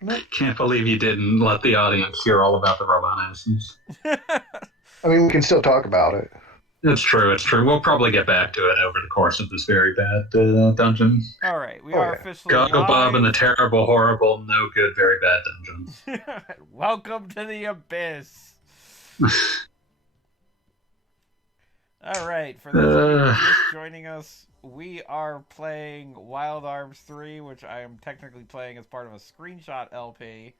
effects? Nope. Can't believe you didn't let the audience hear all about the robot asses. I mean, we can still talk about it. It's true, it's true. We'll probably get back to it over the course of this very bad dungeon. All right, we Oh, are yeah. officially Goggle Bob and the live. terrible, horrible, no good, very bad dungeon. Welcome to the abyss. All right, for those of you just joining us, we are playing Wild Arms 3, which I am technically playing as part of a screenshot LP.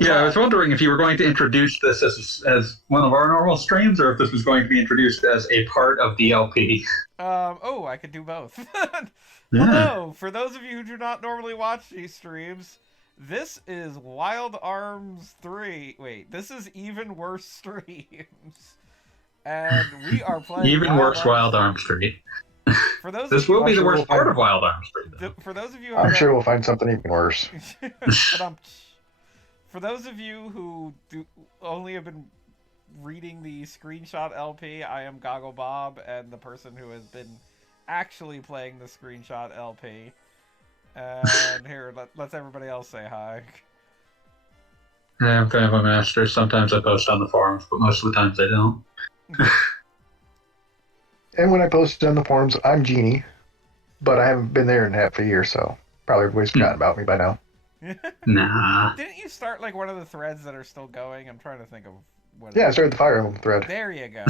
Yeah, I was wondering if you were going to introduce this as one of our normal streams, or if this was going to be introduced as a part of the LP. Oh, I could do both. Yeah. Hello, for those of you who do not normally watch these streams, this is Wild Arms 3. Wait, this is Even Worse Streams. And we are playing Even worse, Wild Arms 3. For those This of you, will be the sure worst we'll part find- of Wild Arms 3. for those of you who I'm sure we'll find something even worse. For those of you who only have been reading the screenshot LP, I am Goggle Bob, and the person who has been actually playing the screenshot LP. And here, let's everybody else say hi. Yeah, I'm kind of a master. Sometimes I post on the forums, but most of the times I don't. And when I posted on the forums, I'm Genie, but I haven't been there in half a year, so probably everybody's forgotten about me by now. Nah. Didn't you start like one of the threads that are still going? I'm trying to think of what. Yeah, I started the Fire Emblem thread. There you go.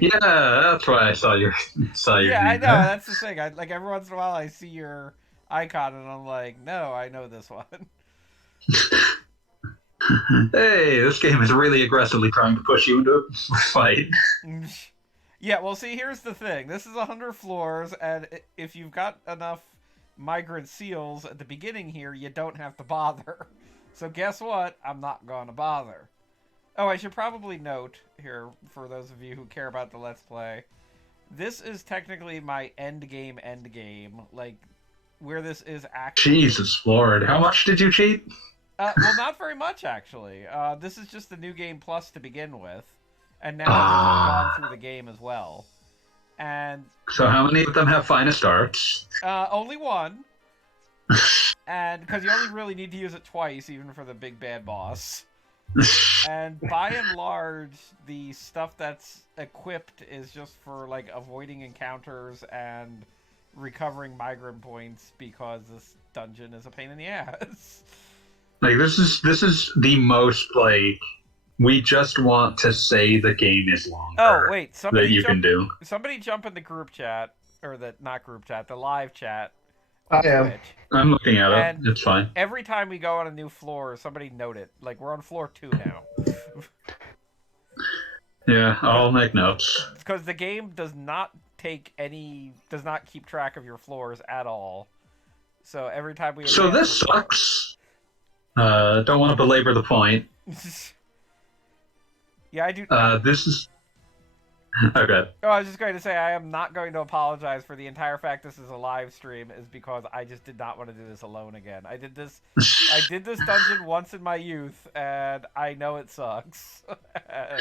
Yeah, that's why I saw your Yeah, I name know. there. That's the thing. Like every once in a while, I see your icon, and I'm like, no, I know this one. Hey, this game is really aggressively trying to push you into a fight. Yeah, well, see, here's the thing. This is 100 floors, and if you've got enough migrant seals at the beginning here, you don't have to bother. So guess what? I'm not going to bother. Oh, I should probably note here, for those of you who care about the Let's Play, this is technically my endgame, like, where this is actually... Jesus Lord, how much did you cheat? Well, not very much, actually. This is just the New Game Plus to begin with. And now we've gone through the game as well. And So how many of them have finest arts? only one. And because you only really need to use it twice, even for the big bad boss. And by and large, the stuff that's equipped is just for like avoiding encounters and recovering migrant points, because this dungeon is a pain in the ass. Like this is the most like we just want to say the game is longer. Oh wait, that you can do. Somebody jump in the group chat, or not group chat, the live chat. I am. Twitch. I'm looking at And it. It's fine. Every time we go on a new floor, somebody note it. Like, we're on floor 2 now. Yeah, I'll make notes. Because the game does not keep track of your floors at all. So every time we... So this sucks. Don't want to belabor the point. Yeah, I do... This is... Okay. Oh, I was just going to say, I am not going to apologize for the entire fact this is a live stream, is because I just did not want to do this alone again. I did this dungeon once in my youth, and I know it sucks. And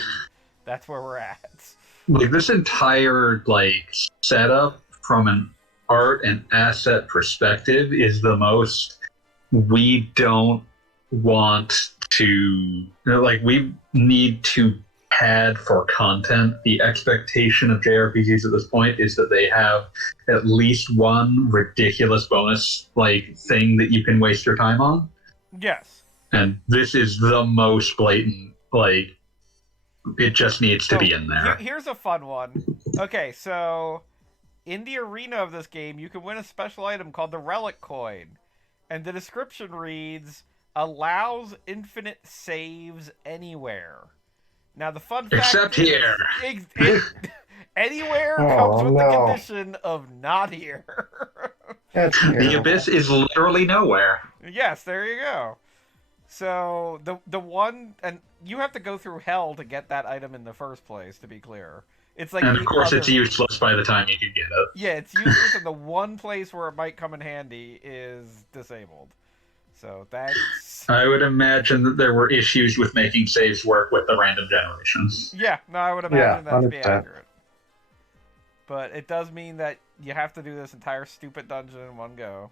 that's where we're at. Like this entire like setup from an art and asset perspective is the most we don't want to like we need to pad for content. The expectation of JRPGs at this point is that they have at least one ridiculous bonus like thing that you can waste your time on. Yes. And this is the most blatant, like it just needs to be in there. Here's a fun one. Okay, so in the arena of this game, you can win a special item called the Relic Coin. And the description reads, allows infinite saves anywhere. Now, the fun fact Except here. Anywhere comes with the condition of not here. That's The terrible. abyss is literally nowhere. Yes, there you go. So, the one... And you have to go through hell to get that item in the first place, to be clear. It's like, And of course it's useless by the time you can get it. Yeah, it's useless, and the one place where it might come in handy is disabled. So that's... I would imagine that there were issues with making saves work with the random generations. Yeah, no, I would imagine that to be 100%. accurate. But it does mean that you have to do this entire stupid dungeon in one go.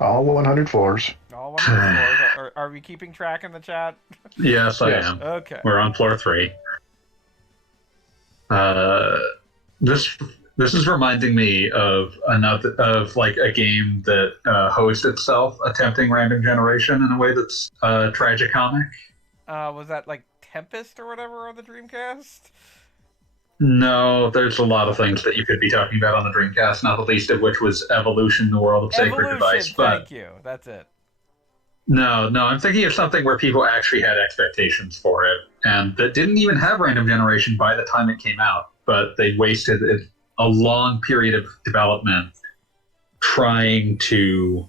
All 100 floors. All 100 floors. Are we keeping track in the chat? Yes, I Yes. am. Okay. We're on floor 3. This is reminding me of a game that hosts itself attempting random generation in a way that's tragicomic. Was that like Tempest or whatever on the Dreamcast? No, there's a lot of things that you could be talking about on the Dreamcast, not the least of which was Evolution, the World of Sacred Evolution, Device. But thank you. That's it. no, I'm thinking of something where people actually had expectations for it, and that didn't even have random generation by the time it came out, but they wasted a long period of development trying to.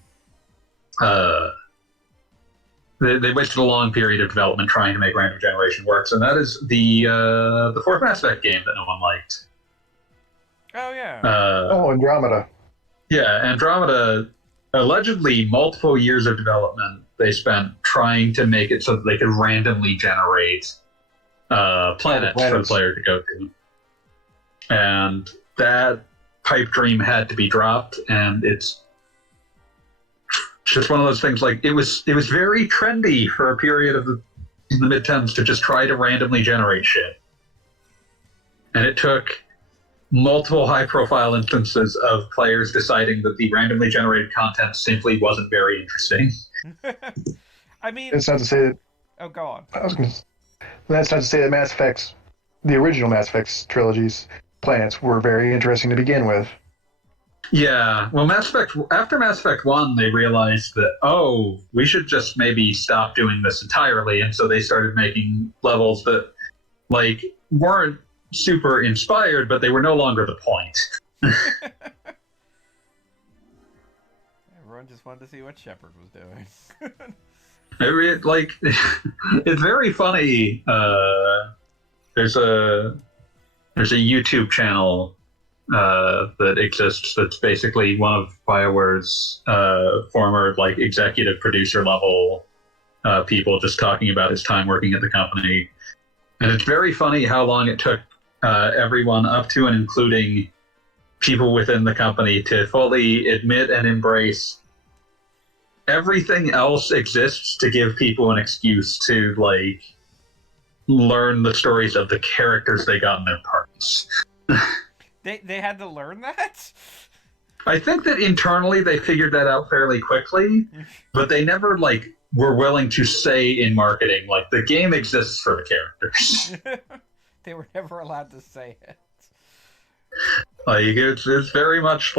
They wasted a long period of development trying to make random generation work, and that is the fourth Mass Effect game that no one liked. Oh yeah. Andromeda. Yeah, Andromeda. Allegedly, multiple years of development they spent trying to make it so that they could randomly generate planets for the player to go to, and that pipe dream had to be dropped. And it's just one of those things. Like it was very trendy for a period in the mid-10s to just try to randomly generate shit, and it took multiple high-profile instances of players deciding that the randomly generated content simply wasn't very interesting. I mean, It's not to say that. oh, go on. That's not to say that Mass Effect's, the original Mass Effect's trilogy's planets were very interesting to begin with. Yeah, well, after Mass Effect 1, they realized that, we should just maybe stop doing this entirely, and so they started making levels that, like, weren't super inspired, but they were no longer the point. Everyone just wanted to see what Shepard was doing. It's very funny. There's a YouTube channel that exists that's basically one of BioWare's former executive producer level people just talking about his time working at the company, and it's very funny how long it took everyone up to and including people within the company to fully admit and embrace everything else exists to give people an excuse to learn the stories of the characters they got in their parts. They had to learn that? I think that internally they figured that out fairly quickly, but they never were willing to say in marketing the game exists for the characters. They were never allowed to say it. It's very much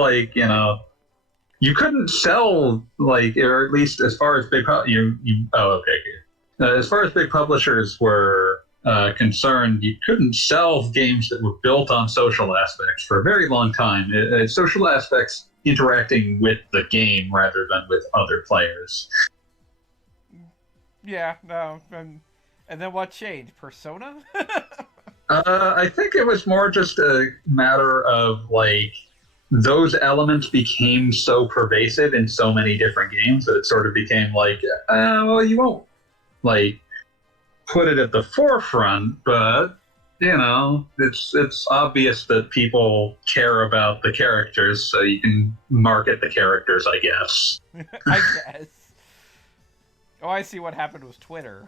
you couldn't sell or at least as far as big as far as big publishers were concerned, you couldn't sell games that were built on social aspects for a very long time. Social aspects interacting with the game rather than with other players. Yeah, no, and then what changed? Persona? I think it was more just a matter of those elements became so pervasive in so many different games that it sort of became you won't put it at the forefront, but it's obvious that people care about the characters, so you can market the characters, I guess. I guess. Oh, I see what happened with Twitter.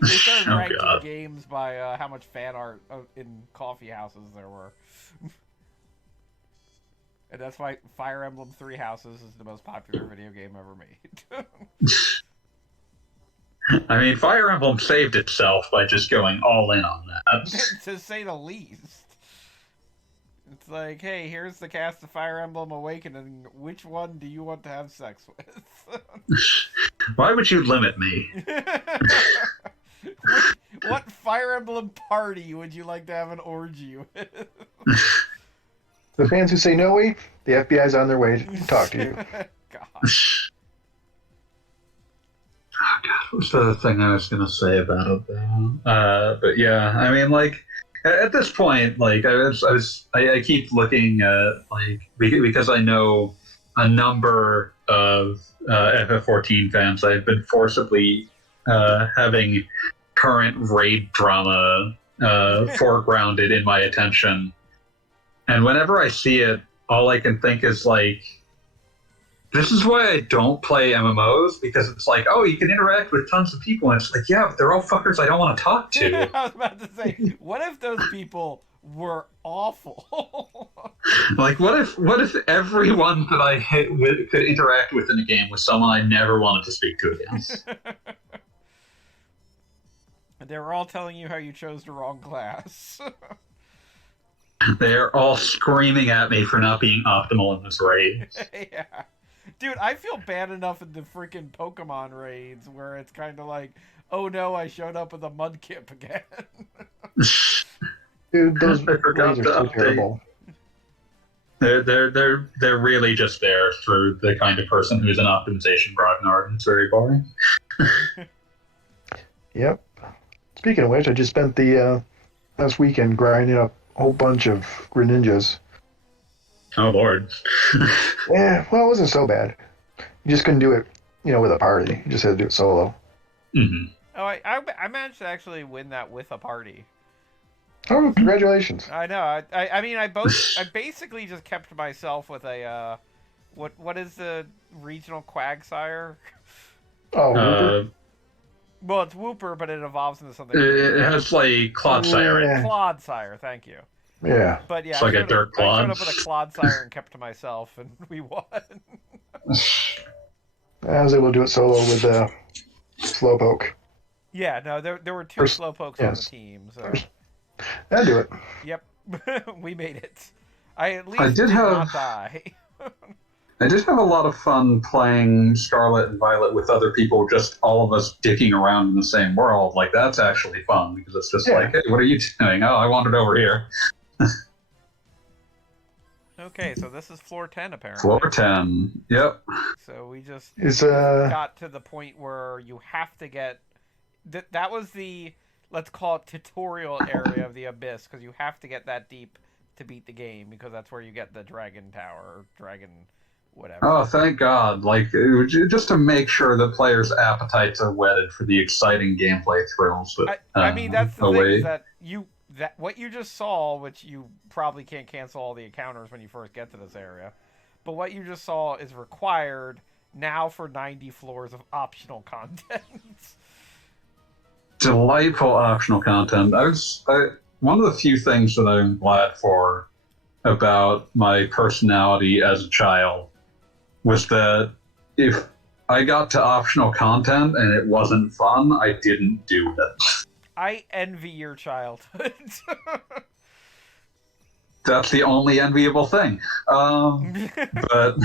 They started ranking games by how much fan art in coffee houses there were. And that's why Fire Emblem Three Houses is the most popular video game ever made. I mean, Fire Emblem saved itself by just going all in on that. To say the least. It's like, hey, here's the cast of Fire Emblem Awakening. Which one do you want to have sex with? Why would you limit me? What Fire Emblem party would you like to have an orgy with? The fans who say no, the FBI's on their way to talk to you. Gosh. Oh God, what was the other thing I was going to say about it, though? But yeah, I mean, at this point, I keep looking at because I know a number of FF14 fans. I've been forcibly having current raid drama foregrounded in my attention, and whenever I see it, all I can think is This is why I don't play MMOs, because it's like, oh, you can interact with tons of people, and it's like, yeah, but they're all fuckers I don't want to talk to. I was about to say, what if those people were awful? Like, what if everyone that I hit with could interact with in a game with someone I never wanted to speak to again? They were all telling you how you chose the wrong class. They're all screaming at me for not being optimal in this raid. Yeah. Dude, I feel bad enough in the freaking Pokemon raids where it's kind of like, oh no, I showed up with a Mudkip again. Dude, those I forgot raids are to so update. terrible. They're really just there for the kind of person who's an optimization grognard, and it's very boring. Yep. Speaking of which, I just spent the last weekend grinding up a whole bunch of Greninjas. Oh lord. Yeah, well, it wasn't so bad. You just couldn't do it, with a party. You just had to do it solo. Mm-hmm. Oh, I managed to actually win that with a party. Oh, congratulations! I know. I mean, I basically just kept myself with a what is the regional Quagsire? Oh, Rupert? Well, it's Wooper, but it evolves into something. It has like Clodsire. Yeah. Clodsire, thank you. Yeah. But yeah, It's like a dirt I showed clod. up with a Clodsire and kept to myself, and we won. I was able to do it solo with Slowpoke. Yeah, no, there were two Slowpokes on the team, so I'd do it. yep, we made it. I at least did not die. I did have a lot of fun playing Scarlet and Violet with other people, just all of us dicking around in the same world. Like, that's actually fun, because it's just like, hey, what are you doing? Oh, I wandered over here. Okay, so this is floor 10, apparently. Floor 10, yep. So we just got to the point where you have to get... That was the, let's call it, tutorial area of the Abyss, because you have to get that deep to beat the game, because that's where you get the Dragon Tower, or Dragon... whatever. Oh, thank God. Like, just to make sure that players' appetites are whetted for the exciting gameplay thrills that I mean, that's the await. thing, is that what you just saw, which you probably can't cancel all the encounters when you first get to this area, but what you just saw is required now for 90 floors of optional content. Delightful optional content. One of the few things that I'm glad for about my personality as a child was that if I got to optional content and it wasn't fun, I didn't do it. I envy your childhood. That's the only enviable thing. But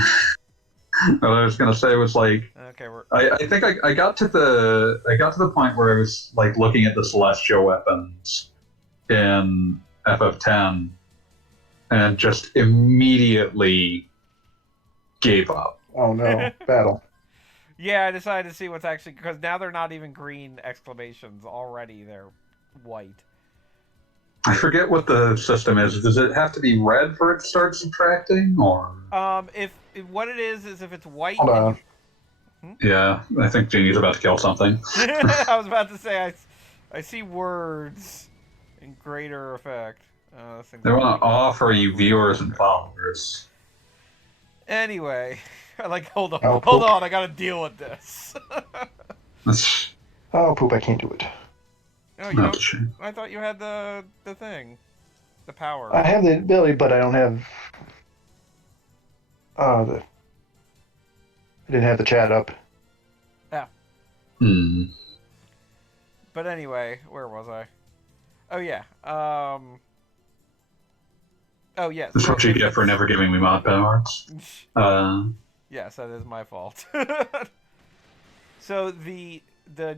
what I was gonna say was like, okay, I think I got to the point where I was like looking at the celestial weapons in FF10 and just immediately gave up. Oh no, battle. Yeah, I decided to see what's actually, because now they're not even green exclamations already; they're white. I forget what the system is. Does it have to be red for it to start subtracting, or? If what it is if it's white. Hold on. Yeah, I think Jeannie's about to kill something. I was about to say I see words in greater effect. They want to offer you viewers and followers. Anyway, hold on, I gotta deal with this. Oh, poop, I can't do it. No, you don't, I thought you had the thing. The power. I have the ability, but I don't have... I didn't have the chat up. Yeah. Hmm. But anyway, where was I? Oh, yeah. Oh, yes. That's what you get for never giving me mod powers. Yes, that is my fault. So the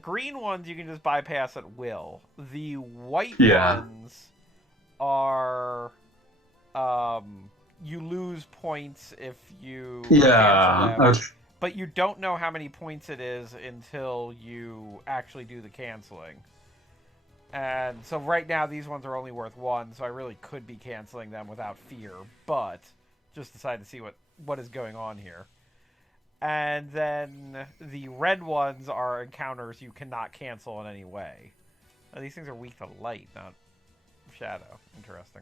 green ones you can just bypass at will. The white ones are you lose points if you cancel them, but you don't know how many points it is until you actually do the canceling. And so right now these ones are only worth 1, so I really could be canceling them without fear, but just decided to see what is going on here. And then the red ones are encounters you cannot cancel in any way. Now, these things are weak to light, not shadow. Interesting.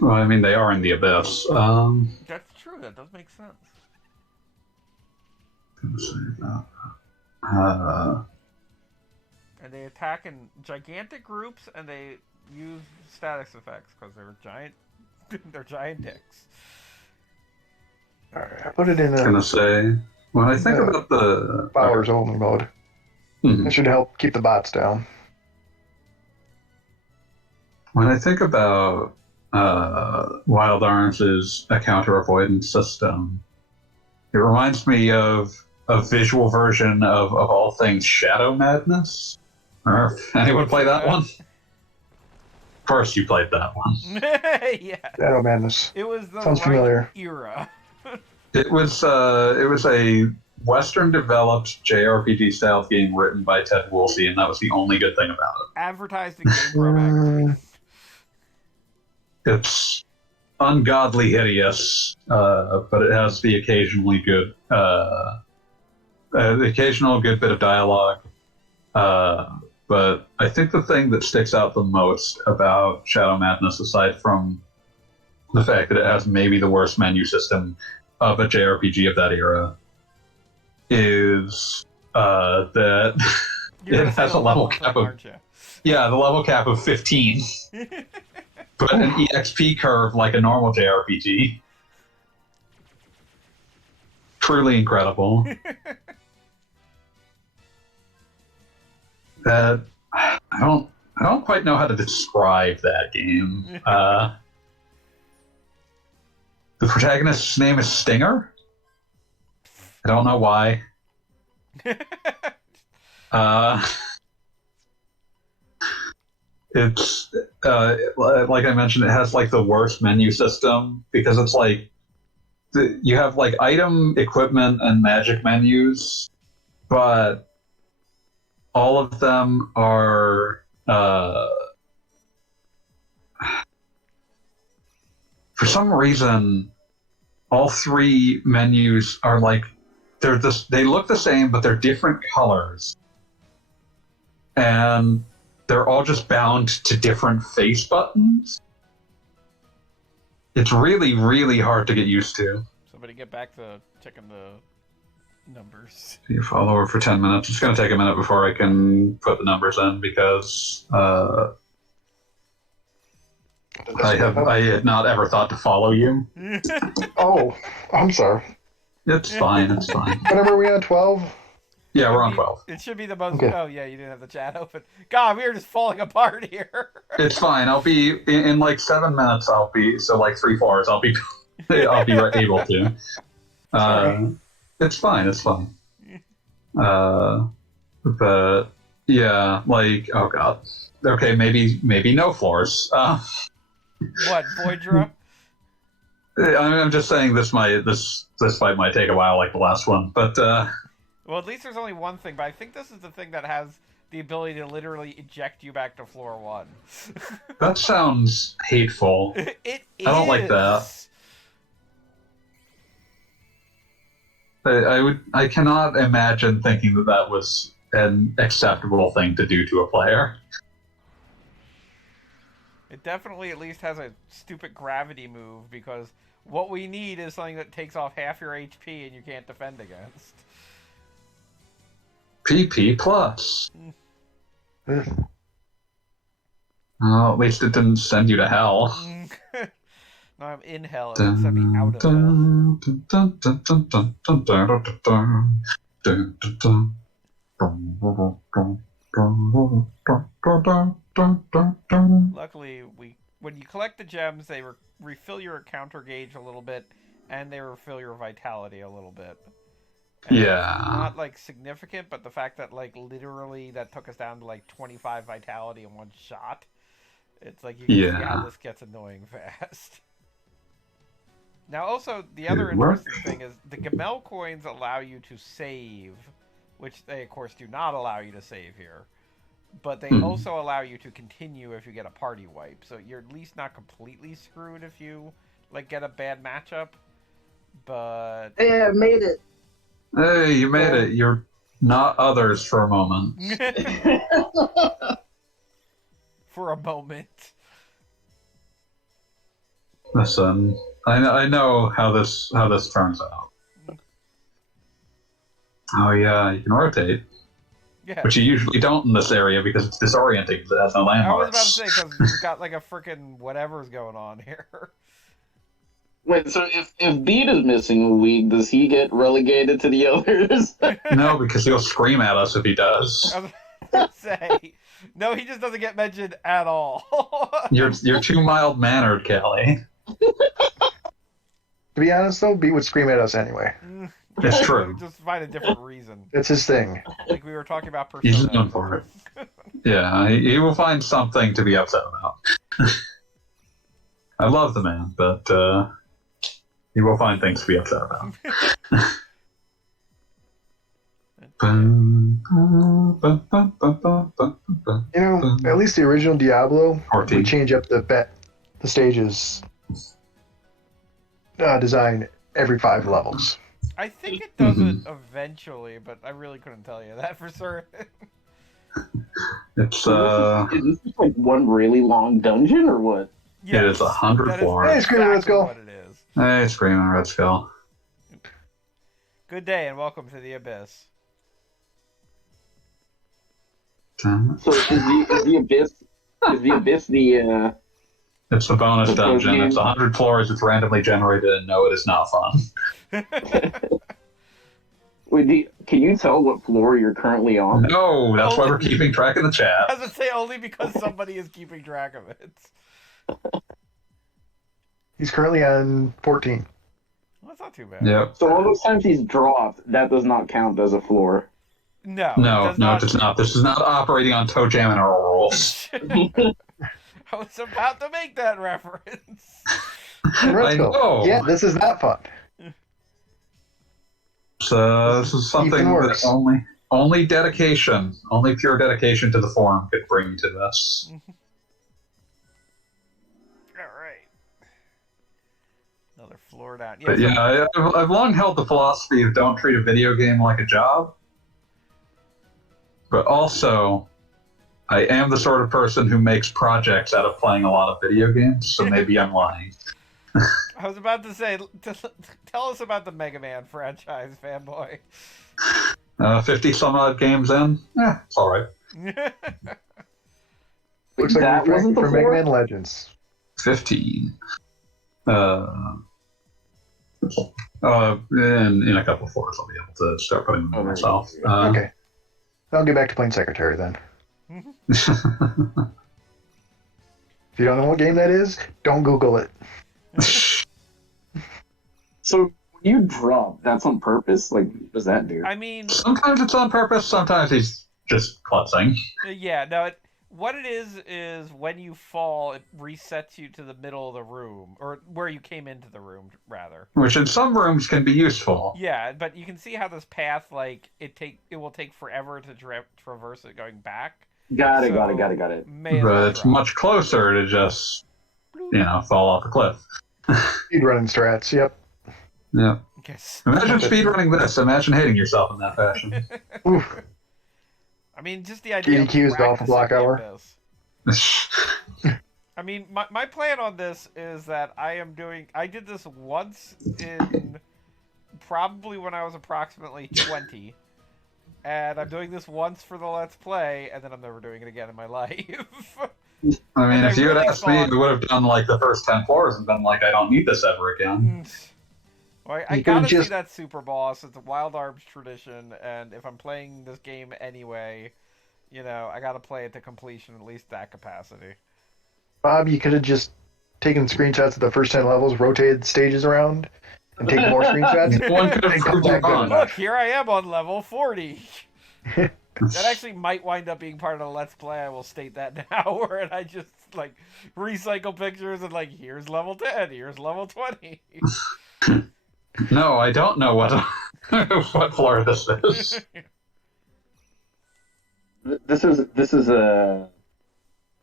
Well, I mean, they are in the abyss. That's true. That does make sense. And they attack in gigantic groups, and they use status effects because they're giant. They're giant dicks. Alright, I put it in I was gonna say, when I think about the powers only mode. It should help keep the bots down. When I think about Wild Arms' a counter avoidance system, it reminds me of a visual version of all things Shadow Madness. Or anyone play that one? Of course, you played that one. Yeah. Shadow Madness. It was the Sounds right familiar. era. It was a Western-developed JRPG-style game written by Ted Woolsey, and that was the only good thing about it. Advertised in GamePro magazine. It's ungodly hideous, but it has the occasional good bit of dialogue. But I think the thing that sticks out the most about Shadow Madness, aside from the fact that it has maybe the worst menu system of a JRPG of that era, is that it has a level cap of... Yeah, the level cap of 15. But an EXP curve like a normal JRPG. Truly incredible. That I don't quite know how to describe that game. The protagonist's name is Stinger. I don't know why. It's like I mentioned, it has like the worst menu system because it's like you have like item, equipment, and magic menus, but all of them are for some reason all three menus are like they look the same, but they're different colors, and they're all just bound to different face buttons. It's really, really hard to get used to. Somebody get back to checking the numbers. You follow her for 10 minutes. It's going to take a minute before I can put the numbers in because I had not ever thought to follow you. Oh, I'm sorry. It's fine. It's fine. Whenever are we on 12? Yeah, we're on 12. It should be the most... Okay. Oh, yeah, you didn't have the chat open. God, we are just falling apart here. It's fine. I'll be... In like 7 minutes, I'll be... So like 3/4, I'll be able to. It's fine. It's fine. But... Yeah, like... Oh, God. Okay, maybe no floors. What, Voidra? I'm just saying this fight might take a while like the last one, but... Well, at least there's only one thing, but I think this is the thing that has the ability to literally eject you back to floor 1. That sounds hateful. It is. I don't like that. I cannot imagine thinking that was an acceptable thing to do to a player. It definitely at least has a stupid gravity move, because what we need is something that takes off half your HP and you can't defend against. PP plus. Mm. Well, at least it didn't send you to hell. No, I'm in hell. It didn't send me out of hell. Luckily, when you collect the gems, they refill your encounter gauge a little bit, and they refill your vitality a little bit. And yeah. Not like significant, but the fact that like literally that took us down to like 25 vitality in one shot. It's like you can see how this gets annoying fast. Now also, the other interesting thing is the Gamel coins allow you to save, which they of course do not allow you to save here. But they also allow you to continue if you get a party wipe. So you're at least not completely screwed if you like get a bad matchup. But yeah, I made it. Hey, you made it. You're not others for a moment. For a moment. Listen, I know how this turns out. Oh yeah, you can rotate, Yeah. which you usually don't in this area because it's disorienting because it has no I was landmarks. about to say, because you've got like a freaking whatever's going on here. Wait, so if Beat is missing a week, does he get relegated to the others? No, because he'll scream at us if he does. I was about to say, no, he just doesn't get mentioned at all. You're too mild mannered, Kelly. To be honest, though, B would scream at us anyway. It's true. Just find a different reason. It's his thing. Like we were talking about He's Persona. known for it. Yeah, he will find something to be upset about. I love the man, but he will find things to be upset about. You know, at least the original Diablo 14. would change up the stages design every 5 levels. I think it does it eventually, but I really couldn't tell you that for certain. It's Is this just like one really long dungeon or what? Yes, is 100 that is floors. Hey, Screamer, let's go. what it is. Hey, Screaming Red Skull. Good day and welcome to the Abyss. So is the abyss the It's the bonus The dungeon. game. It's 100 floors. It's randomly generated, and no, it is not fun. Wait, can you tell what floor you're currently on? No, that's why we're keeping track in the chat. I was gonna say only because somebody is keeping track of it. He's currently on 14. Well, that's not too bad. Yep. So all those times he's dropped, that does not count as a floor. No, No, does no, not. it does not. This is not operating on Toe Jam and Earl rules. I was about to make that reference. Let's I go. know. Yeah, this is not fun. So this is something Even that worse. only dedication, only pure dedication to the forum could bring you to this. All right. Another floor down. But yeah, I've long held the philosophy of don't treat a video game like a job. But also, I am the sort of person who makes projects out of playing a lot of video games, so maybe I'm lying. I was about to say, tell us about the Mega Man franchise, fanboy. 50 some odd games in? It's alright. Looks like That we're wasn't the for Mega floor? Man Legends. 15. In a couple floors, I'll be able to start putting them in Oh, myself. Okay. I'll get back to playing Secretary then. If you don't know what game that is, don't Google it. So when you drop, that's on purpose? Like, what does that do? I mean, Sometimes it's on purpose, sometimes he's just klutzing. yeah, no, what it is when you fall, it resets you to the middle of the room, or where you came into the room, rather. Which in some rooms can be useful. Yeah, but you can see how this path, like, it will take forever to traverse it going back. Got it. May as But well it's drop. much closer to just, fall off a cliff. Speedrunning strats, yep. Yeah. Yes. Imagine speedrunning this. Imagine hating yourself in that fashion. Oof. I mean, just the idea of GDQ is off a block practicing hour. this. I mean, my plan on this is that I did this once in probably when I was approximately 20, and I'm doing this once for the Let's Play, and then I'm never doing it again in my life. I mean, And if I you had really asked me, we would have done like the first 10 floors and been like, I don't need this ever again. Well, I You gotta could've see just- that super boss. It's a Wild Arms tradition, and if I'm playing this game anyway, I gotta play it to completion, at least that capacity. Bob, you could have just taken screenshots of the first 10 levels, rotated stages around, and taken more screenshots. One could have And come proved you back good wrong. enough. Look, here I am on level 40. That actually might wind up being part of the Let's Play. I will state that now, where I just recycle pictures and here's level 10, here's level 20. No, I don't know what what floor this is. This is a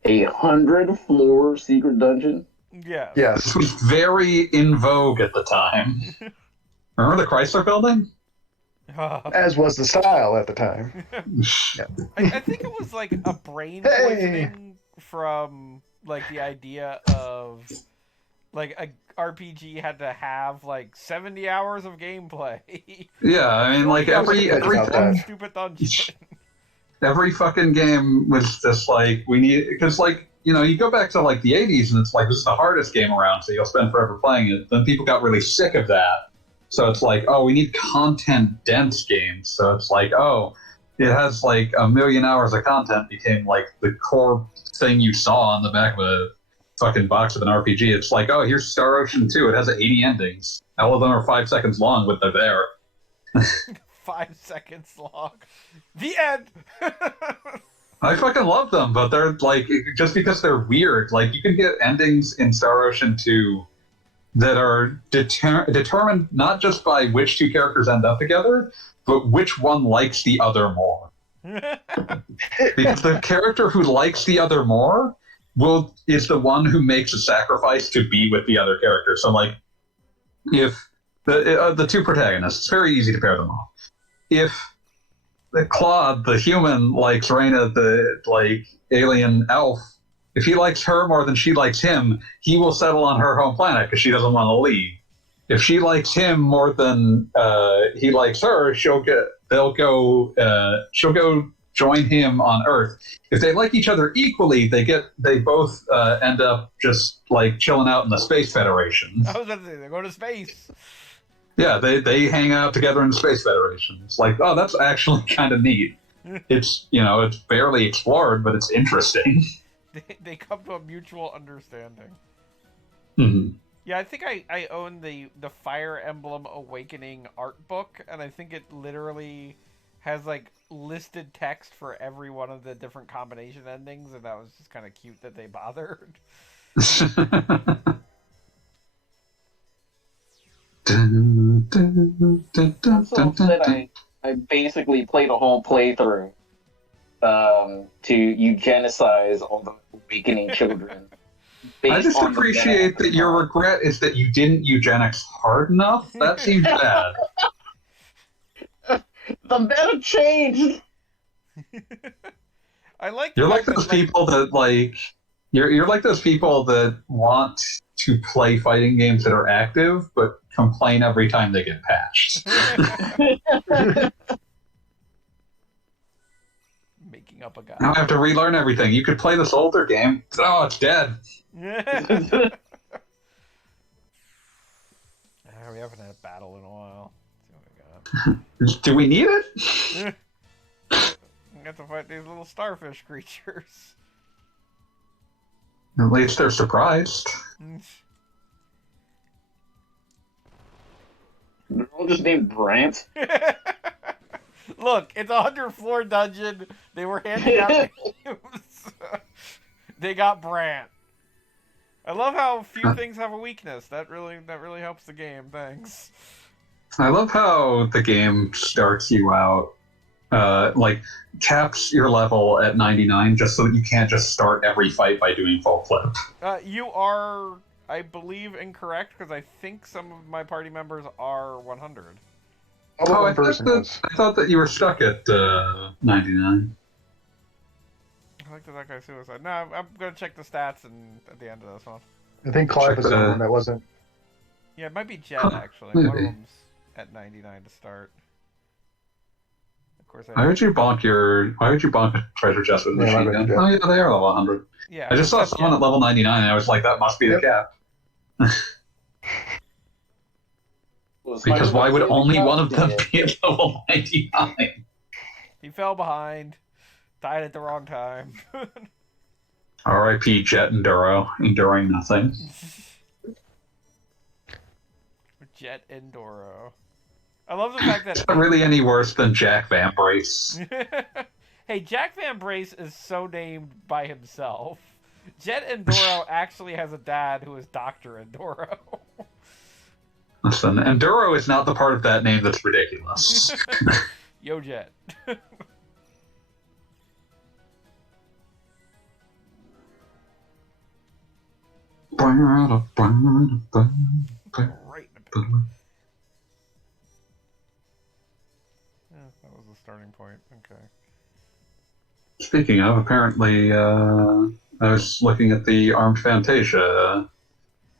100-floor secret dungeon. Yeah. Yes. This was very in vogue at the time. Remember the Chrysler building? As was the style at the time. I think it was a brain Hey! poisoning from the idea of like a RPG had to have like 70 hours of gameplay. Yeah, I mean, like That. Stupid dungeon. every fucking game was just like we need because like you go back to like the 80s and it's like this is the hardest game around, so you'll spend forever playing it. Then people got really sick of that, so it's like we need content dense games. So it's like it has like 1,000,000 hours of content became like the core thing you saw on the back of a fucking box of an RPG. It's like here's Star Ocean 2. It has 80 endings. All of them are 5 seconds long, but they're there. 5 seconds long. The end. I fucking love them, but they're like just because they're weird. Like you can get endings in Star Ocean 2 that are determined not just by which two characters end up together, but which one likes the other more. Because the character who likes the other more is the one who makes a sacrifice to be with the other character. So like if the two protagonists, it's very easy to pair them off. If Claude, the human, likes Reyna, the like alien elf, if he likes her more than she likes him, he will settle on her home planet because she doesn't want to leave. If she likes him more than he likes her, she'll go join him on Earth. If they like each other equally, they both end up just like chilling out in the Space Federation. I was about to say they go to space. Yeah, they hang out together in the Space Federation. It's like, that's actually kind of neat. It's it's barely explored, but it's interesting. They come to a mutual understanding. Mm-hmm. Yeah, I think I own the Fire Emblem Awakening art book, and I think it literally has like listed text for every one of the different combination endings, and that was just kind of cute that they bothered. I'm so upset I basically played a whole playthrough to eugenicize all the Awakening children. I just appreciate that your regret is that you didn't eugenics hard enough. That seems bad. The meta changed. I like. You're like those people that like. You're like those people that want to play fighting games that are active, but complain every time they get patched. Making up a guy. Now I have to relearn everything. You could play this older game. It's dead. We haven't had a battle in a while. Let's see what we got. Do we need it? We have to fight these little starfish creatures. At least they're surprised. They're all just named Brant. Look, it's a 100-floor dungeon. They were handing out names. They got Brant. I love how few things have a weakness. That really helps the game. Thanks. I love how the game starts you out, like caps your level at 99 just so that you can't just start every fight by doing full clip. You are, I believe, incorrect because I think some of my party members are 100. I thought that you were stuck at 99. I like that guy suicide. No, I'm gonna check the stats at the end of this one. I think Clive was the one that wasn't. Yeah, it might be Jet actually. One of them's at 99 to start. Of course. Why would you bonk a treasure chest with a machine gun? Oh yeah, they are level 100. Yeah. I just saw someone at level 99 and I was like, that must be the cap. Because why would only one of them be at level 99? He fell behind. Died at the wrong time. R.I.P. Jet Enduro, enduring nothing. Jet Enduro. I love the fact that... It's not really any worse than Jack Van Brace. Hey, Jack Van Brace is so named by himself. Jet Enduro actually has a dad who is Dr. Enduro. Listen, Enduro is not the part of that name that's ridiculous. Yo, Jet. Right. Yeah, that was the starting point. Okay. Speaking of, apparently, I was looking at the Armed Fantasia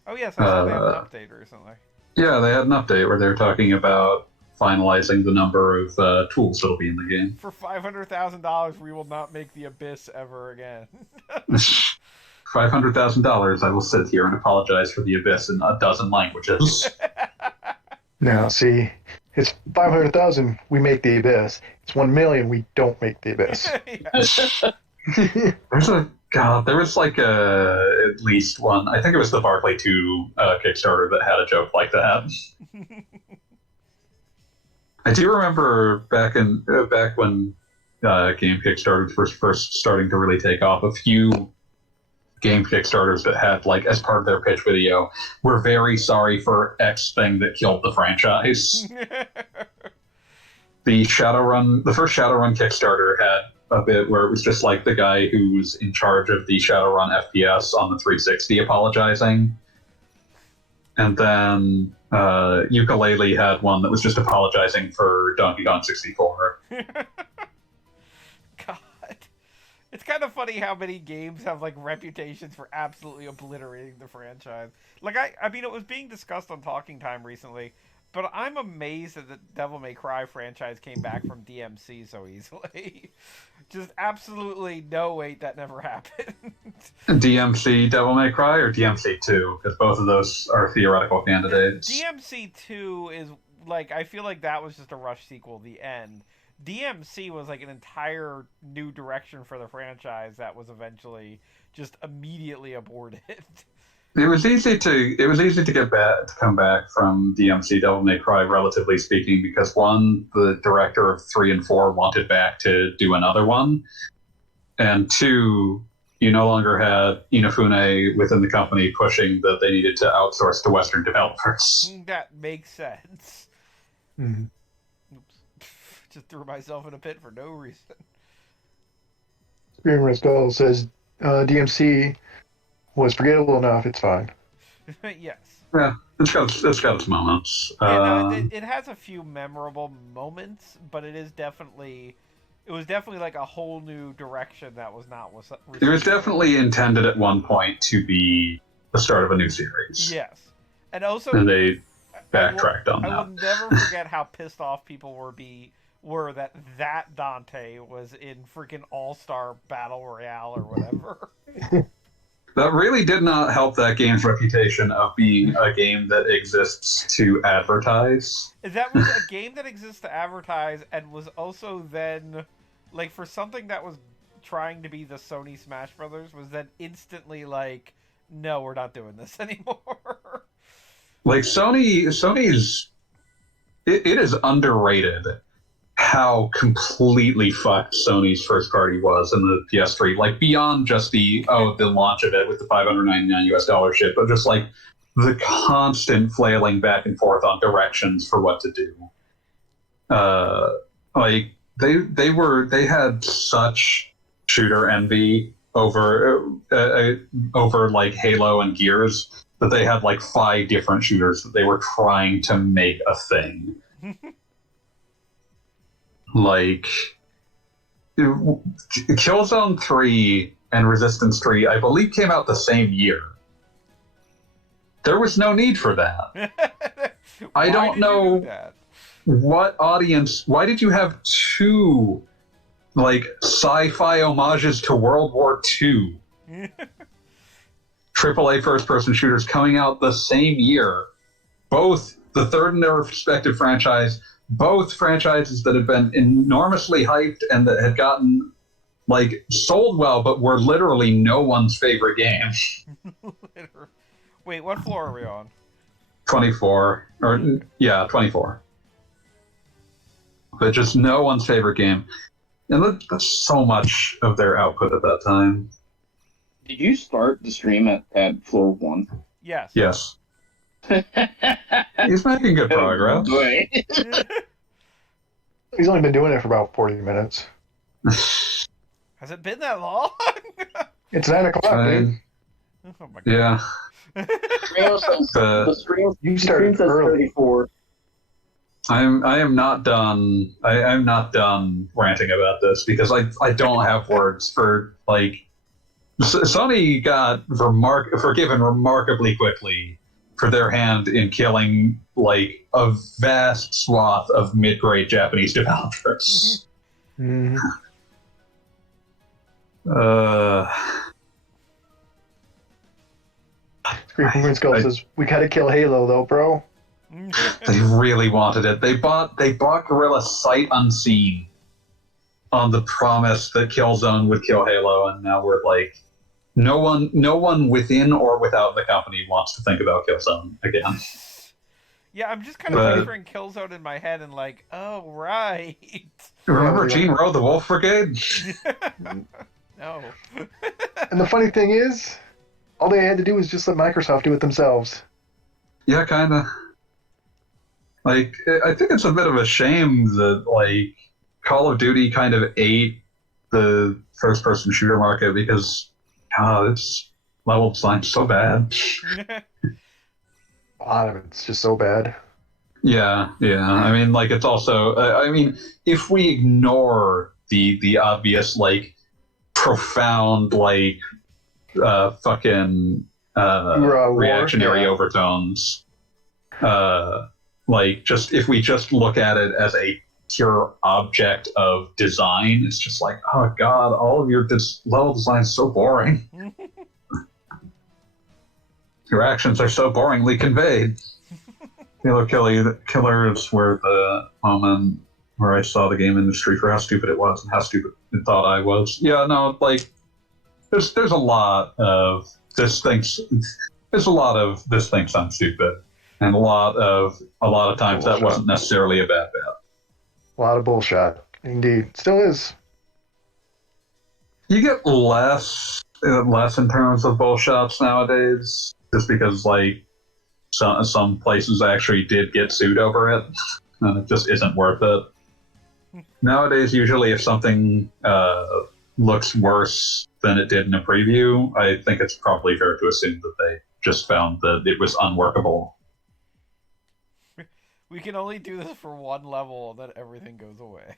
Oh yes, I saw they had an Uh, update recently. yeah, they had an update where they were talking about finalizing the number of tools that'll be in the game. For $500,000, we will not make the Abyss ever again. $500,000. I will sit here and apologize for the abyss in a dozen languages. Now, see, it's 500,000. We make the abyss. It's 1 million. We don't make the abyss. There was like at least one. I think it was the Barclay 2 Kickstarter that had a joke like that. I do remember back when game Kickstarters were first starting to really take off. A few game Kickstarters that had like as part of their pitch video, we're very sorry for X thing that killed the franchise. The first Shadowrun Kickstarter had a bit where it was just like the guy who was in charge of the Shadowrun FPS on the 360 apologizing. And then Yooka-Laylee had one that was just apologizing for Donkey Kong 64. God. It's kind of funny how many games have like reputations for absolutely obliterating the franchise. Like I mean, it was being discussed on Talking Time recently, but I'm amazed that the Devil May Cry franchise came back from DMC so easily. Just absolutely no, wait, that never happened. DMC Devil May Cry or DMC 2? Because both of those are theoretical candidates. DMC 2 is like, I feel like that was just a rush sequel, the end. DMC was like an entire new direction for the franchise that was eventually just immediately aborted. It was easy to come back from DMC Devil May Cry, relatively speaking, because one, the director of 3 and 4 wanted back to do another one, and two, you no longer had Inafune within the company pushing that they needed to outsource to Western developers. That makes sense. Mm-hmm. Oops. Just threw myself in a pit for no reason. Screamer Skull says DMC was forgettable enough. It's fine. Yes. Yeah, it's got its moments. Yeah, no, it has a few memorable moments, but it was definitely like a whole new direction that was not was. It was definitely intended at one point to be the start of a new series. Yes, and also and they backtracked on that. I will never forget how pissed off people were that Dante was in freaking All-Star Battle Royale or whatever. That really did not help that game's reputation of being a game that exists to advertise. That was a game that exists to advertise and was also then, like, for something that was trying to be the Sony Smash Brothers, was then instantly like, no, we're not doing this anymore. Like, Sony's... It is underrated how completely fucked Sony's first party was in the PS3. Like, beyond just the launch of it with the $599 ship, but just like the constant flailing back and forth on directions for what to do. Like they had such shooter envy over like Halo and Gears that they had like 5 different shooters that they were trying to make a thing. Like, Killzone 3 and Resistance 3, I believe, came out the same year. There was no need for that. I don't know what audience... Why did you have 2, like, sci-fi homages to World War II? AAA first-person shooters coming out the same year. Both the third in their respective franchise... Both franchises that have been enormously hyped and that had gotten, like, sold well, but were literally no one's favorite game. Wait, what floor are we on? 24. 24. But just no one's favorite game. And that's so much of their output at that time. Did you start the stream at floor 1? Yes. Yes. He's making good progress. He's only been doing it for about 40 minutes. Has it been that long? It's 9 o'clock, dude. Oh my God. Yeah. The stream You started says early. 34. I am not done. I'm not done ranting about this because I don't have words for, like, Sony got forgiven remarkably quickly for their hand in killing like a vast swath of mid-grade Japanese developers. Mm-hmm. Screaming Prince Skull says, "We gotta kill Halo, though, bro." They really wanted it. They bought Guerrilla sight unseen on the promise that Killzone would kill Halo, and now we're like, no one within or without the company wants to think about Killzone again. Yeah, I'm just kind of picturing Killzone in my head and like, oh right. Remember Gene Rowe, the Wolf Brigade? No. And the funny thing is, all they had to do was just let Microsoft do it themselves. Yeah, kind of. Like, I think it's a bit of a shame that, like, Call of Duty kind of ate the first-person shooter market because, God, its level design's so bad. A lot of it's just so bad. Yeah. I mean, like, it's also... I mean, if we ignore the obvious, like, profound, like, fucking reactionary overtones, like, just if we just look at it as a pure object of design, it's just like, oh god, all of your level design is so boring. Your actions are so boringly conveyed. Halo Killers were the moment where I saw the game industry for how stupid it was and how stupid it thought I was. Yeah, no, like, there's a lot of this thing. There's a lot of this thing sounds stupid. And a lot of times bullshit. That wasn't necessarily a bad bet. A lot of bullshit, indeed. Still is. You get less in terms of bullshots nowadays, just because like some places actually did get sued over it, and it just isn't worth it. Nowadays, usually if something looks worse than it did in a preview, I think it's probably fair to assume that they just found that it was unworkable. We can only do this for one level, and then everything goes away.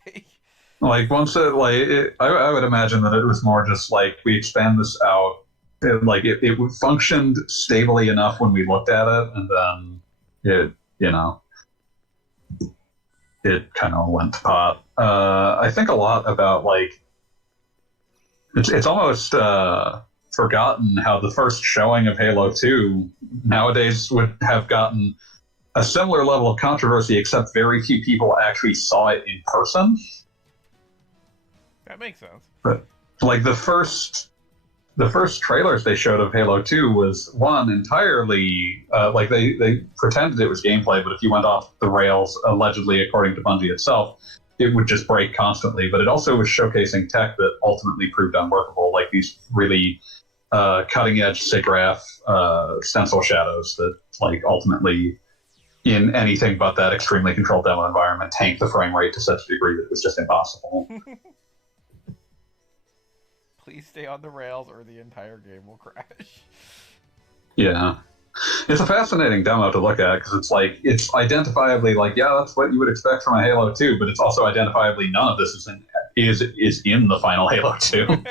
Like once I would imagine that it was more just like we expand this out. It functioned stably enough when we looked at it, and then it kind of went to pot. I think a lot about like it's almost forgotten how the first showing of Halo 2 nowadays would have gotten a similar level of controversy, except very few people actually saw it in person. That makes sense. But like the first trailers they showed of Halo 2 was one entirely like they pretended it was gameplay, but if you went off the rails, allegedly according to Bungie itself, it would just break constantly. But it also was showcasing tech that ultimately proved unworkable, like these really cutting edge SIGGRAPH stencil shadows that like ultimately, in anything but that extremely controlled demo environment, tanked the frame rate to such a degree that it was just impossible. Please stay on the rails or the entire game will crash. Yeah. It's a fascinating demo to look at because it's like, it's identifiably like, yeah, that's what you would expect from a Halo 2, but it's also identifiably none of this is in the final Halo 2.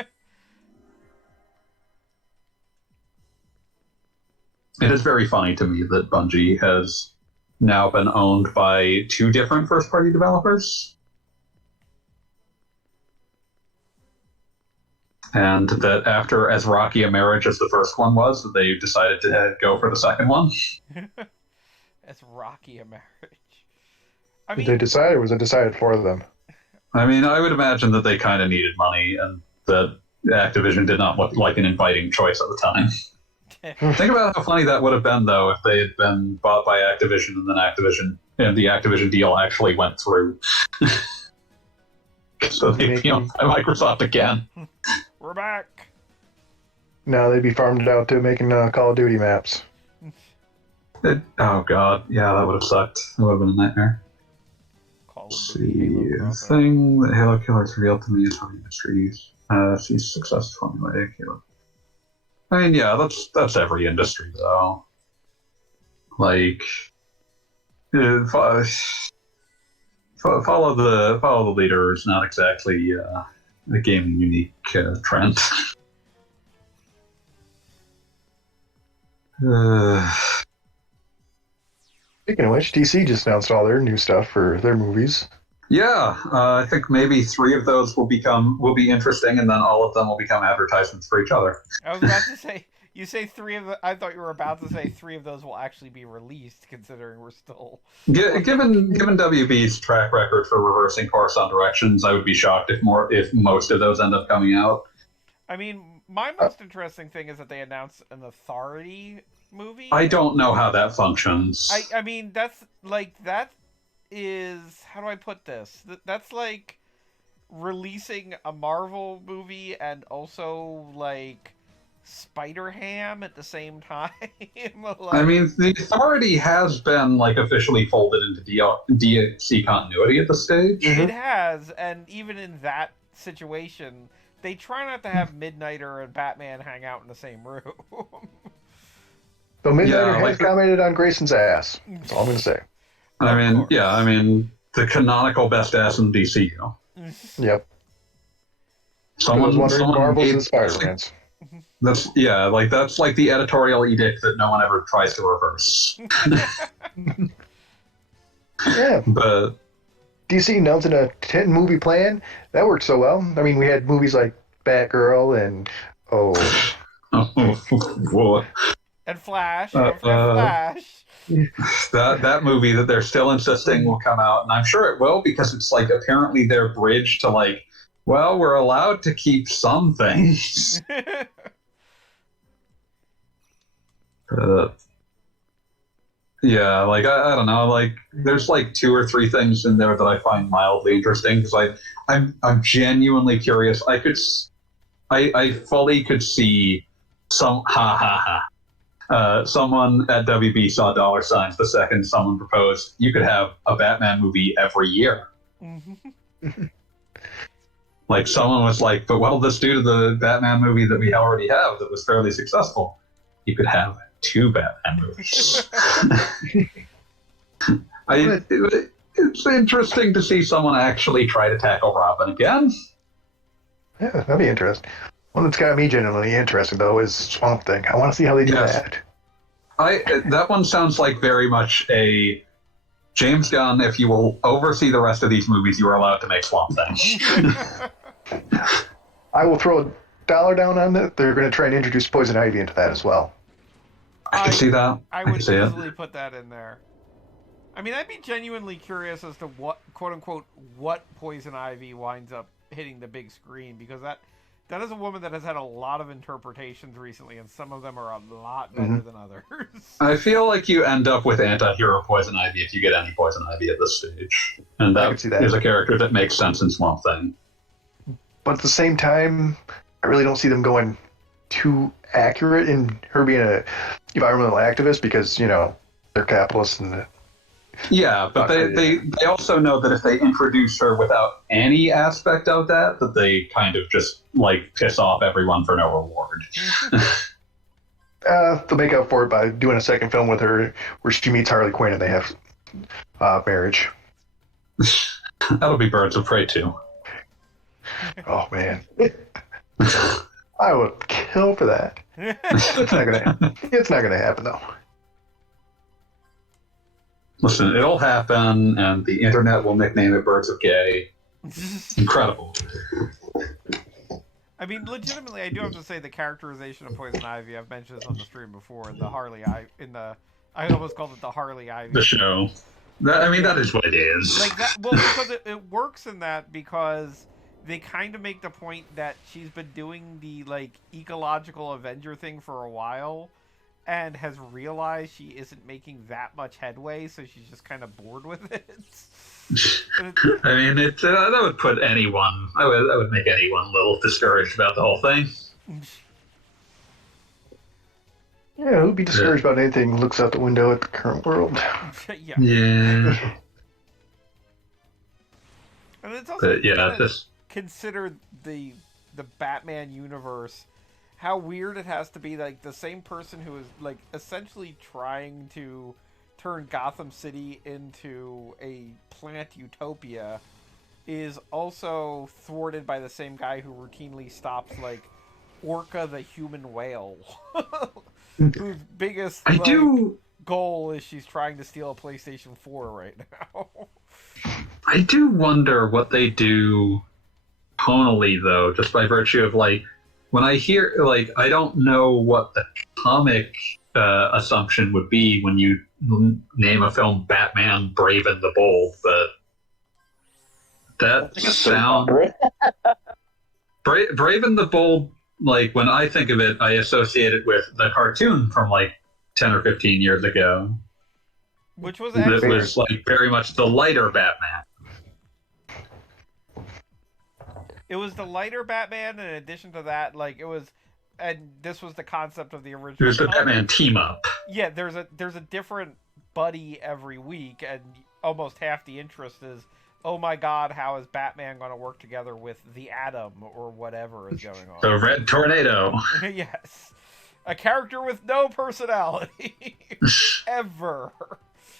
It is very funny to me that Bungie has now been owned by two different first-party developers. And that after as rocky a marriage as the first one was, they decided to go for the second one. As rocky a marriage. Did they decide, or was it decided for them? I mean, I would imagine that they kind of needed money, and that Activision did not look like an inviting choice at the time. Think about how funny that would have been, though, if they had been bought by Activision and the Activision deal actually went through. So they'd be owned by Microsoft again. We're back. No, they'd be farmed out to making Call of Duty maps. Oh god, yeah, that would have sucked. That would have been a nightmare. Let's see, the thing that Halo Killers revealed to me is how the industry sees success formulaic. I mean, yeah, that's every industry though. Like, follow the leader is not exactly a gaming unique trend. Speaking of which, DC just announced all their new stuff for their movies. Yeah, I think maybe 3 of those will be interesting, and then all of them will become advertisements for each other. I was about to say, you say three of the. I thought you were about to say three of those will actually be released, considering we're still. Given WB's track record for reversing course on directions, I would be shocked if most of those end up coming out. I mean, my most interesting thing is that they announced an Authority movie. I don't know how that functions. I mean, that is, how do I put this? That's like releasing a Marvel movie and also like Spider-Ham at the same time. Like, I mean, the Authority has been like officially folded into DXC continuity at this stage. it has, and even in that situation, they try not to have Midnighter and Batman hang out in the same room. So Midnighter Yeah, has commented on Grayson's ass. That's all I'm going to say. I mean, course. yeah, I mean, the canonical best ass in DCU. Yep. I Someone, was wondering someone Marvels made- and Spider-Mans. That's like the editorial edict that no one ever tries to reverse. Yeah. But DC announcing a 10-movie plan. That worked so well. I mean, we had movies like Batgirl and, whoa, And Flash. Don't forget Flash. that movie that they're still insisting will come out, and I'm sure it will because it's like apparently their bridge to like, well, we're allowed to keep some things. Yeah, like I don't know, like there's like 2 or 3 things in there that I find mildly interesting because I'm genuinely curious. I fully could see someone at WB saw dollar signs the second someone proposed you could have a Batman movie every year. Like someone was like, but what'll this do to the Batman movie that we already have that was fairly successful? You could have 2 Batman movies. It's interesting to see someone actually try to tackle Robin again. Yeah, that'd be interesting. One that's got me genuinely interested, though, is Swamp Thing. I want to see how they do that. That one sounds like very much a James Gunn, if you will oversee the rest of these movies, you are allowed to make Swamp Thing. I will throw $1 down on that. They're going to try and introduce Poison Ivy into that as well. I can see that. I would easily put that in there. I mean, I'd be genuinely curious as to what, quote unquote, what Poison Ivy winds up hitting the big screen, because that is a woman that has had a lot of interpretations recently, and some of them are a lot better than others. I feel like you end up with anti-hero Poison Ivy if you get any Poison Ivy at this stage. And I can see that. is a character that makes sense in Swamp Thing. But at the same time, I really don't see them going too accurate in her being an environmental activist because, you know, they're capitalists and yeah, but they also know that if they introduce her without any aspect of that they kind of just like piss off everyone for no reward. they'll make up for it by doing a second film with her where she meets Harley Quinn and they have marriage. That'll be Birds of Prey too. Oh man, I would kill for that. It's not gonna happen though. Listen, it'll happen, and the internet will nickname it Birds of Gay. Incredible. I mean, legitimately, I do have to say the characterization of Poison Ivy. I've mentioned this on the stream before. I almost called it the Harley Ivy. The show. That is what it is. Like that. Well, because it works in that because they kind of make the point that she's been doing the like ecological Avenger thing for a while, and has realized she isn't making that much headway, so she's just kind of bored with it. I mean, that would put anyone. I would make anyone a little discouraged about the whole thing. Yeah, who'd be discouraged about anything looks out the window at the current world? Yeah. Yeah. And it's also Just consider the Batman universe, how weird it has to be, like the same person who is like essentially trying to turn Gotham City into a plant utopia is also thwarted by the same guy who routinely stops like Orca the human whale, whose biggest goal is she's trying to steal a PlayStation 4 right now. I do wonder what they do tonally, though, just by virtue of, like, when I hear, like, I don't know what the comic assumption would be when you name a film Batman Brave and the Bold, but that sound... Brave and the Bold, like, when I think of it, I associate it with the cartoon from, like, 10 or 15 years ago. Which was excellent. It was, like, very much the lighter Batman. It was the lighter Batman, and in addition to that, like, it was... And this was the concept of the original. It was the Batman team-up. Yeah, there's a different buddy every week, and almost half the interest is, oh my god, how is Batman going to work together with the Atom, or whatever is going on. The Red Tornado. Yes. A character with no personality. Ever.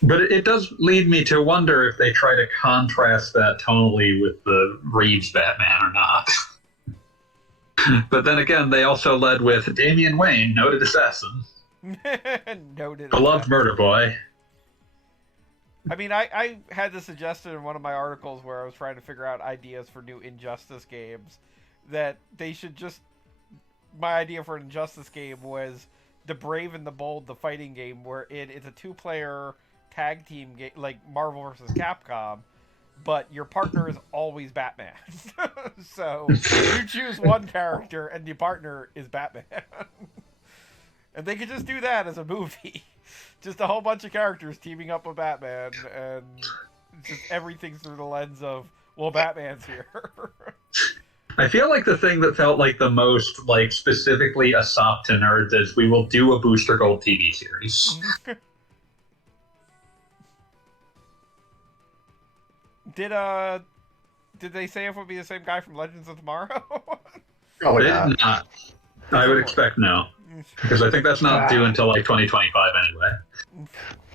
But it does lead me to wonder if they try to contrast that tonally with the Reeves Batman or not. But then again, they also led with Damian Wayne, noted assassin. Noted beloved assassin. murder boy. I mean, I had this suggested in one of my articles where I was trying to figure out ideas for new Injustice games, that they should just... My idea for an Injustice game was the Brave and the Bold, the fighting game, where it's a two-player tag team game, like Marvel vs. Capcom, but your partner is always Batman. So you choose one character and your partner is Batman. And they could just do that as a movie. Just a whole bunch of characters teaming up with Batman, and just everything's through the lens of, well, Batman's here. I feel like the thing that felt like the most, like, specifically a sop to nerds is we will do a Booster Gold TV series. Did they say if it would be the same guy from Legends of Tomorrow? Oh, They yeah. did not. I would expect no. Because I think that's not due until, like, 2025 anyway.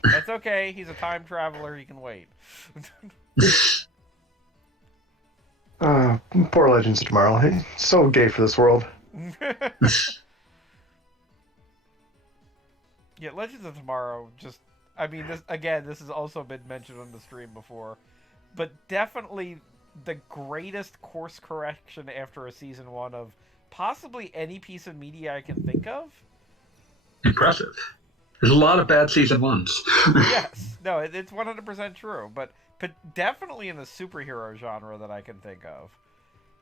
That's okay. He's a time traveler. He can wait. Poor Legends of Tomorrow. He's so gay for this world. Yeah, Legends of Tomorrow just... I mean, this has also been mentioned on the stream before, but definitely the greatest course correction after a season 1 of possibly any piece of media I can think of. Impressive. There's a lot of bad season 1s. Yes. No, it's 100% true, but definitely in the superhero genre that I can think of.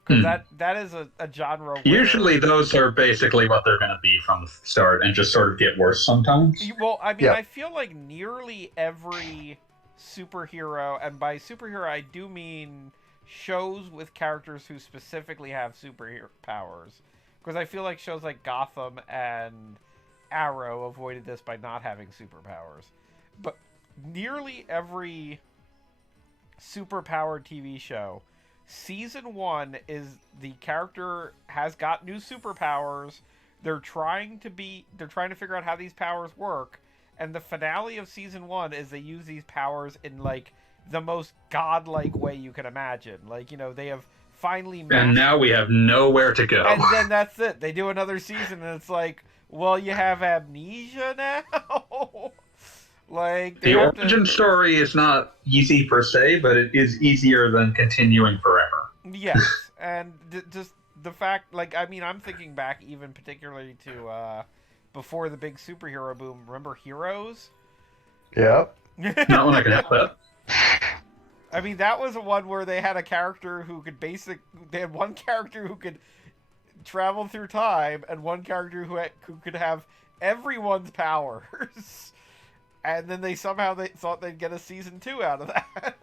Because that is a genre where... Usually those are basically what they're going to be from the start and just sort of get worse sometimes. Well, I mean, Yeah. I feel like nearly every superhero, and by superhero I do mean shows with characters who specifically have superhero powers. Because I feel like shows like Gotham and Arrow avoided this by not having superpowers. But nearly every superpowered TV show, season 1 is the character has got new superpowers. They're trying to figure out how these powers work, and the finale of season 1 is they use these powers in, like, the most godlike way you can imagine. Like, you know, they have finally And now we have nowhere to go. and then that's it. They do another season, and it's like, well, you have amnesia now? Like, the origin story is not easy per se, but it is easier than continuing forever. Yes, and just the fact, like, I mean, I'm thinking back even particularly to before the big superhero boom. Remember Heroes? Yep. Not when I can help that. I mean, that was one where they had a character who could they had one character who could travel through time, and one character who could have everyone's powers. And then they thought they'd get a season 2 out of that.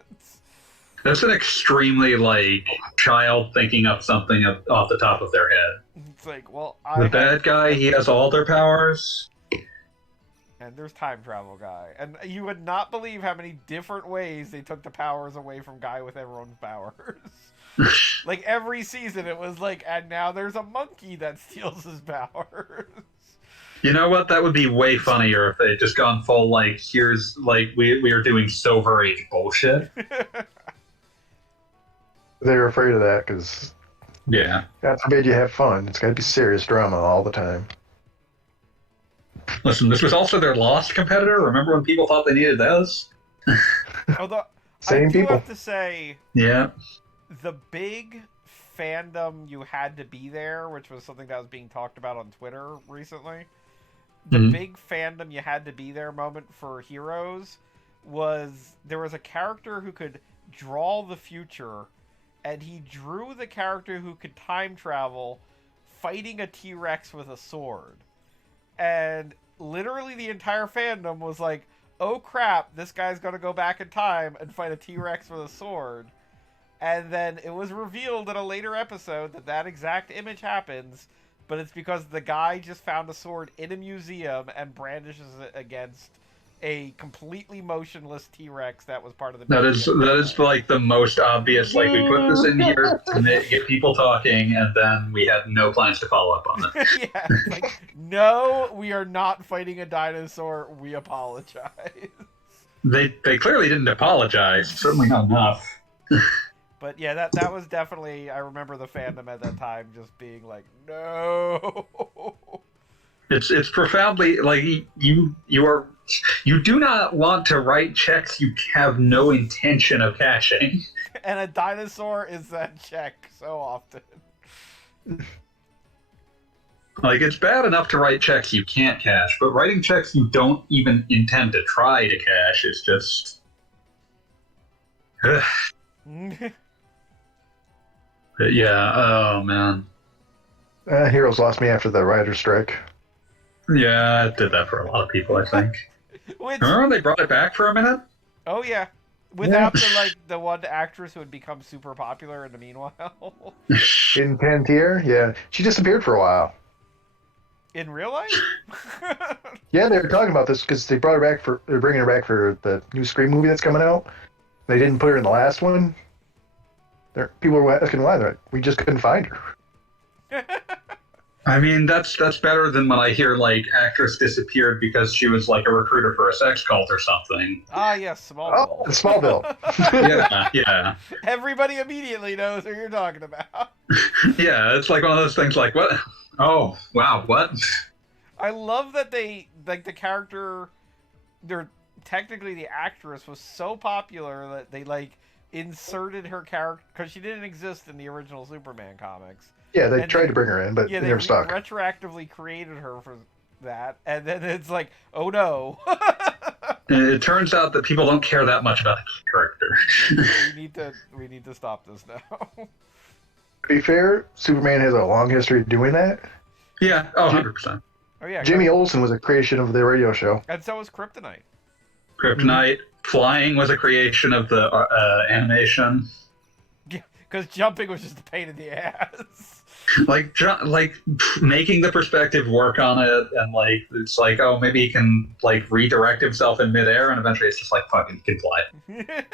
That's an extremely, like, child thinking up something off the top of their head. It's like, well, The bad guy, he has all their powers. And there's time travel guy. And you would not believe how many different ways they took the powers away from guy with everyone's powers. Like, every season it was like, and now there's a monkey that steals his powers. You know what? That would be way funnier if they had just gone full, like, here's, like, we are doing Silver Age bullshit. They were afraid of that because Yeah. God forbid you have fun. It's got to be serious drama all the time. Listen, this was also their Lost competitor. Remember when people thought they needed those? Although I Same do people. have to say, Yeah. the big fandom you had to be there, which was something that was being talked about on Twitter recently. The Mhm. big fandom you had to be there moment for Heroes was there was a character who could draw the future, and he drew the character who could time travel fighting a T-Rex with a sword. And literally the entire fandom was like, oh crap, this guy's gonna go back in time and fight a T-Rex with a sword. And then it was revealed in a later episode that that exact image happens, but it's because the guy just found a sword in a museum and brandishes it against a completely motionless T-Rex that was part of the museum. That is like the most obvious. Like we put this in here to get people talking, and then we had no plans to follow up on it. Yeah, it's like, no, we are not fighting a dinosaur. We apologize. They clearly didn't apologize. Certainly not enough. But yeah, that was definitely. I remember the fandom at that time just being like, no. It's profoundly like you do not want to write checks you have no intention of cashing. And a dinosaur is that check so often. Like, it's bad enough to write checks you can't cash, but writing checks you don't even intend to try to cash is just. Ugh. But yeah, oh man. Heroes lost me after the writer's strike. Yeah, it did that for a lot of people, I think. Which, Remember when they brought it back for a minute? oh yeah, without the one actress who had become super popular in the meanwhile. In Pantier, yeah. She disappeared for a while. In real life? Yeah, they were talking about this because they're bringing her back for the new Scream movie that's coming out. They didn't put her in the last one. People were asking why. They're like, we just couldn't find her. I mean, that's better than when I hear, like, actress disappeared because she was, like, a recruiter for a sex cult or something. Ah, yes, Smallville. Oh, it's Smallville. Yeah. Everybody immediately knows who you're talking about. Yeah, it's like one of those things like, what? Oh, wow, what? I love that they, like, the character, technically the actress was so popular that they, like, inserted her character, because she didn't exist in the original Superman comics. Yeah, they tried to bring her in, but yeah, they never stuck. Retroactively created her for that, and then it's like, oh no. It turns out that people don't care that much about the character. we need to stop this now. To be fair, Superman has a long history of doing that. Yeah, 100%. Oh yeah, Jimmy Olsen was a creation of the radio show. and so was Kryptonite. Kryptonite. Flying was a creation of the animation. Yeah, because jumping was just a pain in the ass. Like making the perspective work on it, and like it's like, oh, maybe he can like redirect himself in midair, and eventually it's just like, fuck it, he can fly.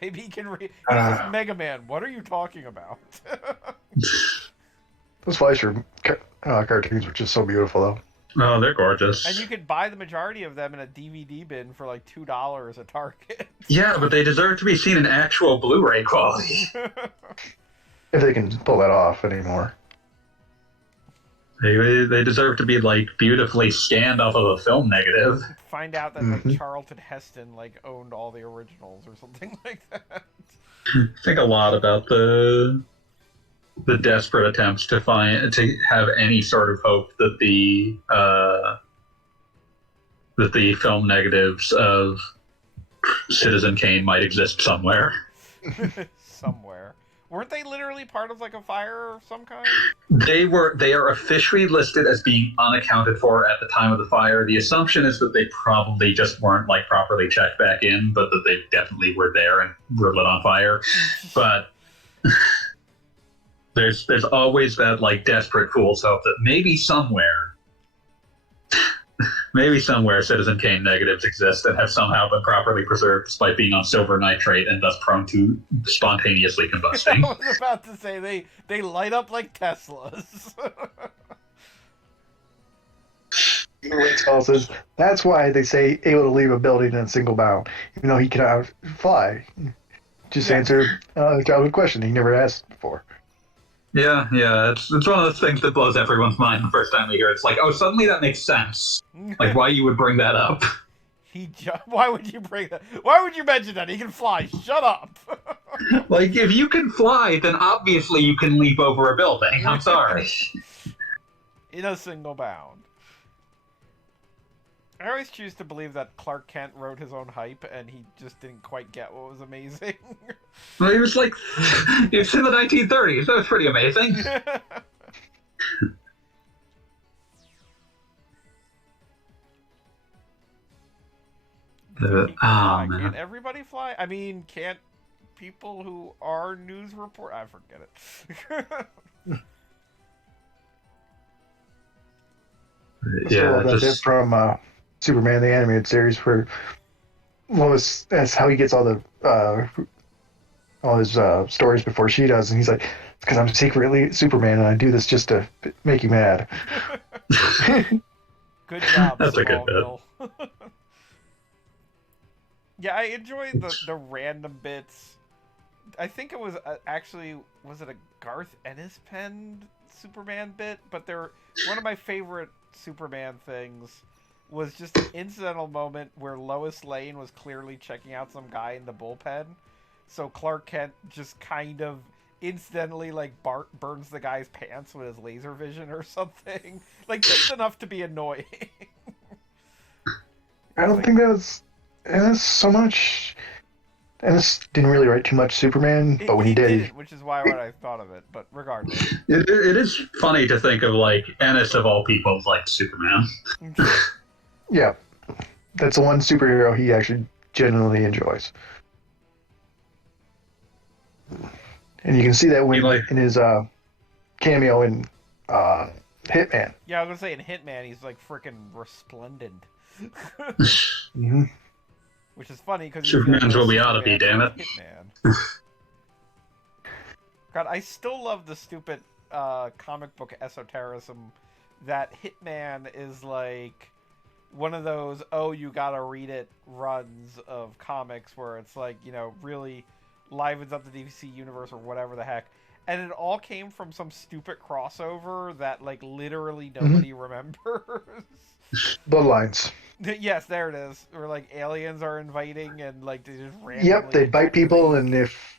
Maybe he can he's just Mega Man. What are you talking about? Those Fleischer cartoons were just so beautiful, though. Oh, they're gorgeous. And you could buy the majority of them in a DVD bin for like $2 at Target. Yeah, but they deserve to be seen in actual Blu-ray quality. If they can pull that off anymore. They deserve to be like beautifully scanned off of a film negative. Find out that like Charlton Heston like owned all the originals or something like that. I think a lot about the desperate attempts to have any sort of hope that the film negatives of Citizen Kane might exist somewhere. Somewhere. Weren't they literally part of like a fire of some kind? They are officially listed as being unaccounted for at the time of the fire. The assumption is that they probably just weren't like properly checked back in, but that they definitely were there and were lit on fire. But there's always that like desperate fool's hope that maybe somewhere Citizen Kane negatives exist and have somehow been properly preserved despite being on silver nitrate and thus prone to spontaneously combusting. I was about to say they light up like Teslas. That's why they say able to leave a building in a single bound, even though he cannot fly. Just answer the childhood question he never asked before. Yeah, yeah. It's one of those things that blows everyone's mind the first time they hear it. It's like, oh, suddenly that makes sense. Like, why you would bring that up? Why would you bring that? Why would you mention that? He can fly. Shut up. Like, if you can fly, then obviously you can leap over a building. I'm sorry. In a single bound. I always choose to believe that Clark Kent wrote his own hype and he just didn't quite get what was amazing. Well, he was like, it's in the 1930s. That was pretty amazing. Oh, man. Can't everybody fly? I mean, can't people who are news report? I forget it. Yeah, that's it from Superman the animated series for Lois. That's how he gets all his stories before she does, and he's like, "It's because I'm secretly Superman, and I do this just to make you mad." Good job, That's a good bit. Yeah, I enjoyed the random bits. I think it was was it a Garth Ennis penned Superman bit? But one of my favorite Superman things was just an incidental moment where Lois Lane was clearly checking out some guy in the bullpen. So Clark Kent just kind of incidentally like burns the guy's pants with his laser vision or something. Like just enough to be annoying. I don't think that was so much. Ennis didn't really write too much Superman, but when he did, which is why I thought of it. But regardless, it is funny to think of like Ennis of all people like Superman. Yeah, that's the one superhero he actually genuinely enjoys, and you can see that when in his cameo in Hitman. Yeah, I was gonna say in Hitman he's like freaking resplendent. Mm-hmm. Which is funny because Superman's what we ought to be, damn it. Hitman. God, I still love the stupid comic book esotericism that Hitman is like one of those you gotta read it runs of comics where it's like, really livens up the DC universe or whatever the heck. And it all came from some stupid crossover that like literally nobody remembers. Bloodlines. Yes, there it is. Where like aliens are inviting and like they just randomly. Yep, they bite people, and if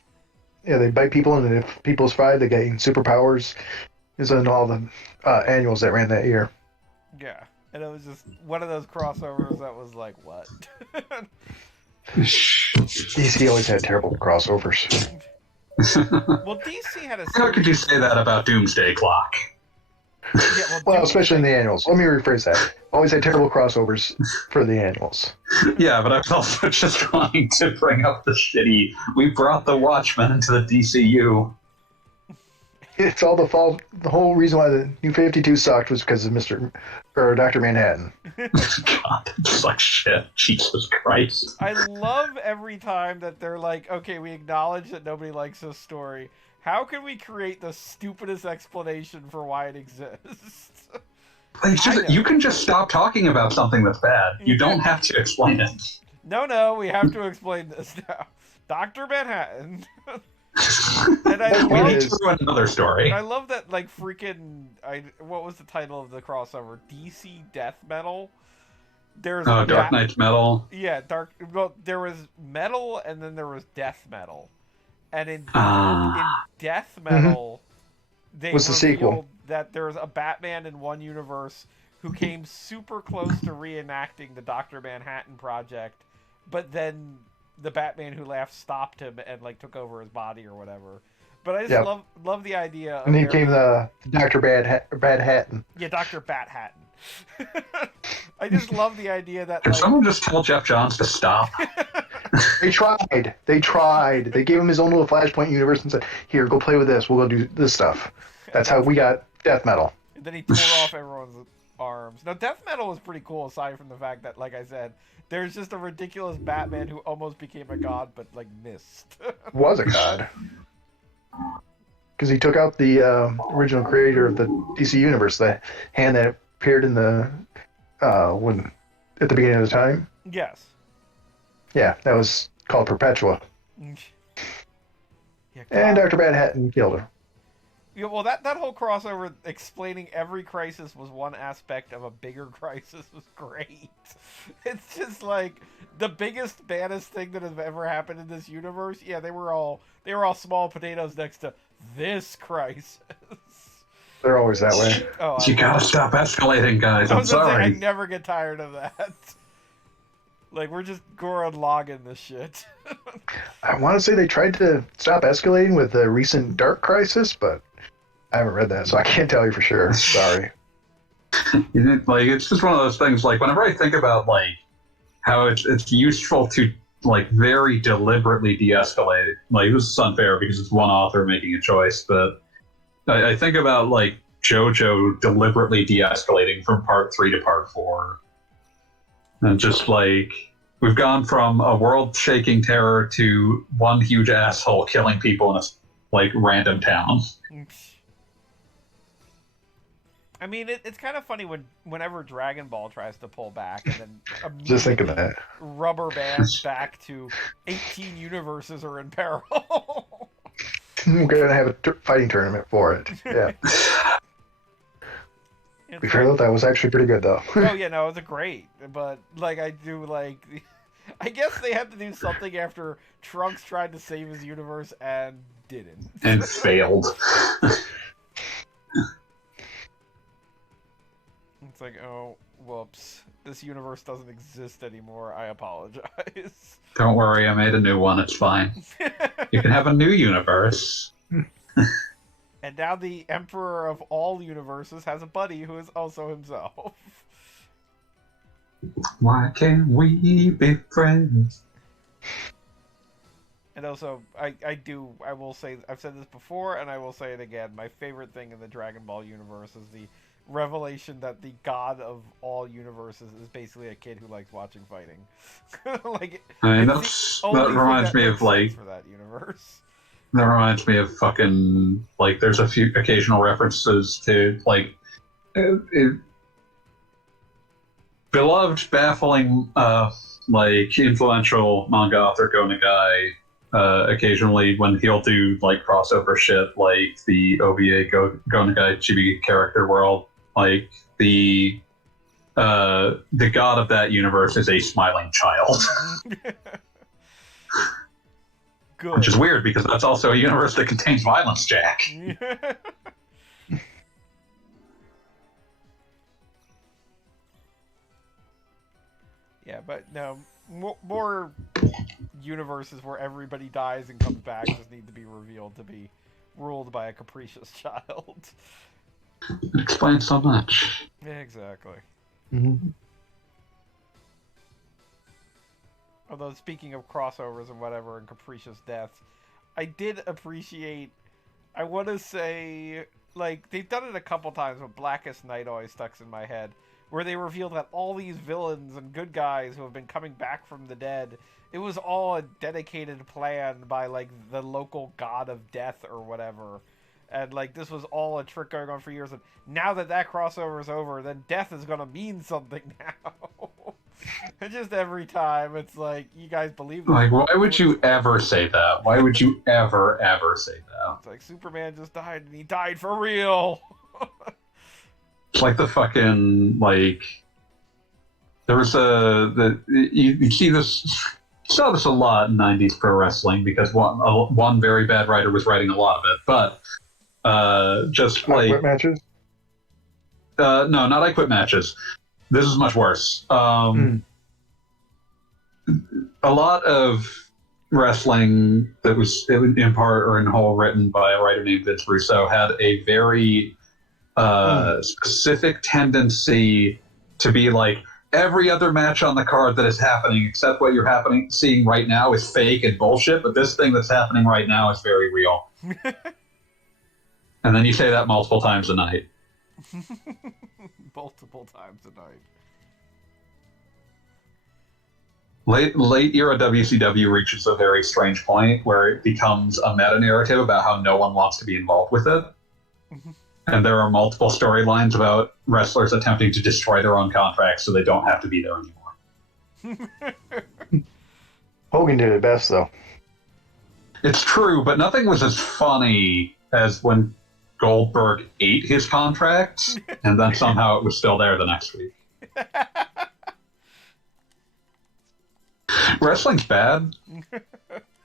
people survive, they gain superpowers. Is in all the annuals that ran that year. Yeah, and it was just one of those crossovers that was like, what? DC always had terrible crossovers. Well, DC had a. How could you say that about Doomsday Clock? Yeah, well, especially in the annuals. Let me rephrase that. Always had terrible crossovers for the annuals. Yeah, but I was also just trying to bring up the shitty. We brought the Watchmen into the DCU. It's all the fault. The whole reason why the New 52 sucked was because of Dr. Manhattan. God, it's like shit. Jesus Christ. I love every time that they're like, okay, we acknowledge that nobody likes this story. How can we create the stupidest explanation for why it exists? Like, you can just stop talking about something that's bad. You don't have to explain it. No, we have to explain this now. Dr. Manhattan. And I love another story. I love that, like, freaking. What was the title of the crossover? DC Death Metal. There's Dark Knight's Metal. Yeah, Well, there was metal, and then there was death metal. And in Death Metal, they was the sequel that there was a Batman in one universe who came super close to reenacting the Dr. Manhattan project, but then the Batman Who Laughs stopped him and like took over his body or whatever. But I just love the idea of. And he became the Dr. Bad Hatton. Yeah, Dr. Bat Hatton. I just love the idea that. Can someone just tell Jeff Johns to stop? They tried. They gave him his own little Flashpoint universe and said, "Here, go play with this. We'll go do this stuff." That's how we got Death Metal. And then he tore off everyone's arms. Now, Death Metal was pretty cool, aside from the fact that, like I said, there's just a ridiculous Batman who almost became a god, but like missed. Was a god. Because he took out the original creator of the DC universe, the hand that appeared in the at the beginning of the time. Yes. Yeah, that was called Perpetua. Yeah, and Dr. Bad Hatton killed her. Yeah, well, that whole crossover explaining every crisis was one aspect of a bigger crisis was great. It's just like the biggest, baddest thing that has ever happened in this universe. Yeah, they were all small potatoes next to this crisis. They're always that way. Oh, I You gotta love it. stop escalating, guys. I I'm was gonna say I sorry. never get tired of that. Like we're just Goran logging this shit. I want to say they tried to stop escalating with the recent Dark Crisis, but I haven't read that, so I can't tell you for sure. Sorry. Like, it's just one of those things. Like, whenever I think about like how it's useful to like very deliberately de-escalate. Like, this is unfair because it's one author making a choice, but I think about like JoJo deliberately de-escalating from part 3 to part 4. And just like we've gone from a world-shaking terror to one huge asshole killing people in a like random town. I mean, it's kind of funny whenever Dragon Ball tries to pull back and then Just think of immediately that. rubber bands back to 18 universes are in peril. We're gonna have a fighting tournament for it. Yeah. Be fair though, that was actually pretty good though. Oh yeah, no, it was great, but like I do like, I guess they had to do something after Trunks tried to save his universe and didn't. And failed. It's like, oh, whoops, this universe doesn't exist anymore. I apologize. Don't worry, I made a new one. It's fine. You can have a new universe. And now the Emperor of all universes has a buddy who is also himself. Why can't we be friends? And also, I will say, I've said this before, and I will say it again. My favorite thing in the Dragon Ball universe is the revelation that the god of all universes is basically a kid who likes watching fighting. Like, I mean, it's the that only thing reminds me makes of like sense for that universe. that reminds me of fucking like. There's a few occasional references to like beloved, baffling, like influential manga author Go Nagai. Occasionally, when he'll do like crossover shit, like the OVA Go Nagai Chibi character world, like the god of that universe is a smiling child. Good. Which is weird because that's also a universe that contains violence, Jack. Yeah, but no, more universes where everybody dies and comes back just need to be revealed to be ruled by a capricious child. It explains so much. Exactly. Mm-hmm. Although, speaking of crossovers and whatever and capricious deaths, I did appreciate, I want to say, like, they've done it a couple times, but Blackest Night always stuck in my head, where they revealed that all these villains and good guys who have been coming back from the dead, it was all a dedicated plan by, like, the local god of death or whatever. And, like, this was all a trick going on for years. And now that crossover is over, then death is going to mean something now. And just every time, it's like, you guys believe this. Like, why would you ever say that? Why would you ever say that? It's like, Superman just died, and he died for real. It's like the fucking, like... There was you see this... You saw this a lot in 90s pro wrestling, because one very bad writer was writing a lot of it, but... just like... Quit matches? No, not I Quit matches. This is much worse. A lot of wrestling that was in part or in whole written by a writer named Vince Russo had a very specific tendency to be like, every other match on the card that is happening except what you're seeing right now is fake and bullshit, but this thing that's happening right now is very real. And then you say that multiple times a night. Multiple times a night. Late era WCW reaches a very strange point where it becomes a meta narrative about how no one wants to be involved with it. And there are multiple storylines about wrestlers attempting to destroy their own contracts so they don't have to be there anymore. Hogan did it best though. It's true, but nothing was as funny as when Goldberg ate his contract, and then somehow it was still there the next week. Wrestling's bad.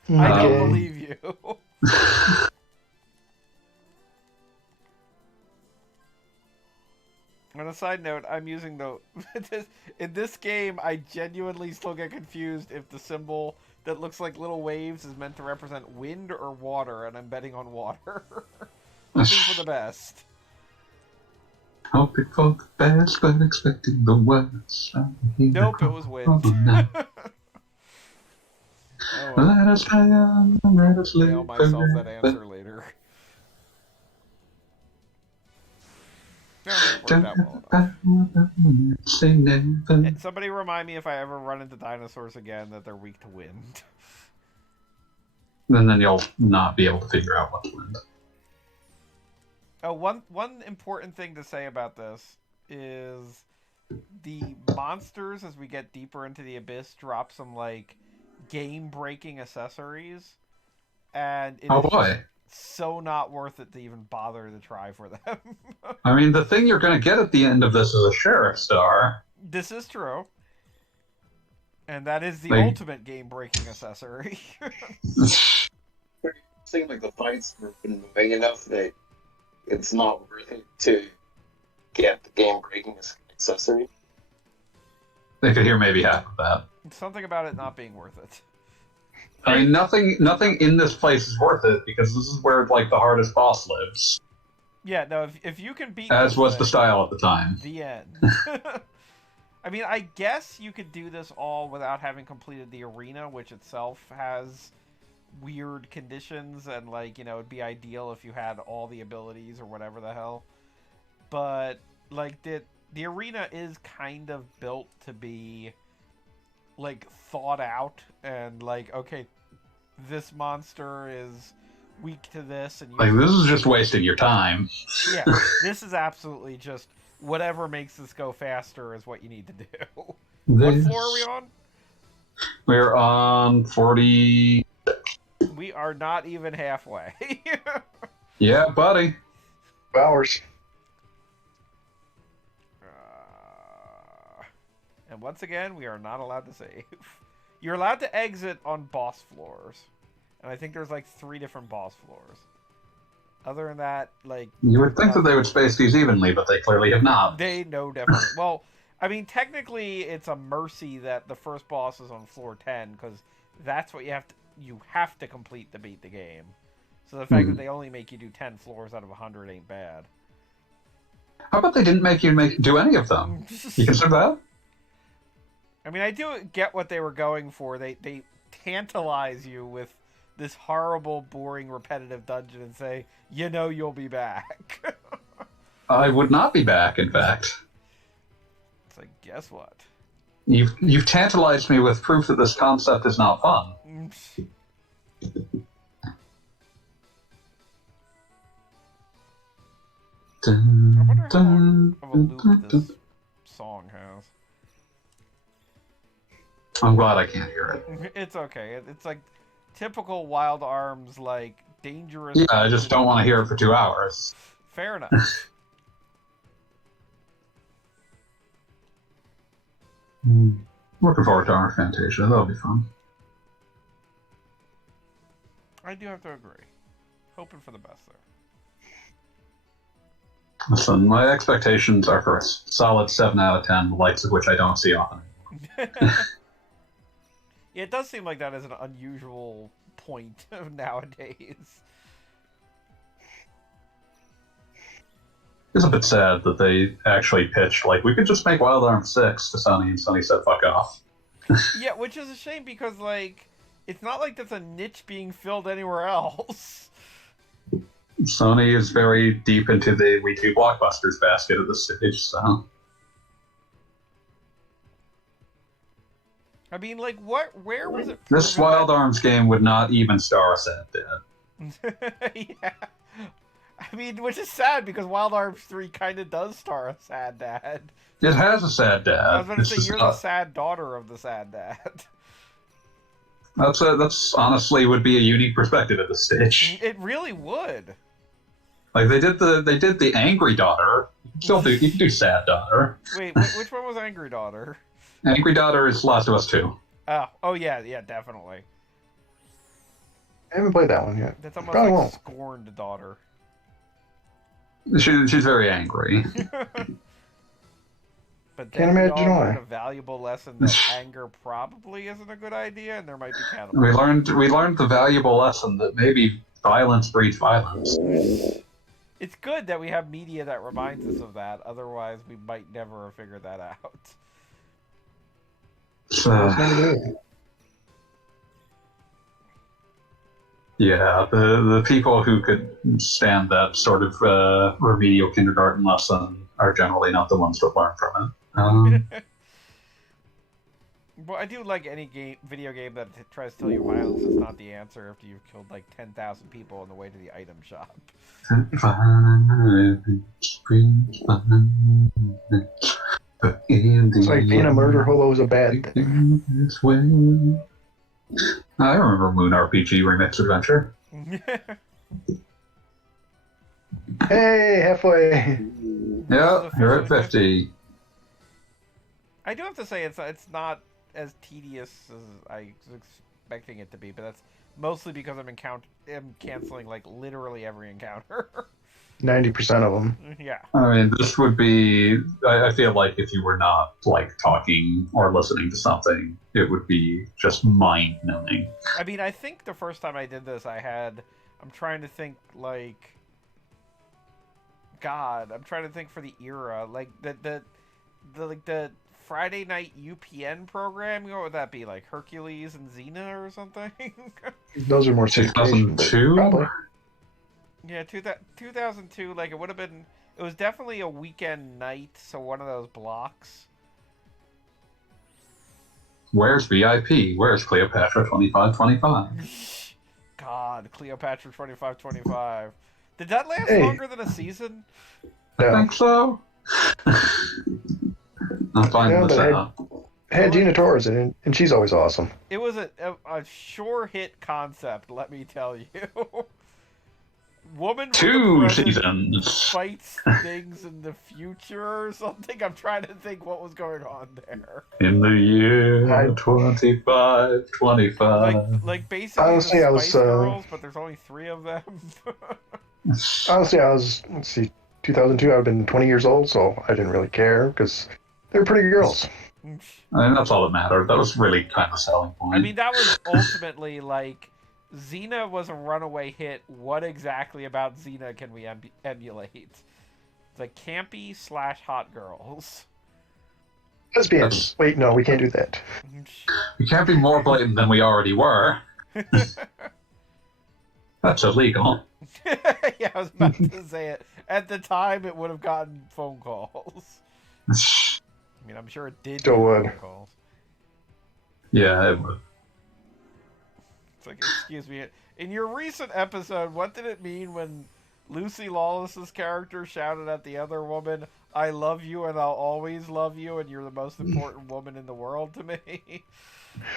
I don't Okay. believe you. On a side note, I'm using the in this game. I genuinely still get confused if the symbol that looks like little waves is meant to represent wind or water, and I'm betting on water. Hoping for the best. Hoping for the best, but expecting the worst. Nope, it was wind. Oh, well. Let us hang on, let us live Mail myself that forever. answer later. No, it worked out well enough. Say never. Somebody remind me if I ever run into dinosaurs again that they're weak to wind. And then you'll not be able to figure out what's wind. Oh, one important thing to say about this is the monsters, as we get deeper into the abyss, drop some like game-breaking accessories, and it Oh is boy. just so not worth it to even bother to try for them. I mean, the thing you're going to get at the end of this is a sheriff star. This is true. And that is the Like- ultimate game-breaking accessory. It seemed like the fights were moving enough that it's not worth it to get the game-breaking accessory. They could hear maybe half of that. Something about it not being worth it. I mean, nothing in this place is worth it because this is where like the hardest boss lives, Yeah, no, if you can beat as this was the thing, style at the time. the end. I mean, I guess you could do this all without having completed the arena, which itself has weird conditions, and like, you know, it'd be ideal if you had all the abilities or whatever the hell. But like the arena is kind of built to be like thought out and like, okay, this monster is weak to this, and you Like, this is just wasting your time. yeah, this is absolutely just whatever makes this go faster is what you need to do. What floor are we on? We're on 40. We are not even halfway. Yeah, buddy. Hours. And once again, we are not allowed to save. You're allowed to exit on boss floors. And I think there's like 3 different boss floors. Other than that, like... You would think that they would space these evenly, but they clearly have not. They know definitely. Well, I mean, technically, it's a mercy that the first boss is on floor 10, because that's what you have to complete to beat the game. So the fact that they only make you do 10 floors out of 100 ain't bad. How about they didn't make you do any of them? You consider that? I mean, I do get what they were going for. They tantalize you with this horrible, boring, repetitive dungeon and say, you know you'll be back. I would not be back, in fact. It's like, guess what? You've tantalized me with proof that this concept is not fun. I wonder how long of a loop this song has. I'm glad I can't hear it. It's okay. It's like typical Wild Arms, like dangerous. Yeah, I just don't want to hear it for 2 hours. Fair enough. Looking forward to our Fantasia. That'll be fun. I do have to agree. Hoping for the best there. Listen, my expectations are for a solid 7 out of 10, the likes of which I don't see often. Yeah, it does seem like that is an unusual point nowadays. It's a bit sad that they actually pitched, like, we could just make Wild Arms 6 to Sonny, and Sonny said, fuck off. Yeah, which is a shame because, like, it's not like that's a niche being filled anywhere else. Sony is very deep into the we do blockbusters basket at this stage, so... I mean, like, where was it? This proven Wild Arms game would not even star a Sad Dad. that- Yeah. I mean, which is sad because Wild Arms 3 kind of does star a sad dad. It has a Sad Dad. I was about to It's say, just you're the sad daughter of the sad dad. That's honestly would be a unique perspective at this stage. It really would. Like they did the angry daughter. You can do sad daughter. Wait, which one was Angry Daughter? Angry daughter is Last of Us 2. Oh yeah, definitely. I haven't played that one yet. That's almost Probably like won't. Scorned Daughter. She's very angry. But Can't then we imagine all why. learned a valuable lesson that anger probably isn't a good idea, and there might be cannibals. We learned the valuable lesson that maybe violence breeds violence. It's good that we have media that reminds us of that. Otherwise, we might never have figured that out. So, yeah, the people who could stand that sort of remedial kindergarten lesson are generally not the ones that learn from it. Well, I do like any video game that tries to tell you violence is not the answer after you've killed like 10,000 people on the way to the item shop. It's like being a murder hobo is a bad thing. I remember Moon RPG Remix Adventure. Hey, halfway. Yeah, you're at 50. I do have to say it's not as tedious as I was expecting it to be, but that's mostly because I'm canceling like literally every encounter. 90% of them. Yeah. I mean, this would be. I feel like if you were not like talking or listening to something, it would be just mind numbing. I mean, I think the first time I did this, I'm trying to think like. God, I'm trying to think for the era, like the Friday night UPN program. What would that be, like Hercules and Xena or something? Those are more 2002. Probably. Yeah, 2002. Like it would have been. It was definitely a weekend night, so one of those blocks. Where's VIP? Where's Cleopatra 2525? God, Cleopatra 2525. Did that last Hey. longer than a season? I No. think so. I'm finding Yeah, this but out. Had Gina Torres in it, and she's always awesome. It was a sure hit concept, let me tell you. Woman from 2 the present seasons. fights things in the future or something. I'm trying to think what was going on there. In the year I- 2525. Like basically Honestly, the I was, Spice Girls, but there's only 3 of them. Honestly, I was, 2002, I've been 20 years old, so I didn't really care, because they were pretty girls. I mean, that's all that mattered. That was really kind of a selling point. I mean, that was ultimately like Xena was a runaway hit. What exactly about Xena can we emulate? The campy / hot girls. Lesbians. Wait, no, we can't do that. we can't be more blatant than we already were. That's illegal. Yeah, I was about to say it. At the time, it would have gotten phone calls. I mean, I'm sure it did Still get would. phone calls. Yeah, it would. It's like, excuse me. In your recent episode, what did it mean when Lucy Lawless's character shouted at the other woman, "I love you and I'll always love you, and you're the most important woman in the world to me"?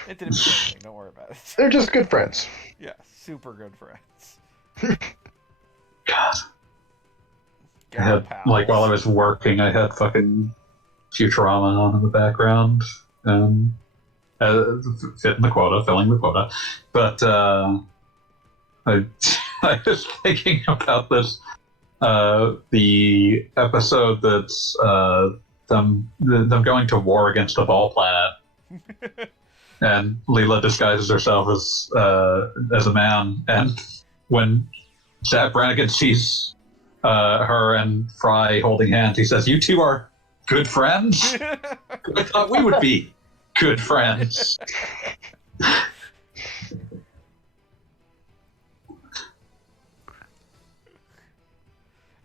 It didn't mean anything. Don't worry about it. They're just good friends. Yeah, super good friends. God. I Gal had, pals. like, while I was working, I had fucking Futurama on in the background. Fitting the quota, filling the quota. But I was thinking about this. The episode that's them going to war against the Ball Planet, and Leela disguises herself as a man, and when Zach Brannigan sees her and Fry holding hands, he says, "You two are good friends? I thought we would be good friends."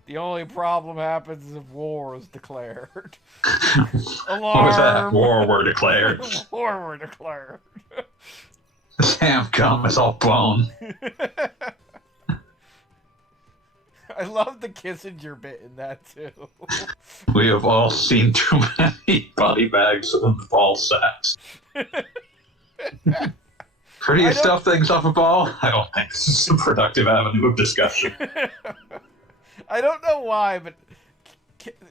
The only problem happens if war is declared. What was that? Alarm! War were declared. War were declared. Sam gum is all bone. I love the Kissinger bit in that too. We have all seen too many body bags of ball sacks. Pretty I to stuff things off a ball? I don't think this is a productive avenue of discussion. I don't know why, but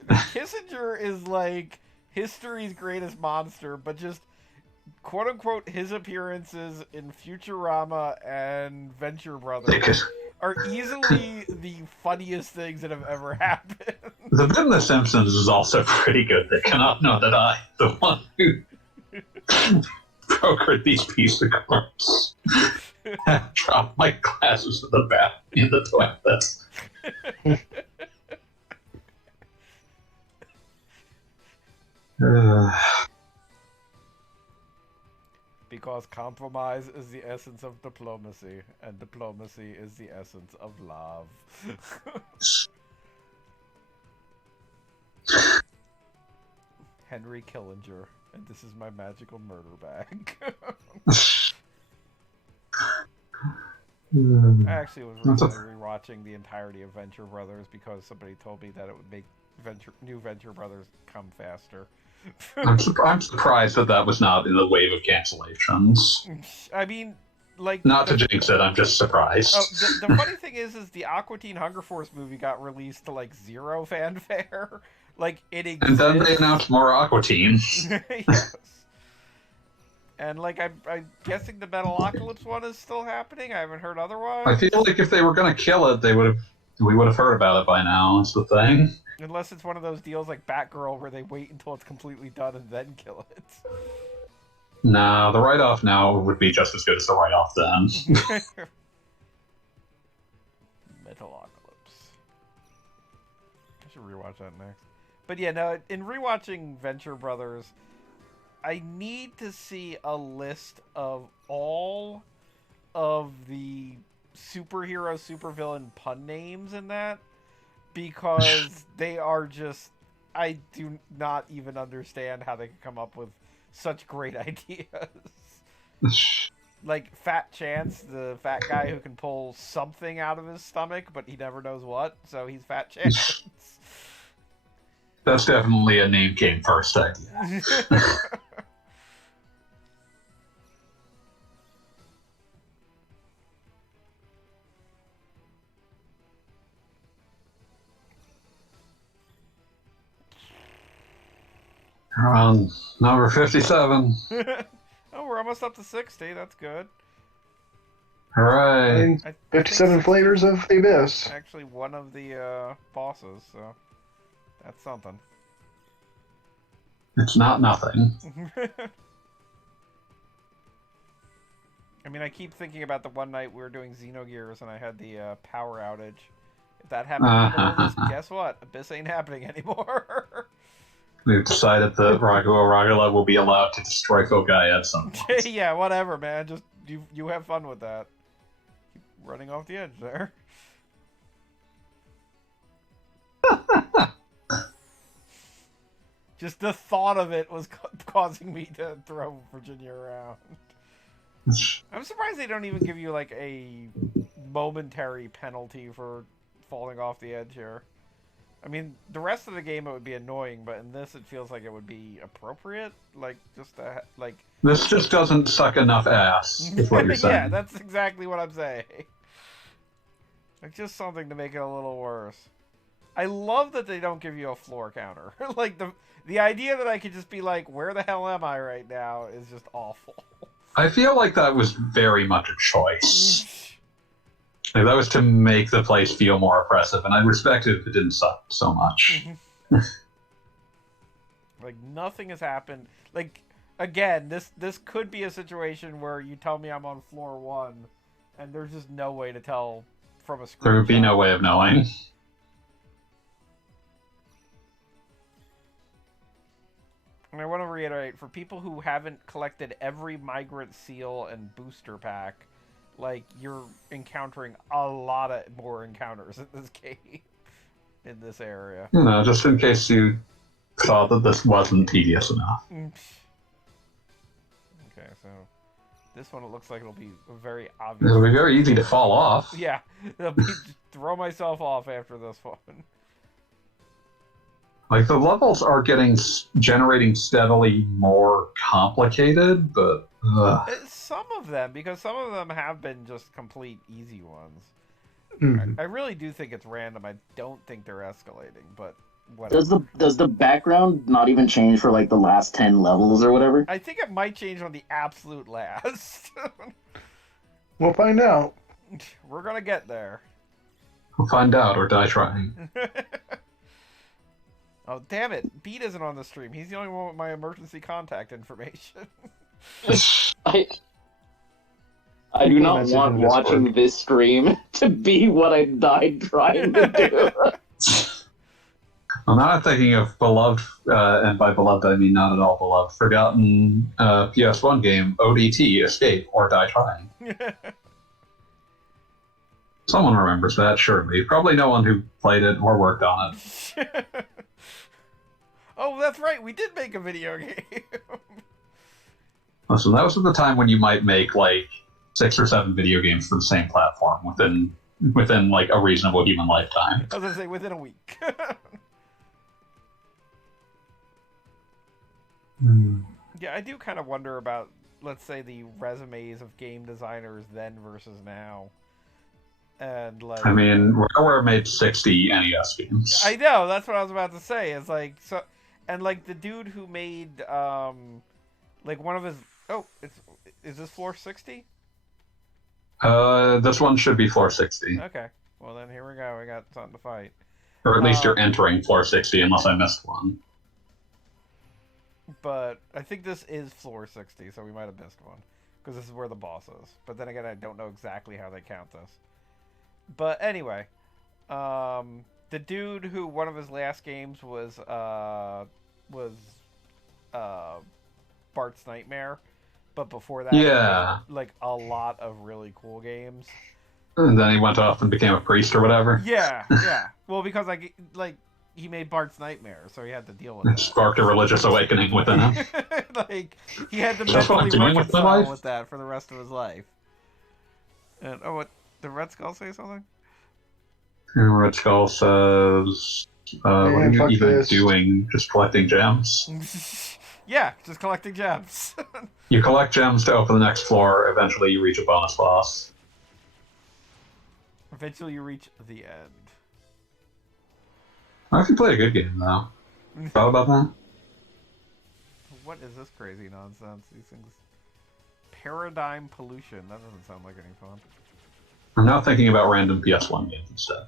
Kissinger is like history's greatest monster, but just quote unquote his appearances in Futurama and Venture Brothers are easily the funniest things that have ever happened. The bit in The Simpsons is also pretty good. They cannot know that I, the one who brokered these piece of cards, have dropped my glasses in the toilet. Because compromise is the essence of diplomacy, and diplomacy is the essence of love. Henry Killinger, and this is my magical murder bag. I actually was recently rewatching the entirety of Venture Brothers because somebody told me that it would make new Venture Brothers come faster. I'm surprised that was not in the wave of cancellations. I mean, like... Not to jinx it, I'm just surprised. Oh, the funny thing is the Aqua Teen Hunger Force movie got released to, like, zero fanfare. Like, it exists. And then they announced more Aqua Teen. Yes. And, like, I'm guessing the Metalocalypse one is still happening? I haven't heard otherwise. I feel like if they were going to kill it, we would have heard about it by now, is the thing. Unless it's one of those deals like Batgirl where they wait until it's completely done and then kill it. No, the write-off now would be just as good as the write-off then. Metalocalypse. I should rewatch that next. But yeah, no, in rewatching Venture Brothers, I need to see a list of all of the superhero, supervillain pun names in that. Because they are just... I do not even understand how they could come up with such great ideas. Like Fat Chance, the fat guy who can pull something out of his stomach, but he never knows what, so he's Fat Chance. That's definitely a name came first idea. We're on number 57. Oh, we're almost up to 60. That's good. Hooray. 57 flavors of the abyss. Actually, one of the bosses, so that's something. It's not nothing. I mean, I keep thinking about the one night we were doing Xenogears and I had the power outage. If that happened in the middle of this, guess what? Abyss ain't happening anymore. We've decided that Ragula will be allowed to destroy Kogai at some point. Yeah, whatever, man. Just you have fun with that. Keep running off the edge there. Just the thought of it was causing me to throw Virginia around. I'm surprised they don't even give you like a momentary penalty for falling off the edge here. I mean, the rest of the game it would be annoying, but in this it feels like it would be appropriate. Like, just like... This just doesn't suck enough ass, is what you're saying. Yeah, that's exactly what I'm saying. Like, just something to make it a little worse. I love that they don't give you a floor counter. Like, the idea that I could just be like, where the hell am I right now is just awful. I feel like that was very much a choice. Like, that was to make the place feel more oppressive, and I respect it if it didn't suck so much. Like, nothing has happened. Like, again, this could be a situation where you tell me I'm on floor 1, and there's just no way to tell from a screen. There would be no way of knowing. And I want to reiterate, for people who haven't collected every migrant seal and booster pack, like, you're encountering a lot of more encounters in this game, in this area. You know, just in case you thought that this wasn't tedious enough. Okay, so this one, it looks like it'll be very obvious. It'll be very easy to fall off. Yeah, it'll be throw myself off after this one. Like, the levels are generating steadily more complicated, but... Some of them, because some of them have been just complete easy ones. Mm. I really do think it's random. I don't think they're escalating, but whatever. Does the background not even change for like the last 10 levels or whatever? I think it might change on the absolute last. We'll find out. We're gonna get there. We'll find out or die trying. Oh, damn it. Beat isn't on the stream. He's the only one with my emergency contact information. I do not Message want in Discord. watching this stream to be what I died trying to do. Well, now I'm thinking of beloved, and by beloved I mean not at all beloved, forgotten PS1 game, ODT, Escape, or Die Trying. Someone remembers that, surely. Probably no one who played it or worked on it. Oh, that's right. We did make a video game. Listen, that was at the time when you might make, like, 6 or 7 video games for the same platform within like, a reasonable human lifetime. I was gonna say within a week. Yeah, I do kind of wonder about, let's say, the resumes of game designers then versus now. And like, I mean, Rareware made 60 NES games. I know, that's what I was about to say. It's like, so, and like the dude who made like one of his, is this floor 60? This one should be floor 60. Okay, well then here we go. We got something to fight. Or at least you're entering floor 60 unless I missed one. But I think this is floor 60, so we might have missed one. Because this is where the boss is. But then again, I don't know exactly how they count this. But anyway, the dude who one of his last games was Bart's Nightmare, but before that, Yeah. like a lot of really cool games. And then he went off and became a priest or whatever. Yeah, yeah. Well, because like he made Bart's Nightmare, so he had to deal with It that. sparked a religious awakening within him. Like he had to That's what I'm mentally doing with my reconcile life. with that for the rest of his life. And what did Red Skull say something? And Red Skull says, what are you fuck even this. doing? Just collecting gems? Yeah, just collecting gems. You collect gems to open the next floor, eventually you reach a bonus boss. Eventually, you reach the end. I actually played a good game, though. Thought about that? What is this crazy nonsense? These things. Paradigm pollution. That doesn't sound like any fun. I'm now thinking about random PS1 games instead.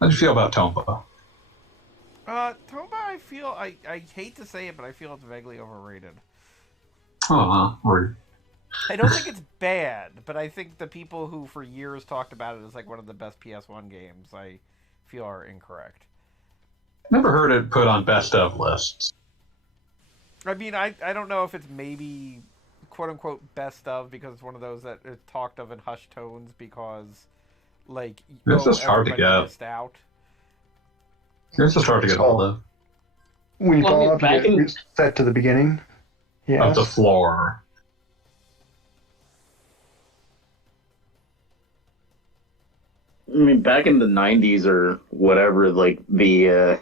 How do you feel about Tomba? Tomba, I feel I hate to say it, but I feel it's vaguely overrated. Or I don't think it's bad, but I think the people who for years talked about it as like one of the best PS1 games, I feel are incorrect. never heard it put on best of lists. I mean, I don't know if it's maybe quote unquote best of because it's one of those that is talked of in hushed tones because like It's just hard to everybody get. missed out. It's just hard to get hold of. When you Well, I fall mean, off, back you in- get set to the beginning. Yeah. Of the floor. I mean, back in the 90s or whatever, like the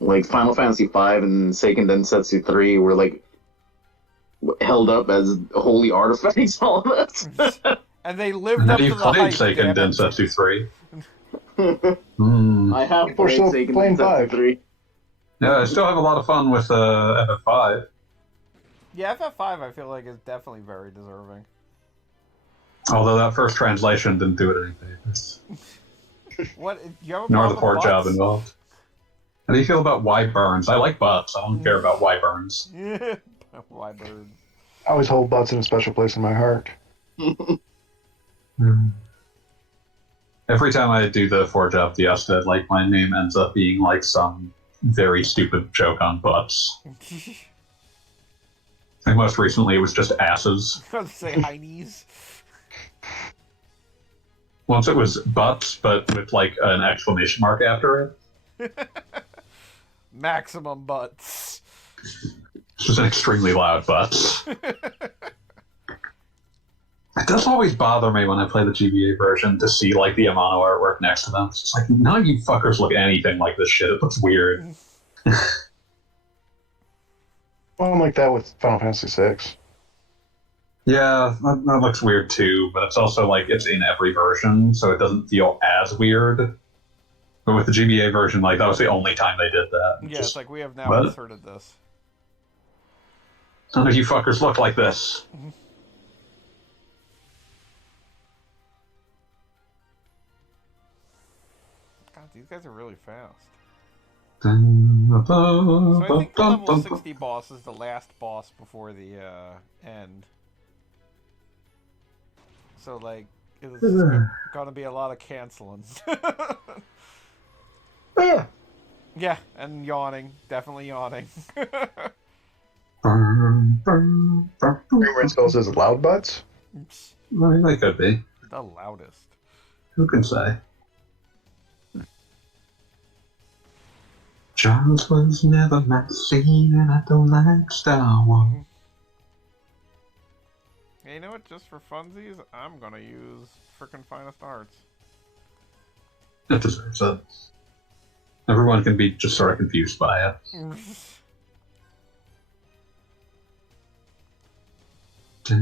like Final Fantasy V and Seiken Densetsu 3 were like held up as holy artifacts. All of this. And they lived And up have to you the played hype. Seiken damn it. Densetsu 3? Hmm. I have People are played still Seiken playing Densetsu 5. 3. Yeah, I still have a lot of fun with FF5. Yeah, FF5 I feel like is definitely very deserving. Although that first translation didn't do it any favors. What you have a Nor the problem port with job butts? involved. How do you feel about wyverns? I like butts. I don't care about wyverns. Yeah. Why bird? I always hold butts in a special place in my heart. Every time I do the Forge Up Fiesta, like my name ends up being like some very stupid joke on butts. Like most recently, it was just asses. I was to say heinies. Once it was butts, but with like an exclamation mark after it. Maximum butts. It's just an extremely loud butts. It does always bother me when I play the GBA version to see like the Amano artwork next to them. It's just like none of you fuckers look anything like this shit. It looks weird. Well, I'm like that with Final Fantasy VI. Yeah, that looks weird too, but it's also like it's in every version, so it doesn't feel as weird. But with the GBA version, like that was the only time they did that. Yeah, it's Just like we have now what? inserted this. None of you fuckers look like this. God, these guys are really fast. So So I think the level 60 boss is the last boss before the end. So like, it's gonna be a lot of canceling. Yeah. Yeah, and yawning, definitely yawning. Where it goes as loud butts. Well, they could be. The loudest. Who can say? Charles was never Maxine, and I don't like Star Wars. Hey, you know what? Just for funsies, I'm gonna use frickin' Finest Arts. It deserves it. Everyone can be just sort of confused by it. Yeah,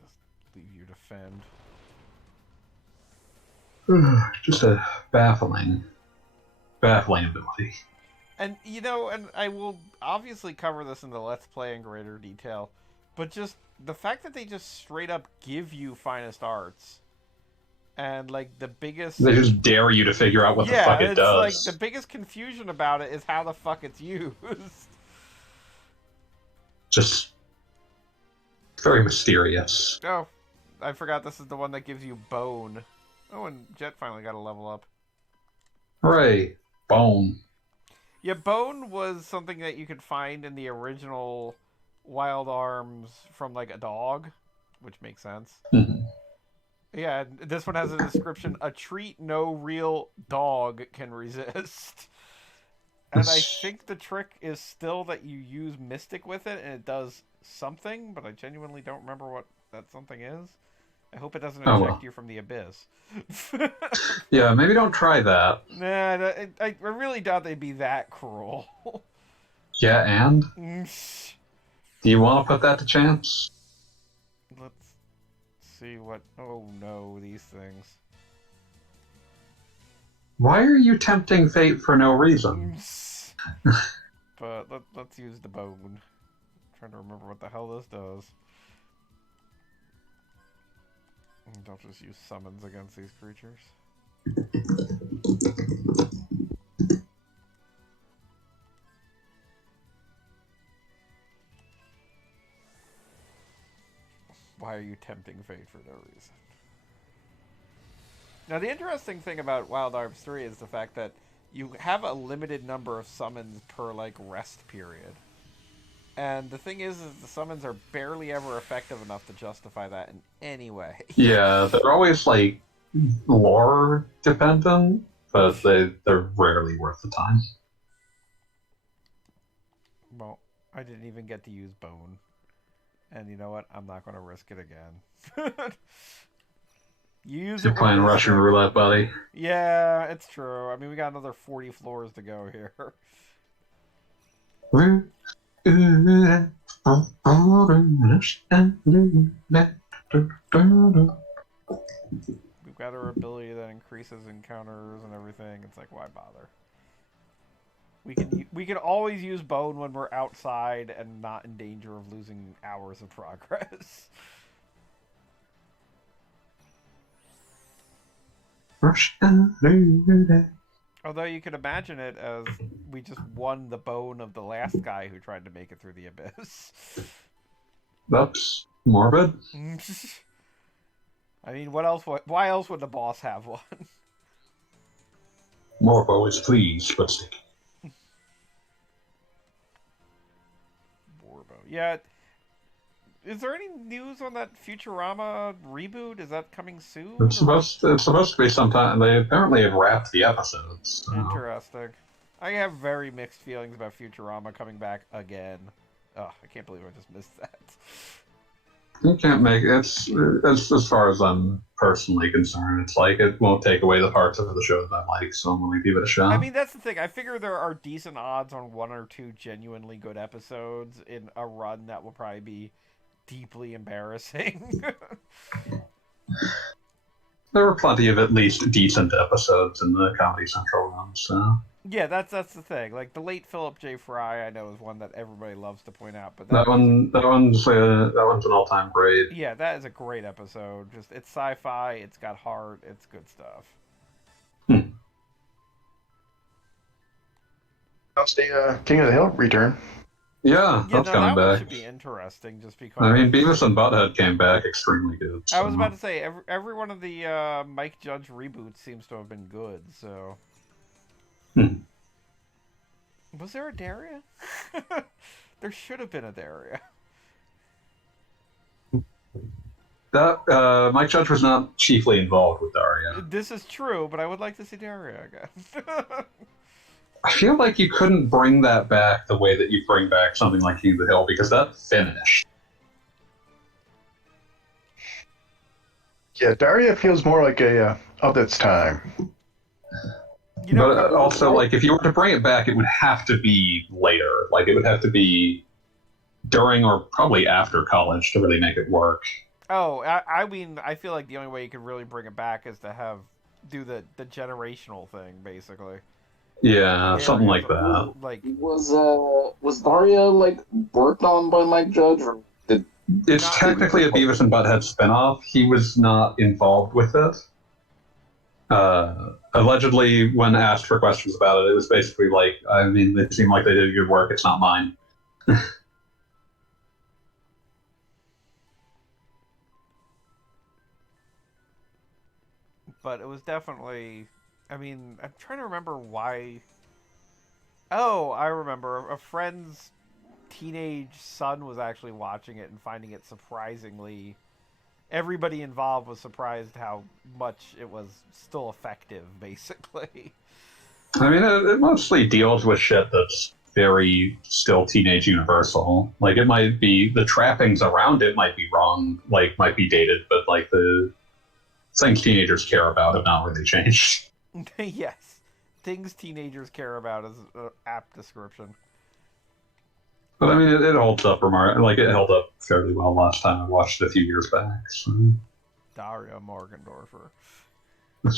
just leave you defend. Just a baffling ability. And, you know, and I will obviously cover this in the Let's Play in greater detail, but just the fact that they just straight up give you Finest Arts, and, like, the biggest... They just dare you to figure out what the fuck it does. Yeah, it's like, the biggest confusion about it is how the fuck it's used. Just very mysterious. Oh, I forgot this is the one that gives you Bone. Oh, and Jet finally got a level up. Hooray. Bone. Yeah, Bone was something that you could find in the original Wild Arms from, like, a dog, which makes sense. Mhm. Yeah, this one has a description, a treat no real dog can resist. And I think the trick is still that you use Mystic with it, and it does something, but I genuinely don't remember what that something is. I hope it doesn't eject you from the abyss. Yeah, maybe don't try that. Nah, I really doubt they'd be that cruel. Yeah, and? Let's Do you want to put that to chance? see what... Oh no, these things. Why are you tempting fate for no reason? But let's use the bone. I'm trying to remember what the hell this does. Don't just use summons against these creatures. Why are you tempting fate for no reason? Now, the interesting thing about Wild Arms 3 is the fact that you have a limited number of summons per, like, rest period. And the thing is the summons are barely ever effective enough to justify that in any way. Yeah, they're always, like, lore dependent, but they're rarely worth the time. Well, I didn't even get to use Bone. And you know what? I'm not going to risk it again. You're playing Russian roulette, buddy. Yeah, it's true. I mean, we got another 40 floors to go here. We've got our ability that increases encounters and everything. It's like, why bother? We can always use Bone when we're outside and not in danger of losing hours of progress. Although you could imagine it as we just won the bone of the last guy who tried to make it through the abyss. That's morbid. I mean, what else? Why else would the boss have one? Morbo is pleased, but sticky. Morbo. Yeah. Is there any news on that Futurama reboot? Is that coming soon? It's supposed to be sometime. They apparently have wrapped the episodes. So. Interesting. I have very mixed feelings about Futurama coming back again. Oh, I can't believe I just missed that. You can't make it's as far as I'm personally concerned. It's like it won't take away the parts of the show that I like, so I'm going to give it a I shot. mean, that's the thing. I figure there are decent odds on one or two genuinely good episodes in a run that will probably be deeply embarrassing. There were plenty of at least decent episodes in the Comedy Central run, so Yeah, that's the thing. Like the late Philip J. Fry, I know is one that everybody loves to point out, but that one's an all-time great. yeah, that is a great episode. Just it's sci-fi, it's got heart, it's good stuff. How's the King of the Hill return? Yeah, Yeah, that's no, coming that one back. should be interesting, just because. I mean, Beavis and Butthead came back extremely good. I was so- about to say every one of the Mike Judge reboots seems to have been good. So, was there a Daria? There should have been a Daria. That Mike Judge was not chiefly involved with Daria. This is true, but I would like to see Daria again. I feel like you couldn't bring that back the way that you bring back something like King of the Hill because that finished. Yeah, Daria feels more like a of its time. You know, But also, like, if you were to bring it back, it would have to be later. Like, it would have to be during or probably after college to really make it work. oh, I mean, I feel like the only way you could really bring it back is to do the generational thing, basically. Yeah, something like that. Like, Was Daria like worked on by Mike Judge, or did It's Not technically a Beavis and Butthead spinoff. He was not involved with it. Allegedly, when asked for questions about it, it was basically like, I mean, it seemed like they did good work. It's not mine. but it was definitely. I mean, I'm trying to remember why. Oh, I remember. A friend's teenage son was actually watching it and finding it surprisingly. Everybody involved was surprised how much it was still effective, basically. I mean, it mostly deals with shit that's very still teenage universal. Like, it might be, the trappings around it might be wrong, like, might be dated, but, like, the things teenagers care about have not really changed. Yes. Things teenagers care about is an apt description. But I mean, it holds up. It held up fairly well last time I watched it a few years back. So. Daria Morgendorfer. It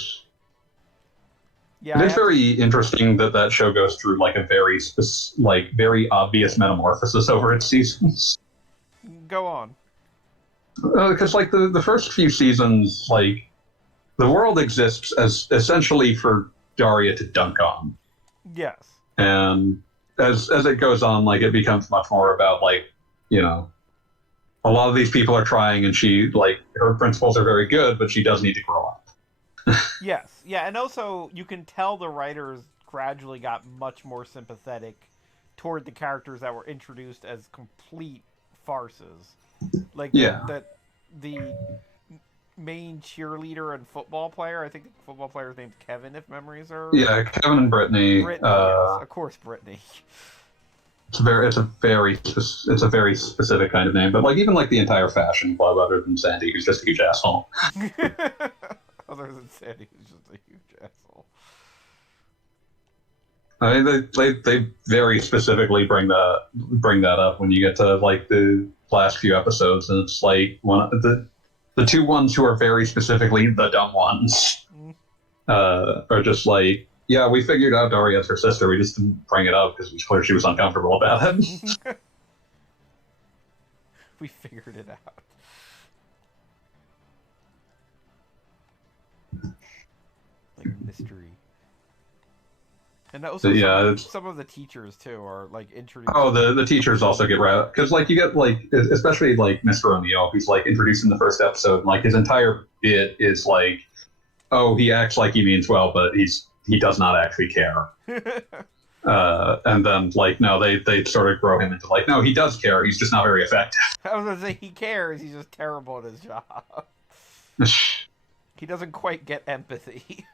Yeah, is very interesting that show goes through like a very obvious metamorphosis over its seasons. go on. Because like the first few seasons, like the world exists as essentially for Daria to dunk on, Yes. and as it goes on, like it becomes much more about like, you know, a lot of these people are trying, and she like her principles are very good, but she does need to grow up. Yes. Yeah, and also you can tell the writers gradually got much more sympathetic toward the characters that were introduced as complete farces. Like Yeah. the main cheerleader and football player, I think the football player's name's Kevin, if memories are Yeah, Kevin and Brittany. Brittany, yes, of course Brittany. It's a very specific kind of name, but like even like the entire fashion club, other than Sandy, who's just a huge asshole. Other than Sandy, who's just a huge asshole. I mean, they very specifically bring that up when you get to like the last few episodes, and it's like one of the two ones who are very specifically the dumb ones are just like, yeah, we figured out Daria's her sister. We just didn't bring it up because it was clear she was uncomfortable about it. We figured it out. Like mystery. And also Yeah, some of the teachers too are like introduced. Oh, the teachers also get right because like you get like especially like Mr. O'Neill, who's like introduced in the first episode. And, like his entire bit is like, oh, he acts like he means well, but he does not actually care. And then like no, they sort of grow him into like no, he does care. He's just not very effective. I was gonna say he cares. He's just terrible at his job. He doesn't quite get empathy.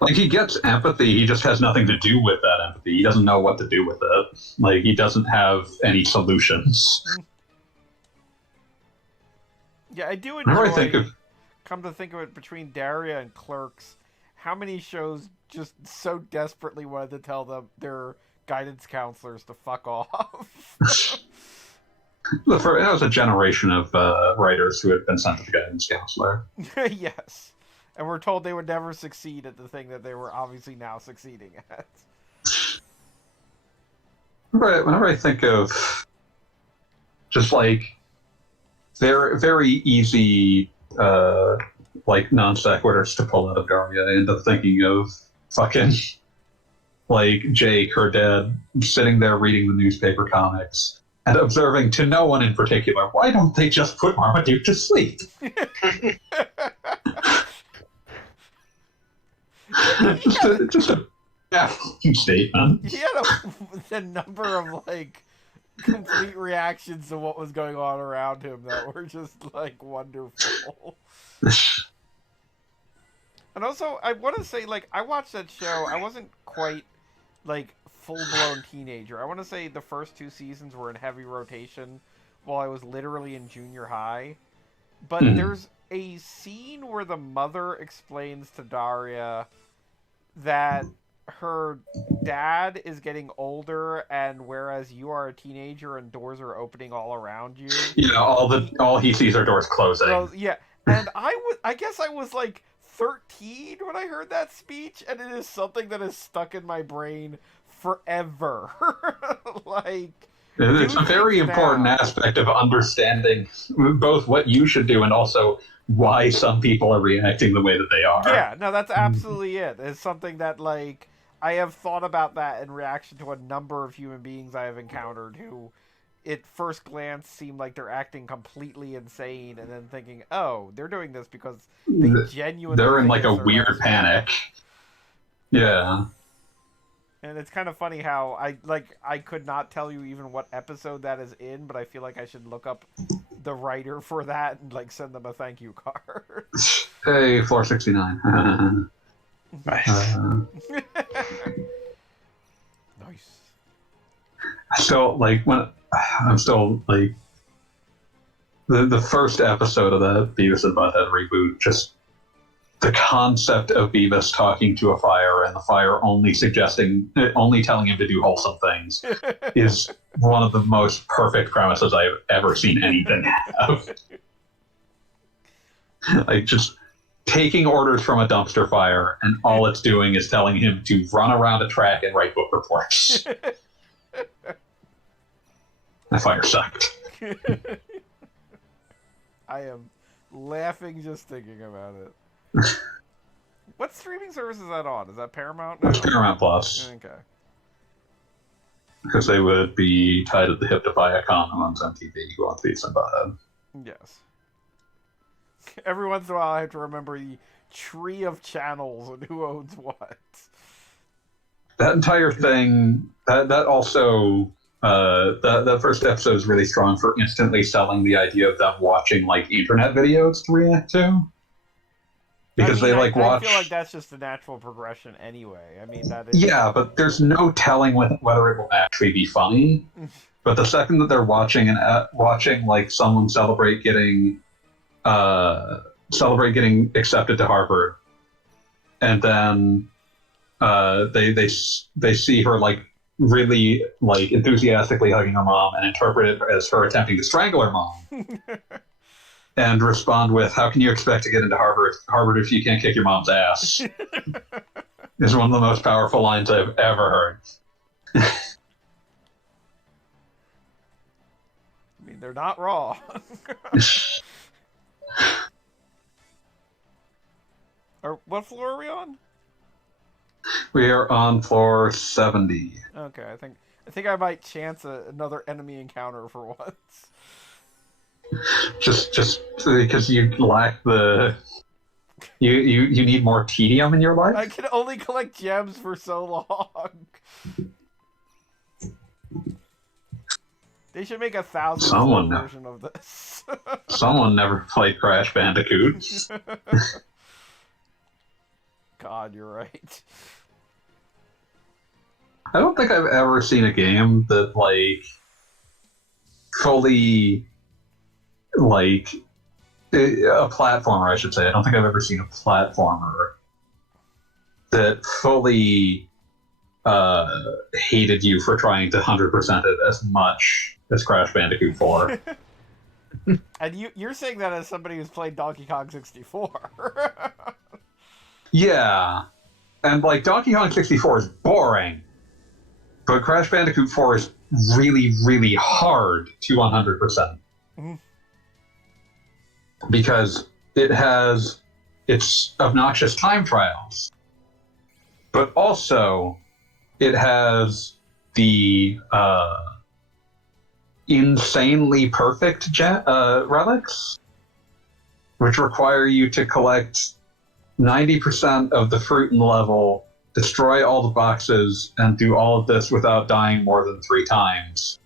Like he gets empathy, he just has nothing to do with that empathy. He doesn't know what to do with it. Like he doesn't have any solutions. Yeah, I do Whenever I enjoy. think of Come to think of it, between Daria and Clerks, how many shows just so desperately wanted to tell them their guidance counselors to fuck off? that was a generation of writers who had been sent to the guidance counselor. Yes. And we're told they would never succeed at the thing that they were obviously now succeeding at. Whenever I think of just like very very easy like non sequiturs to pull out of Daria, I end up thinking of fucking like Jake, her dad, sitting there reading the newspaper comics and observing to no one in particular, why don't they just put Marmaduke to sleep? just a baffling statement. He had a number of like complete reactions to what was going on around him that were just like wonderful. And also, I want to say, like, I watched that show. I wasn't quite like full-blown teenager. I want to say the first 2 seasons were in heavy rotation while I was literally in junior high. But there's a scene where the mother explains to Daria that her dad is getting older, and whereas you are a teenager and doors are opening all around you, all he sees are doors closing. well, yeah. And I guess I was like 13 when I heard that speech, and it is something that is stuck in my brain forever. Like, it's a very important aspect of understanding both what you should do and also why some people are reacting the way that they are. Yeah, no, that's absolutely it. It's something that, like, I have thought about that in reaction to a number of human beings I have encountered who, at first glance, seem like they're acting completely insane, and then thinking, oh, they're doing this because they genuinely... They're in, like, a weird panic. Yeah. And it's kind of funny how I could not tell you even what episode that is in, but I feel like I should look up the writer for that and like send them a thank you card. Hey, floor 69. Nice. Nice. So like when I'm still like the first episode of that Beavis and Butthead reboot, just the concept of Beavis talking to a fire and the fire only telling him to do wholesome things is one of the most perfect premises I've ever seen anything have. Like just taking orders from a dumpster fire and all it's doing is telling him to run around a track and write book reports. That fire sucked. I am laughing just thinking about it. What streaming service is that on? Is that Paramount? It's Paramount Plus. Okay. Because they would be tied at the hip to Viacom, who owns MTV, who owns Beavis and Butthead. Yes. Every once in a while I have to remember the tree of channels and who owns what. That entire thing, that also... that first episode is really strong for instantly selling the idea of them watching like internet videos to react to, because they like watch. I feel like that's just the natural progression anyway. I mean that is. Yeah, but there's no telling whether it will actually be funny. But the second that they're watching like someone celebrate getting accepted to Harvard, and then they see her like really like enthusiastically hugging her mom and interpret it as her attempting to strangle her mom and respond with, how can you expect to get into Harvard if you can't kick your mom's ass? Is one of the most powerful lines I've ever heard. I mean, they're not wrong. Or what floor are we on? We are on floor 70. Okay, I think I might chance another enemy encounter for once. Just because you lack the... You need more tedium in your life? I can only collect gems for so long. They should make 1,000 version of this. Someone never played Crash Bandicoot. God, you're right. I don't think I've ever seen a game that, like, fully, like, a platformer, I should say. I don't think I've ever seen a platformer that fully hated you for trying to 100% it as much as Crash Bandicoot 4. And you're saying that as somebody who's played Donkey Kong 64. Yeah, and like Donkey Kong 64 is boring, but Crash Bandicoot 4 is really, really hard to 100%. Mhm. Because it has its obnoxious time trials, but also it has the insanely perfect relics, which require you to collect 90% of the fruit in the level, destroy all the boxes, and do all of this without dying more than 3 times.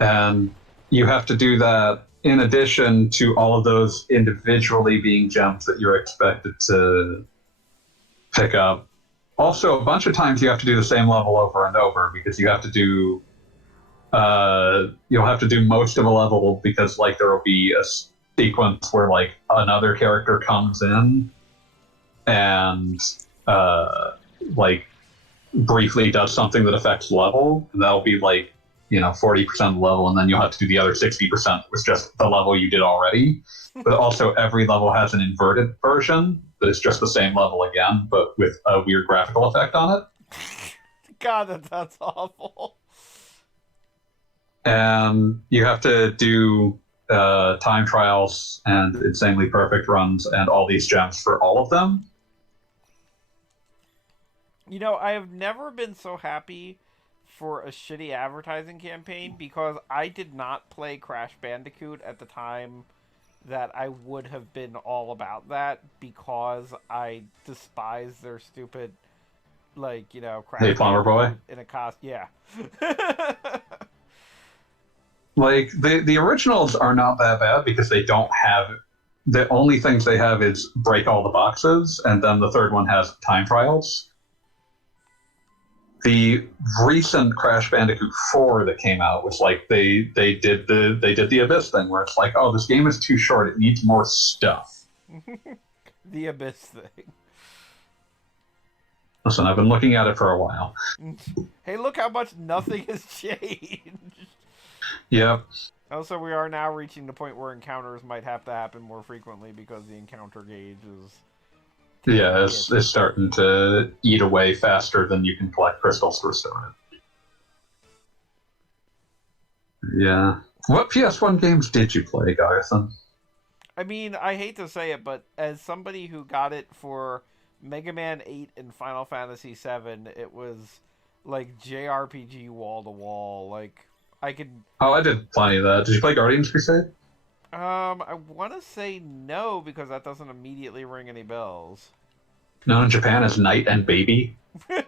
And you have to do that in addition to all of those individually being gems that you're expected to pick up. Also, a bunch of times you have to do the same level over and over because you have to do you'll have to do most of a level because like there will be a sequence where like another character comes in and like briefly does something that affects level, and that'll be like 40% of the level, and then you'll have to do the other 60% was just the level you did already. But also every level has an inverted version that is just the same level again, but with a weird graphical effect on it. God, that's awful. And you have to do time trials and insanely perfect runs and all these gems for all of them. I have never been so happy for a shitty advertising campaign because I did not play Crash Bandicoot at the time that I would have been all about that because I despise their stupid, Crash Hey, Plumber Boy. in a costume. Yeah. Like, the originals are not that bad because they don't have... The only things they have is break all the boxes, and then the third one has time trials. The recent Crash Bandicoot 4 that came out was like they did the Abyss thing where it's like, oh, this game is too short, it needs more stuff. The Abyss thing. Listen, I've been looking at it for a while. Hey, look how much nothing has changed. Yep. Also, we are now reaching the point where encounters might have to happen more frequently because the encounter gauge is... Yeah, it's starting to eat away faster than you can collect crystals to restore it. Yeah. What PS1 games did you play, Garrison? I mean, I hate to say it, but as somebody who got it for Mega Man 8 and Final Fantasy 7, it was like JRPG wall to wall. Like, I could... Oh, I did plenty of that. Did you play Guardians Crusade? I want to say no because that doesn't immediately ring any bells. Known in Japan as Night and Baby. I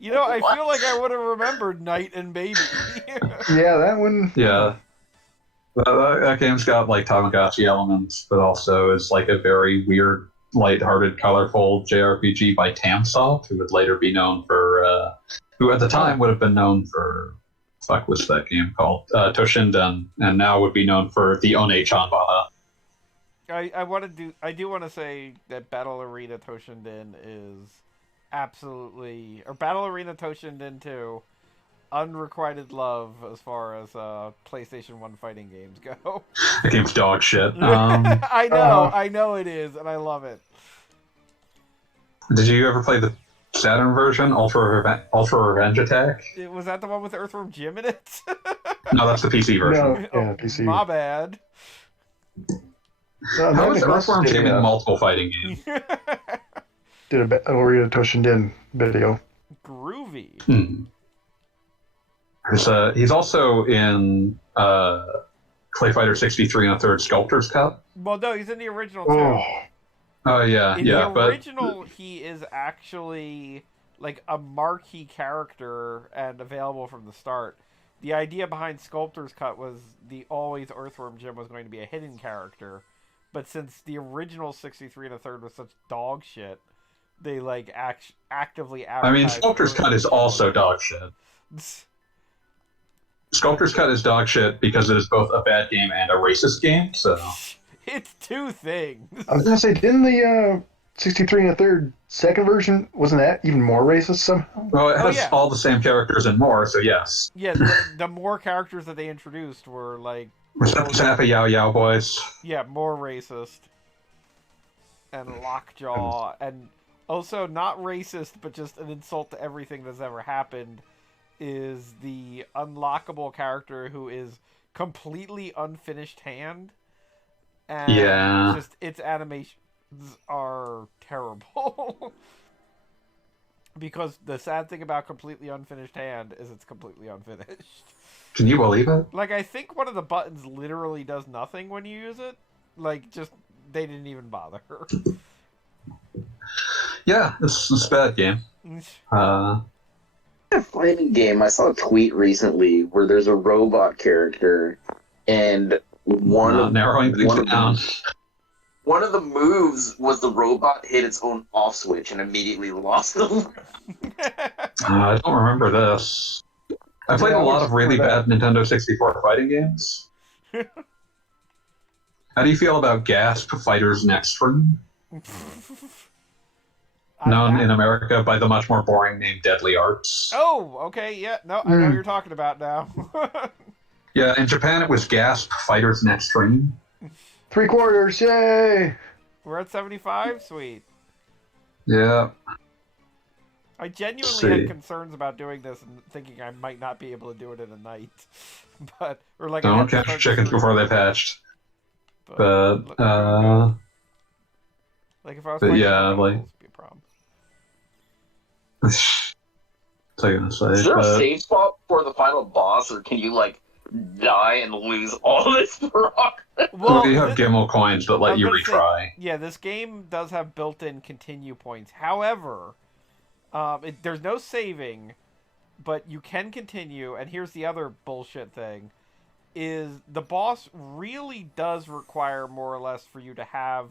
feel like I would have remembered Night and Baby. Yeah, that one. Yeah. That game's got like Tamagotchi elements, but also is like a very weird, lighthearted, colorful JRPG by Tamsoft, who would later be known for, who at the time would have been known for, what's that game called? Toshinden, and now would be known for the One-Chanbara. I do want to say that Battle Arena Toshinden is absolutely, or Battle Arena Toshinden 2, unrequited love as far as PlayStation 1 fighting games go. The game's dog shit. I know it is, and I love it. Did you ever play the Saturn version, Ultra Revenge Attack? Was that the one with Earthworm Jim in it? No, that's the PC version. No, yeah, PC. My bad. How is Earthworm Jim in multiple fighting games? Did a Oreo Toshinden video. Groovy. He's also in Clay Fighter 63 and a third Sculptor's Cup. Well, no, he's in the original too. Oh yeah, in the original, he is actually like a marquee character and available from the start. The idea behind Sculptor's Cut was the always Earthworm Jim was going to be a hidden character, but since the original 63 and a third was such dog shit, they like actively advertised. I mean, Sculptor's Cut is also dog shit. Sculptor's Cut is dog shit because it is both a bad game and a racist game. So It's two things. I was gonna say, didn't the 63 and a third second version, wasn't that even more racist somehow? well, it has yeah. all the same characters and more. So yes, Yeah, the more characters that they introduced were like, Snappa Yow Yow boys. yeah, more racist. And Lockjaw, and also not racist, but just an insult to everything that's ever happened, is the unlockable character who is completely unfinished hand. And Yeah. just its animations are terrible. Because the sad thing about completely unfinished hand is it's completely unfinished. Can you believe it? Like, I think one of the buttons literally does nothing when you use it. Like, just, they didn't even bother. Yeah, it's a bad game. A fighting game. I saw a tweet recently where there's a robot character, and Narrowing things down. One of the moves was the robot hit its own off switch and immediately lost them. I don't remember this. I played a lot of really bad Nintendo 64 fighting games. How do you feel about Gasp Fighters Next Room? Known in America by the much more boring name Deadly Arts. Oh, okay, yeah, no, I know what you're talking about now. Yeah, in Japan it was Gasp Fighters Next Room. 3/4, yay! We're at 75? Sweet. Yeah. I genuinely had concerns about doing this and thinking I might not be able to do it in a night. But, or like, Don't catch your chickens before they've hatched. But like if I was but playing yeah, it like would be a problem. what's I gonna say? Is there a save spot for the final boss, or can you like die and lose all this rock? Well, you have Gimel coins that let you retry. Yeah, this game does have built-in continue points. However, there's no saving, but you can continue. And here's the other bullshit thing: is the boss really does require more or less for you to have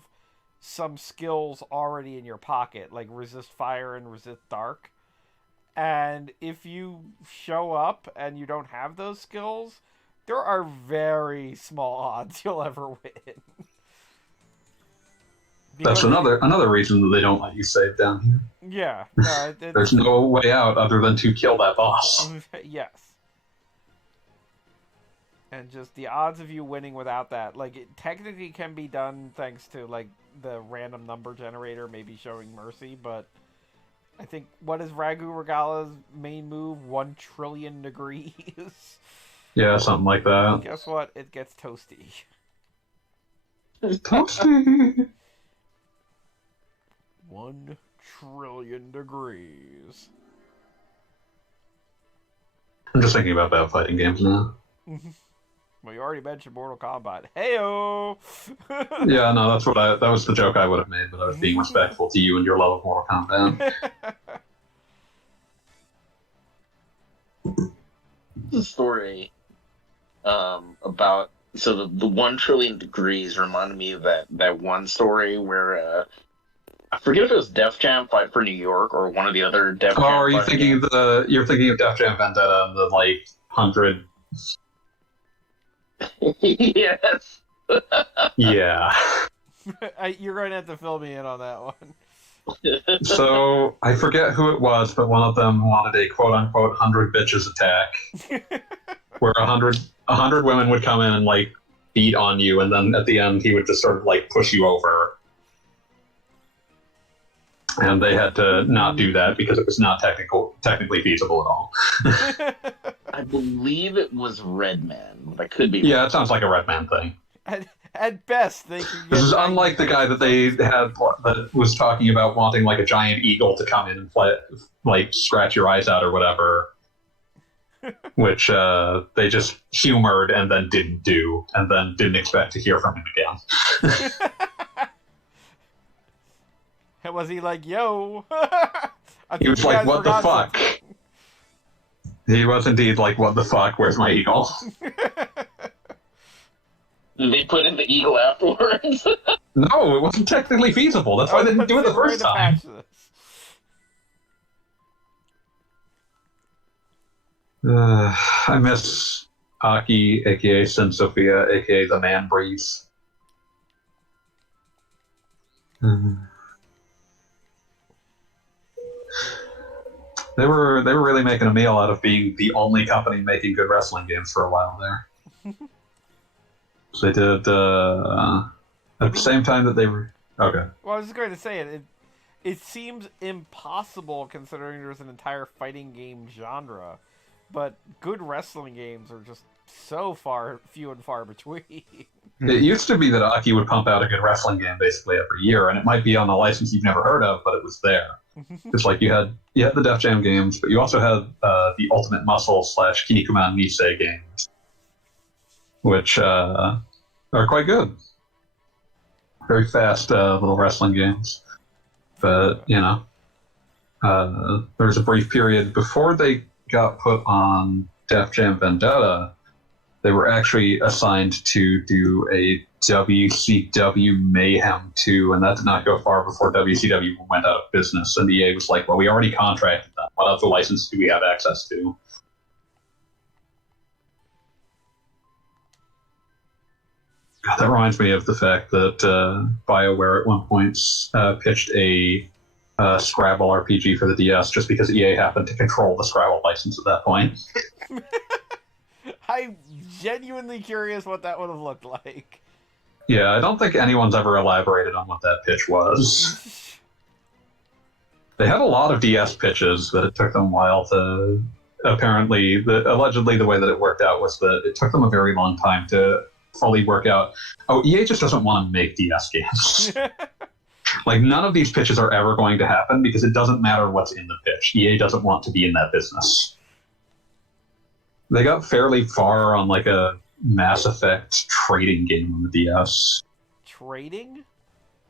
some skills already in your pocket, like resist fire and resist dark. And if you show up and you don't have those skills, there are very small odds you'll ever win. That's another reason that they don't let you save down here. Yeah. No, there's no way out other than to kill that boss. Yes. And just the odds of you winning without that, like, it technically can be done thanks to, like, the random number generator maybe showing mercy, but I think, what is Ragu Regala's main move? 1 trillion degrees? Yeah, something like that. Guess what? It gets toasty. Toasty! 1 trillion degrees. I'm just thinking about bad fighting games now. Well, you already mentioned Mortal Kombat. Heyo! Yeah, no, that was the joke I would have made, but I was being respectful to you and your love of Mortal Kombat. The story about the 1 trillion degrees reminded me of that one story where I forget if it was Def Jam Fight for New York or one of the other Def Jam. Oh, are you thinking of you're thinking of Def Jam Vendetta and the 100? Yes. Yeah. You're going to have to fill me in on that one. So, I forget who it was, but one of them wanted a quote-unquote 100 bitches attack, where 100 women would come in and, beat on you, and then at the end he would just sort of, push you over. And they had to not do that because it was not technically feasible at all. I believe it was Redman. That could be. Yeah, it sounds like a Redman thing. At best, they can get... This is unlike the guy that they had that was talking about wanting a giant eagle to come in and scratch your eyes out or whatever, which they just humored and then didn't do, and then didn't expect to hear from him again. Was he like, yo? He was like, what the fuck? Something. He was indeed like, what the fuck, where's my eagle? They put in the eagle afterwards. No, it wasn't technically feasible. That's why they didn't do it the first time. I miss Aki, aka Sin Sophia, aka the Man Breeze. They were really making a meal out of being the only company making good wrestling games for a while there. So they did at the same time that they were okay. Well, I was just going to say it seems impossible considering there's an entire fighting game genre, but good wrestling games are just so few and far between. It used to be that Aki would pump out a good wrestling game basically every year, and it might be on a license you've never heard of, but it was there. It's like you had the Def Jam games, but you also had the Ultimate Muscle / Kinnikuman Nisei games, which are quite good. Very fast little wrestling games. But, there was a brief period before they got put on Def Jam Vendetta. They were actually assigned to do a WCW Mayhem 2, and that did not go far before WCW went out of business. And EA was like, well, we already contracted them. What other license do we have access to? God, that reminds me of the fact that BioWare at one point pitched a Scrabble RPG for the DS just because EA happened to control the Scrabble license at that point. I'm genuinely curious what that would have looked like. Yeah, I don't think anyone's ever elaborated on what that pitch was. They had a lot of DS pitches, but it took them a while to... Allegedly, the way that it worked out was that it took them a very long time to fully work out. Oh, EA just doesn't want to make DS games. Like, none of these pitches are ever going to happen because it doesn't matter what's in the pitch. EA doesn't want to be in that business. They got fairly far on, like, a Mass Effect trading game on the DS. Trading?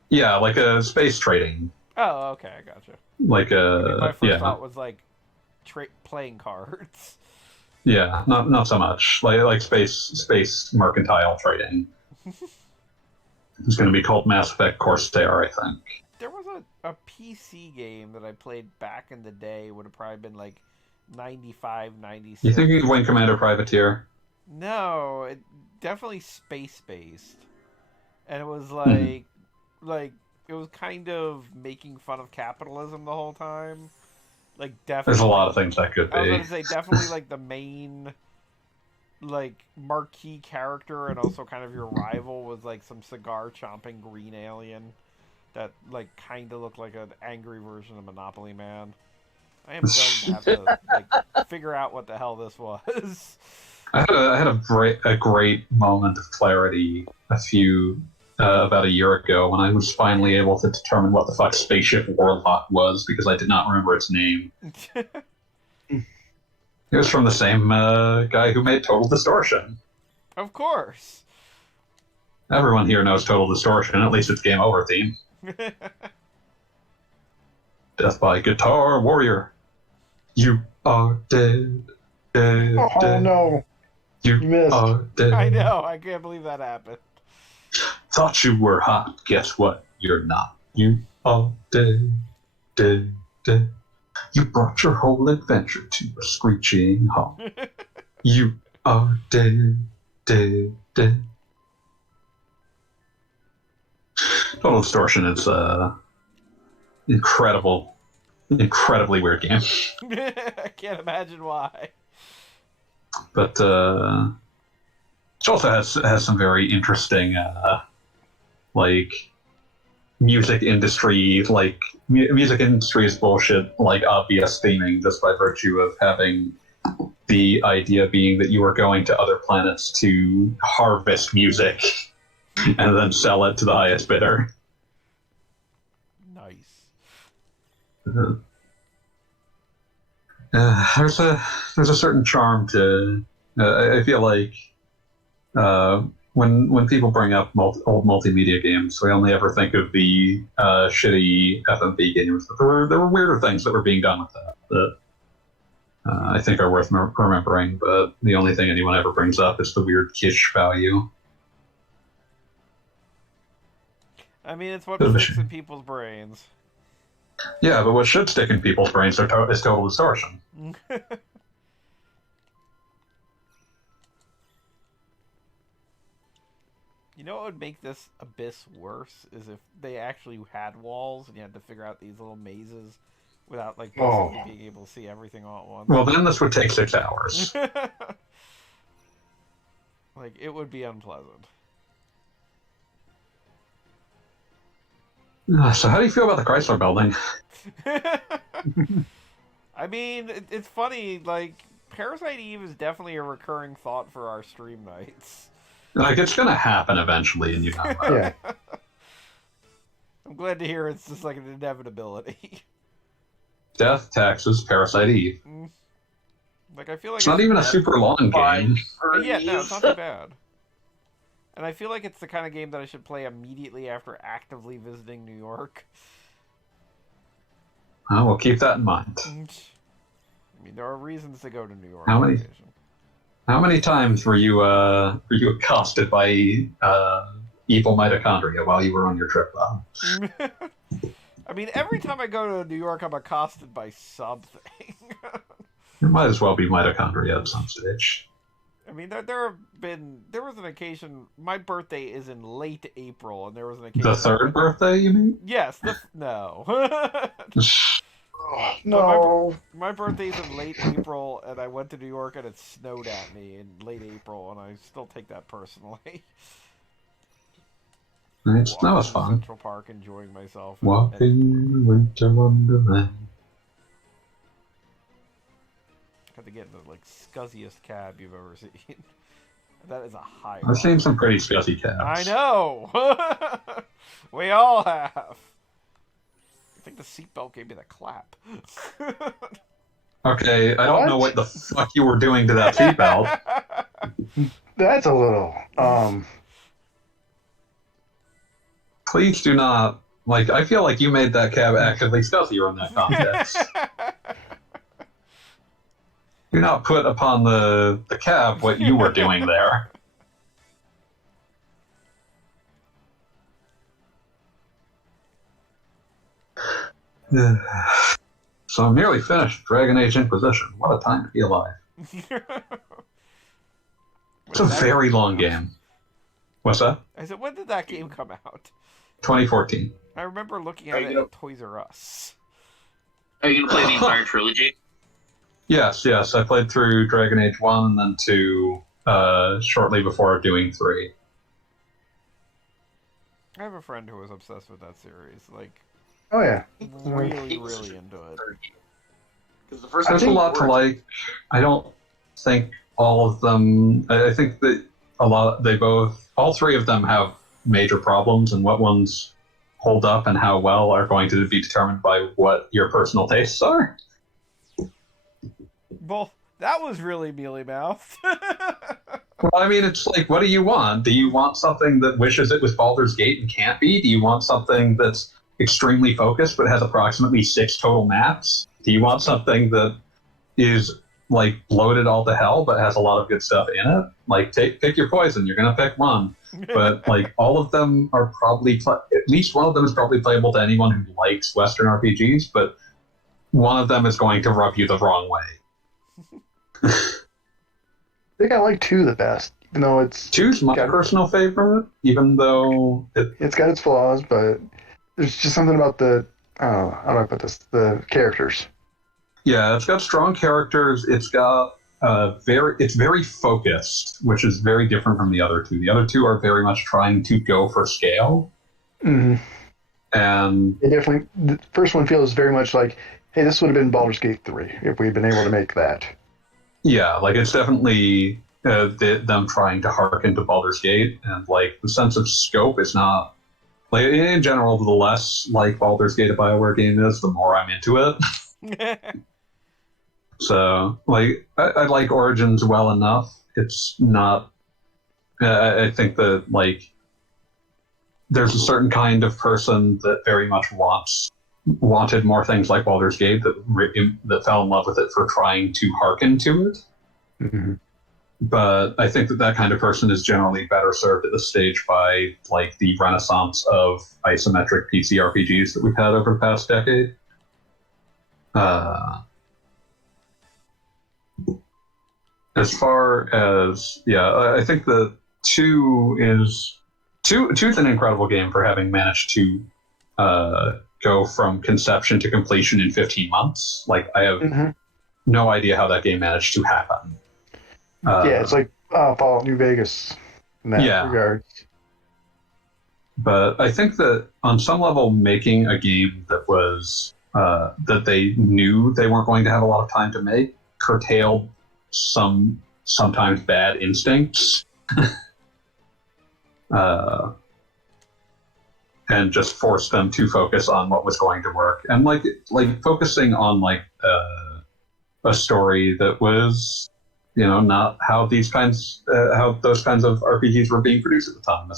Yeah, like a space trading. Oh, okay, I gotcha. Like a... My first thought was, like, playing cards. Yeah, not so much. Like space mercantile trading. It's going to be called Mass Effect Corsair, I think. There was a PC game that I played back in the day. Would have probably been like 95, 96. You think you'd win Commander Privateer? No, it definitely space-based. And it was like it was kind of making fun of capitalism the whole time. Like, definitely. There's a lot of things that could be. I was going to say, definitely, like, the main, like, marquee character and also kind of your rival was, like, some cigar-chomping green alien that, like, kind of looked like an angry version of Monopoly Man. I am going to have to, like, figure out what the hell this was. I had a great moment of clarity about a year ago when I was finally able to determine what the fuck Spaceship Warlock was because I did not remember its name. It was from the same guy who made Total Distortion. Of course. Everyone here knows Total Distortion, at least its Game Over theme. Death by Guitar Warrior. You are dead, dead, Oh dead. no. You missed. are dead. I know, I can't believe that happened. Thought you were hot. Guess what? You're not. You are dead, dead, dead. You brought your whole adventure to a screeching halt. You are dead, dead, dead. Total Distortion is incredibly weird game. I can't imagine why. But it also has some very interesting like music industry is bullshit, like obvious theming just by virtue of having the idea being that you are going to other planets to harvest music and then sell it to the highest bidder. Nice. There's a certain charm to. I feel like when people bring up old multimedia games, we only ever think of the shitty FMV games. But there were weirder things that were being done with that I think are worth remembering. But the only thing anyone ever brings up is the weird kitsch value. I mean, it's what sticks in people's brains. Yeah, but what should stick in people's brains is Total Distortion. You know what would make this Abyss worse is if they actually had walls and you had to figure out these little mazes without like basically being able to see everything all at once. Well, then this would take 6 hours. Like, it would be unpleasant. So how do you feel about the Chrysler Building? I mean, it's funny, like, Parasite Eve is definitely a recurring thought for our stream nights. Like, it's gonna happen eventually, and you know that. Yeah. I'm glad to hear it's just like an inevitability. Death, taxes, Parasite Eve. Like, I feel like It's not even a super long game. Yeah, no, it's not too bad. And I feel like it's the kind of game that I should play immediately after actively visiting New York. Well, we'll keep that in mind. I mean, there are reasons to go to New York. How many? on occasion. How many times were you accosted by evil mitochondria while you were on your trip, Bob? I mean, every time I go to New York, I'm accosted by something. It might as well be mitochondria at some stage. I mean, there was an occasion. My birthday is in late April, and there was an occasion. The third birthday, you mean? Yes. No. Oh, no. My birthday's in late April, and I went to New York, and it snowed at me in late April, and I still take that personally. That was Walking in fun. Central Park, enjoying myself. Walking Winter Wonderland. Had to get in the like scuzziest cab you've ever seen. That is a high. I've seen some pretty scuzzy cabs. I know. We all have. I think the seatbelt gave me the clap. Okay, I don't know what the fuck you were doing to that seatbelt. That's a little. Please do not. Like, I feel like you made that cab actively scuzzier in that context. Do not put upon the cab what you were doing there. So I'm nearly finished Dragon Age Inquisition. What a time to be alive. It's a very long game. What's that? I said, when did that game come out? 2014. I remember looking at it at Toys R Us. Are you gonna play the entire trilogy? Yes. I played through Dragon Age 1 and then 2 shortly before doing 3. I have a friend who was obsessed with that series. Like, Oh, yeah. really into it. Because the first There's a lot to like. I don't think all of them. I think that all three of them have major problems, and what ones hold up and how well are going to be determined by what your personal tastes are. Well, that was really mealy-mouthed. Well, I mean, it's like, what do you want? Do you want something that wishes it was Baldur's Gate and can't be? Do you want something that's extremely focused but has approximately 6 total maps? Do you want something that is like bloated all to hell but has a lot of good stuff in it? Like, pick your poison. You're gonna pick one, but like all of them are probably at least one of them is probably playable to anyone who likes Western RPGs, but one of them is going to rub you the wrong way. I think I like 2 the best, even though it's 2's my personal favorite, even though it's got its flaws, but there's just something about the how do I put this? The characters. Yeah, it's got strong characters. It's got it's very focused, which is very different from the other 2. The other 2 are very much trying to go for scale. Mm-hmm. And it definitely, the first one feels very much like, hey, this would have been Baldur's Gate 3 if we'd been able to make that. Yeah, like it's definitely them trying to harken to Baldur's Gate, and like the sense of scope is not like in general. The less like Baldur's Gate a BioWare game is, the more I'm into it. So like I like Origins well enough. It's not. I think that like there's a certain kind of person that very much wanted more things like Baldur's Gate that fell in love with it for trying to hearken to it. Mm-hmm. But I think that kind of person is generally better served at this stage by like the renaissance of isometric PC RPGs that we've had over the past decade. As far as I think the 2 is Two's an incredible game for having managed to go from conception to completion in 15 months. Like, I have no idea how that game managed to happen. Yeah, it's like Fallout New Vegas in that regard. But I think that on some level, making a game that was that they knew they weren't going to have a lot of time to make curtailed sometimes bad instincts. And just forced them to focus on what was going to work, and like focusing on like a story that was, not how those kinds of RPGs were being produced at the time,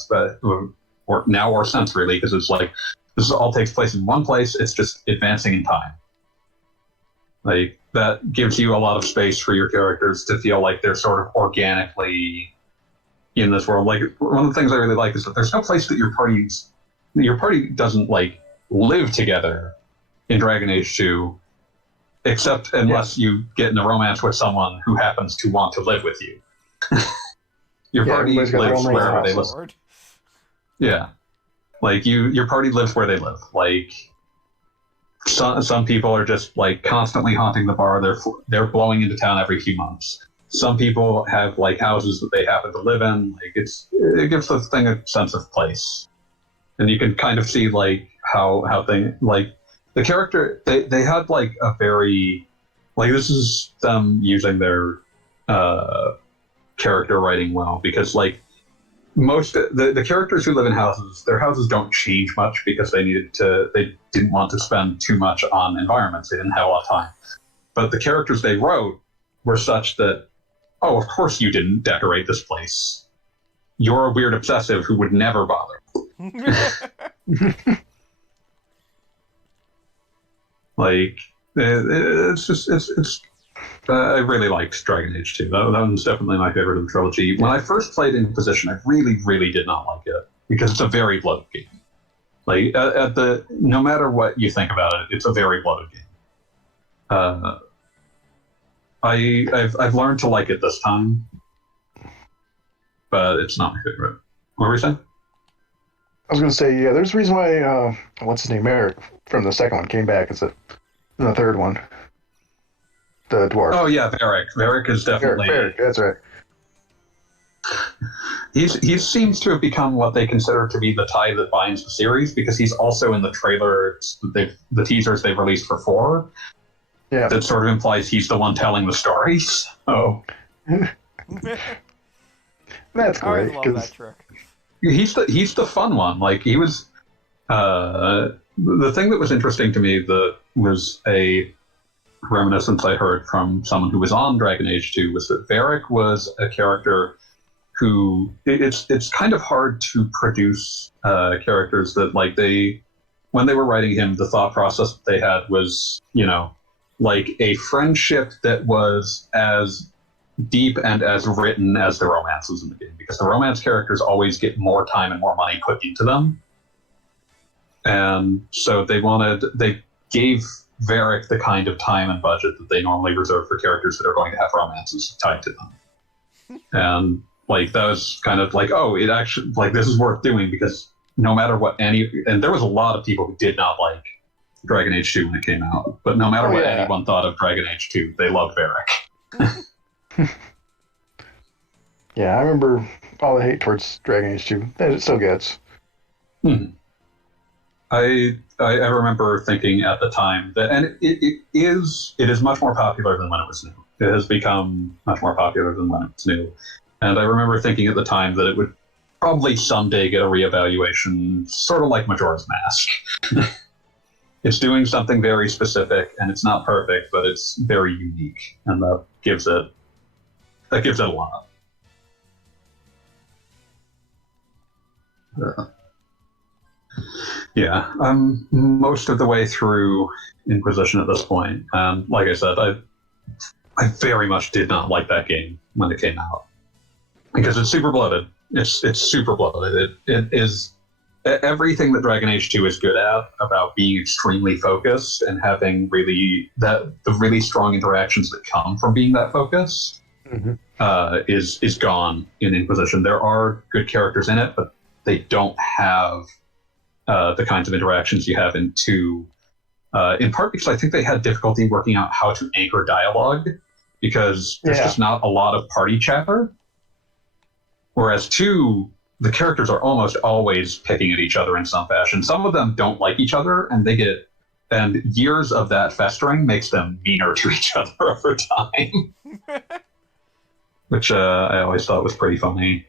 or since, really, because it's like this all takes place in one place. It's just advancing in time. Like, that gives you a lot of space for your characters to feel like they're sort of organically in this world. Like, one of the things I really like is that there's no place that your party doesn't like live together in Dragon Age 2, except unless you get in a romance with someone who happens to want to live with you. Your party lives wherever they live. Yeah, like your party lives where they live. Like, some people are just like constantly haunting the bar. They're blowing into town every few months. Some people have like houses that they happen to live in. Like, it gives the thing a sense of place, and you can kind of see like how things like the character they had like a very like, this is them using their character writing well, because like most the characters who live in houses, their houses don't change much because they didn't want to spend too much on environments. They didn't have a lot of time. But the characters they wrote were such that, oh, of course you didn't decorate this place. You're a weird obsessive who would never bother. Like, it's I really liked Dragon Age 2. That one's definitely my favorite of the trilogy. When I first played Inquisition, I really, really did not like it, because it's a very bloated game. Like, no matter what you think about it, it's a very bloated game. I've learned to like it this time, but it's not my favorite. What were you saying? I was going to say, yeah, there's a reason why, what's his name, Eric, from the second one came back in the third one. The dwarf. Oh, yeah, Varric. Varric is definitely... Varric, that's right. He seems to have become what they consider to be the tie that binds the series, because he's also in the trailers, the teasers they've released for 4. Yeah. That sort of implies he's the one telling the stories. Oh. That's I great. love that trick. He's the fun one. Like, he was the thing that was interesting to me that was a reminiscence I heard from someone who was on Dragon Age 2 was that Varric was a character who it's kind of hard to produce characters that, like, when they were writing him, the thought process that they had was, like a friendship that was as deep and as written as the romances in the game, because the romance characters always get more time and more money put into them. And so they gave Varric the kind of time and budget that they normally reserve for characters that are going to have romances tied to them. And like, that was kind of like, oh, it actually, like, this is worth doing, because no matter what and there was a lot of people who did not like Dragon Age 2 when it came out, but no matter what anyone thought of Dragon Age 2, they loved Varric. Yeah, I remember all the hate towards Dragon Age 2 that it still gets. I remember thinking at the time that, and it is much more popular than when it was new. It has become much more popular than when it was new. And I remember thinking at the time that it would probably someday get a reevaluation, sort of like Majora's Mask. It's doing something very specific, and it's not perfect, but it's very unique, and that gives it a lot. Yeah, I'm most of the way through Inquisition at this point, and like I said, I very much did not like that game when it came out, because it's super bloated. It's super bloated. It is everything that Dragon Age 2 is good at about being extremely focused and having the really strong interactions that come from being that focused is gone in Inquisition. There are good characters in it, but they don't have the kinds of interactions you have in 2. In part because I think they had difficulty working out how to anchor dialogue, because there's just not a lot of party chatter. Whereas 2, the characters are almost always picking at each other in some fashion. Some of them don't like each other, and years of that festering makes them meaner to each other over time. Which I always thought was pretty funny.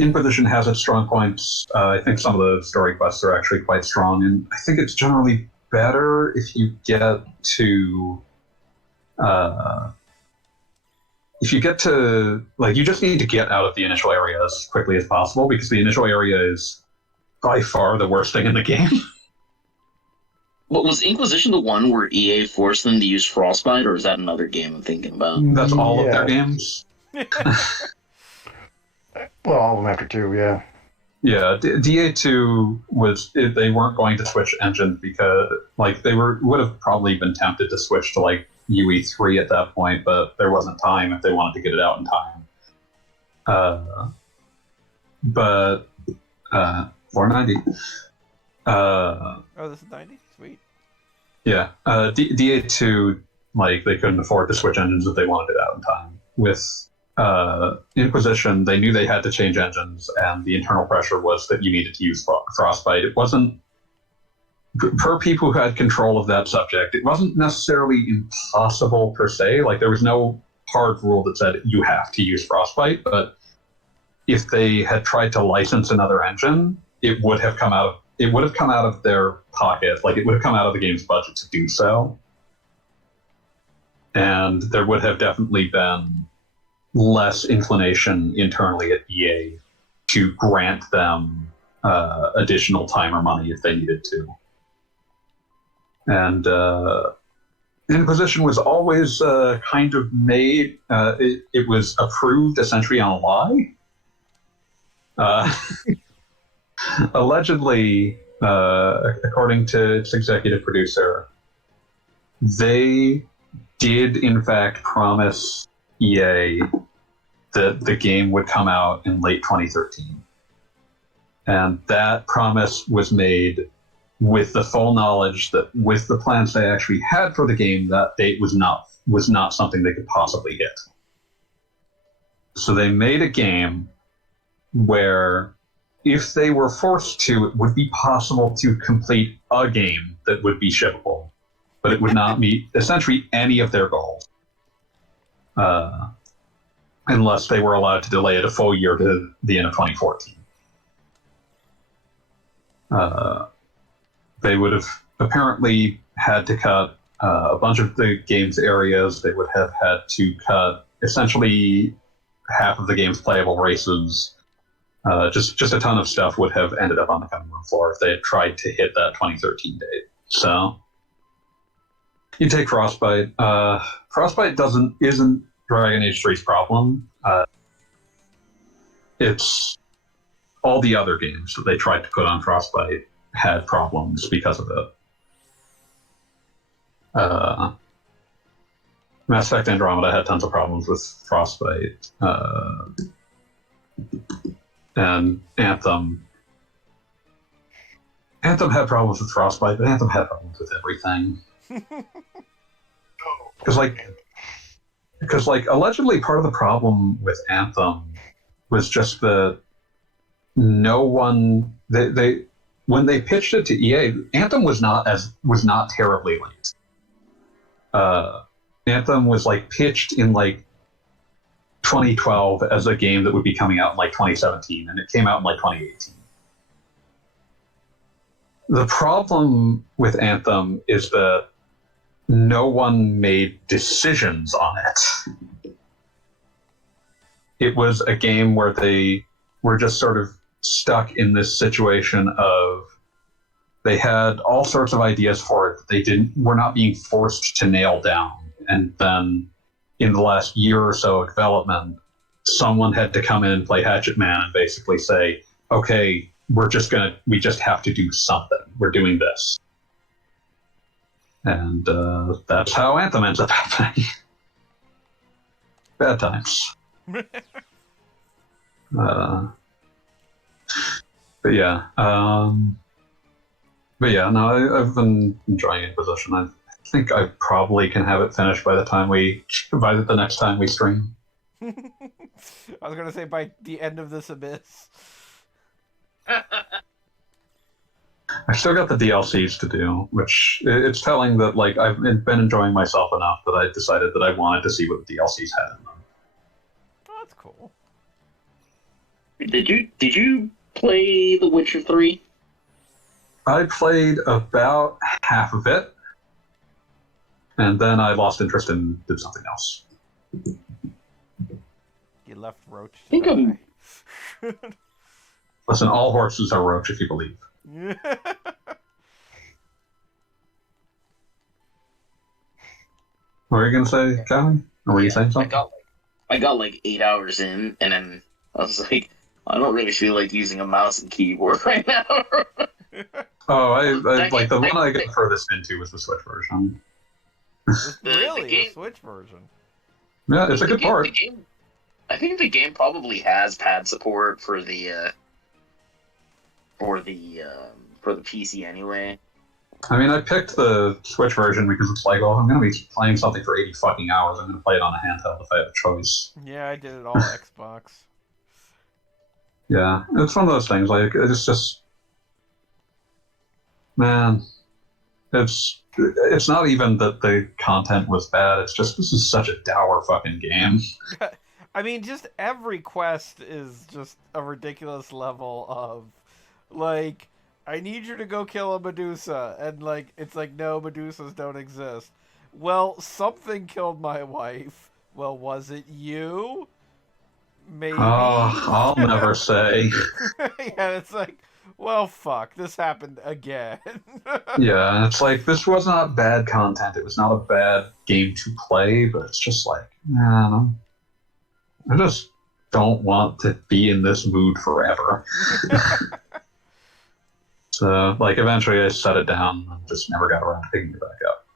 Inquisition has its strong points. I think some of the story quests are actually quite strong, and I think it's generally better if you get to you just need to get out of the initial area as quickly as possible, because the initial area is by far the worst thing in the game. But was Inquisition the one where EA forced them to use Frostbite, or is that another game I'm thinking about? That's all of their games. Well, all of them after 2, yeah. Yeah, DA2 they weren't going to switch engines because they would have probably been tempted to switch to UE3 at that point, but there wasn't time if they wanted to get it out in time. But 490. Oh, this is 90? Sweet. Yeah, DA2, they couldn't afford to switch engines if they wanted it out in time. With Inquisition, they knew they had to change engines, and the internal pressure was that you needed to use Frostbite. It wasn't, per people who had control of that subject, it wasn't necessarily impossible per se. There was no hard rule that said you have to use Frostbite, but if they had tried to license another engine, it would have come out of their pocket. It would have come out of the game's budget to do so. And there would have definitely been less inclination internally at EA to grant them additional time or money if they needed to. And Inquisition was always kind of made, it was approved essentially on a lie. Allegedly, according to its executive producer, they did in fact promise EA that the game would come out in late 2013. And that promise was made with the full knowledge that with the plans they actually had for the game, that date was not something they could possibly hit. So they made a game where if they were forced to, it would be possible to complete a game that would be shippable, but it would not meet essentially any of their goals. Unless they were allowed to delay it a full year to the end of 2014. They would have apparently had to cut a bunch of the game's areas. They would have had to cut essentially half of the game's playable races. Just a ton of stuff would have ended up on the cutting room floor if they had tried to hit that 2013 date. So you take Frostbite. Frostbite isn't Dragon Age 3's problem. It's all the other games that they tried to put on Frostbite had problems because of it. Mass Effect Andromeda had tons of problems with Frostbite. And Anthem had problems with Frostbite, but Anthem had problems with everything. Because allegedly part of the problem with Anthem was just that no one when they pitched it to EA, Anthem was not terribly late. Anthem was pitched in 2012 as a game that would be coming out in 2017, and it came out in 2018. The problem with Anthem is that no one made decisions on it. It was a game where they were just sort of stuck in this situation of they had all sorts of ideas for it that they were not being forced to nail down. And then in the last year or so of development, someone had to come in and play Hatchet Man and basically say, okay, we just have to do something. We're doing this. And that's how Anthem ends up happening. Bad times. But yeah. But yeah, no, I've been enjoying Inquisition. I think I probably can have it finished by the next time we stream. I was gonna say by the end of this abyss. I've still got the DLCs to do, which it's telling that like I've been enjoying myself enough that I decided that I wanted to see what the DLCs had in them. Oh, that's cool. Did you play The Witcher 3? I played about half of it, and then I lost interest and did something else. You left Roach to think I'm- die. Listen, all horses are roach if you believe. What were you gonna say, Calvin? Or were you saying something? I got like 8 hours in, and then I was like, I don't really feel like using a mouse and keyboard right now. Oh, I like the one I got furthest into was the Switch version. Really? the game- The Switch version? Yeah, it's a good part. I think the game probably has pad support for the PC anyway. I mean, I picked the Switch version because it's like, oh, I'm going to be playing something for 80 fucking hours. I'm going to play it on a handheld if I have a choice. Yeah, I did it all Xbox. Yeah, it's one of those things. Like, it's just, man, it's not even that the content was bad. It's just this is such a dour fucking game. I mean, just every quest is just a ridiculous level of, like, I need you to go kill a Medusa, and, like, it's like, no, Medusas don't exist. Well, something killed my wife. Well, was it you? Maybe. Oh, I'll never say. Yeah, it's like, well, fuck, this happened again. Yeah, it's like, this was not bad content. It was not a bad game to play, but it's just like, man, I just don't want to be in this mood forever. So, like, eventually I set it down and just never got around to picking it back up.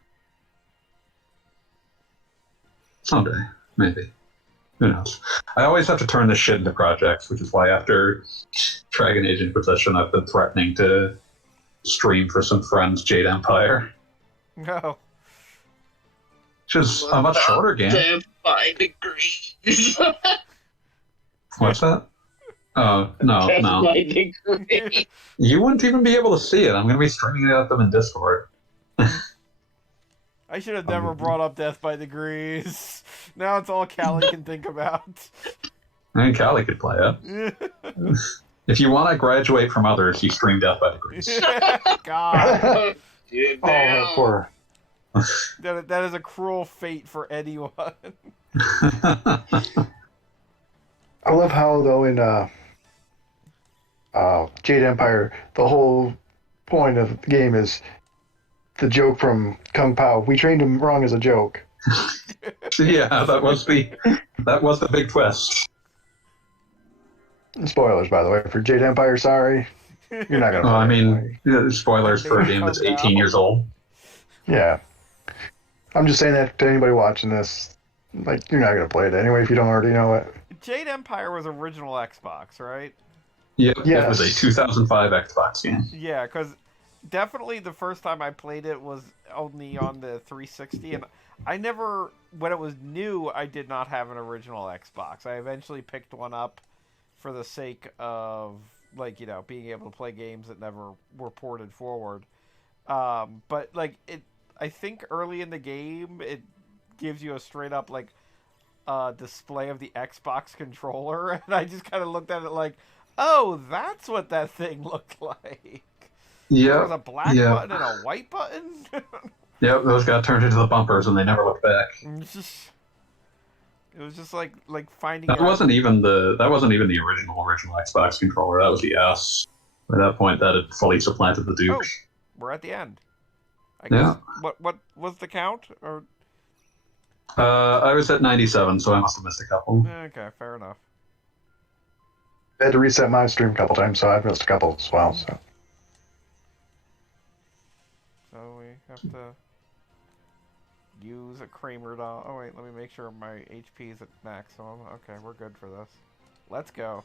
Someday, maybe. Who knows? I always have to turn this shit into projects, which is why after Dragon Age Inquisition, I've been threatening to stream for some friends Jade Empire. No. Which is a much shorter game. 5 degrees. What's that? Oh, no. My degree. You wouldn't even be able to see it. I'm going to be streaming it at them in Discord. I should have never brought up Death by Degrees. Now it's all Callie can think about. I mean, Callie could play it. If you want to graduate from others, you stream Death by Degrees. God. Dude, Oh, that poor. That is a cruel fate for anyone. I love how, though, in Jade Empire, the whole point of the game is the joke from Kung Pao. We trained him wrong as a joke. Yeah, that was the big twist. Spoilers, by the way, for Jade Empire. Sorry, you're not gonna. Well, I play it mean, anyway. yeah, spoilers for a game that's 18 years old. Yeah, I'm just saying that to anybody watching this. Like, you're not gonna play it anyway if you don't already know it. Jade Empire was original Xbox, right? Yeah, Yes. It was a 2005 Xbox game. Yeah, because definitely the first time I played it was only on the 360, and I never, when it was new, I did not have an original Xbox. I eventually picked one up for the sake of, like, you know, being able to play games that never were ported forward. But, like, I think early in the game, it gives you a straight up, like, display of the Xbox controller, and I just kind of looked at it like, oh, that's what that thing looked like. Yeah. There was a black button and a white button. Yep, those got turned into the bumpers and they never looked back. It was just like finding. That wasn't even the original Xbox controller. That was the S. By that point, that had fully supplanted the Duke. Oh, we're at the end. I guess. What was the count? Or I was at 97, so I must have missed a couple. okay, fair enough. I had to reset my stream a couple times, so I've missed a couple as well. So So we have to use a Kramer doll. Oh wait, let me make sure my HP is at maximum. Okay, we're good for this. Let's go.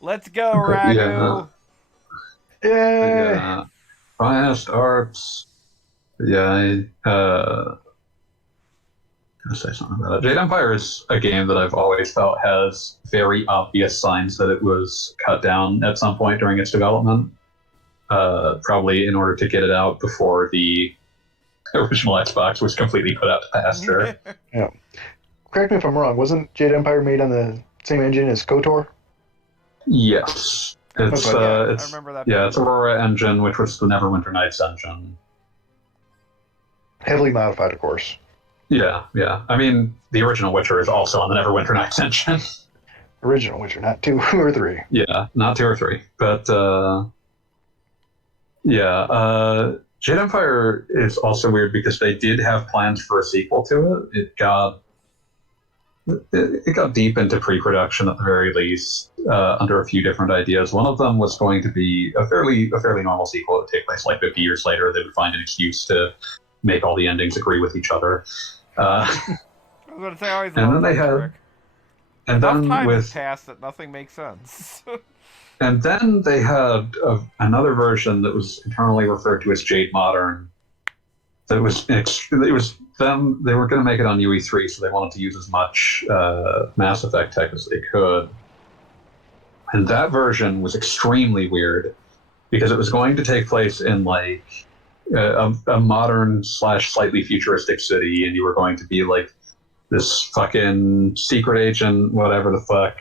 Let's go, Ragu! Yay! Yeah. Finest arts. Yeah, gonna say something about it. Jade Empire is a game that I've always felt has very obvious signs that it was cut down at some point during its development. Probably in order to get it out before the original Xbox was completely put out to pasture. Yeah. Correct me if I'm wrong. Wasn't Jade Empire made on the same engine as KOTOR? Yes. It's Okay. I it's remember that. yeah, it's Aurora engine, which was the Neverwinter Nights engine. Heavily modified, of course. Yeah, yeah. I mean, the original Witcher is also on the Neverwinter Nights engine. Original Witcher, not 2 or 3. Yeah, not 2 or 3. But, Jade Empire is also weird because they did have plans for a sequel to it. It got deep into pre-production at the very least, under a few different ideas. One of them was going to be a fairly normal sequel that would take place like 50 years later. They would find an excuse to make all the endings agree with each other. I was going to say, I always And love then they that had- trick. and Enough then time has with passed that nothing makes sense. and then they had another version that was internally referred to as Jade Modern. That was them. They were going to make it on UE3, so they wanted to use as much Mass Effect tech as they could. And that version was extremely weird because it was going to take place in like a modern / slightly futuristic city, and you were going to be like this fucking secret agent, whatever the fuck,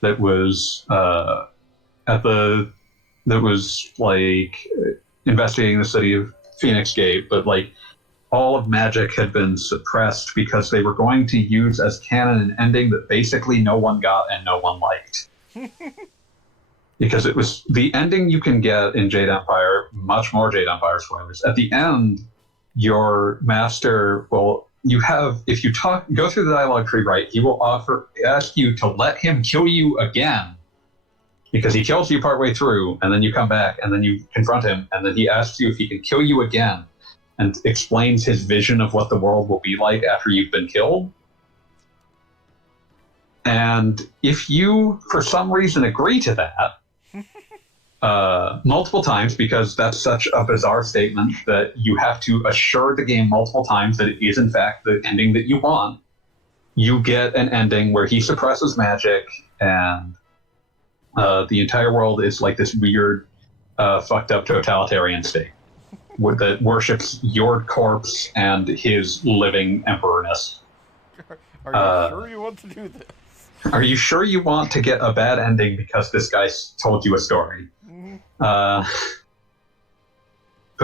that was like investigating the city of Phoenix Gate, but like all of magic had been suppressed because they were going to use as canon an ending that basically no one got and no one liked. Because it was the ending you can get in Jade Empire, much more Jade Empire spoilers. At the end, your master will if you go through the dialogue tree right, he will ask you to let him kill you again. Because he kills you partway through, and then you come back, and then you confront him, and then he asks you if he can kill you again, and explains his vision of what the world will be like after you've been killed. And if you, for some reason, agree to that, multiple times, because that's such a bizarre statement that you have to assure the game multiple times that it is in fact the ending that you want, you get an ending where he suppresses magic, and the entire world is like this weird, fucked up totalitarian state that worships your corpse and his living emperorness. Are you sure you want to do this? Are you sure you want to get a bad ending because this guy told you a story? But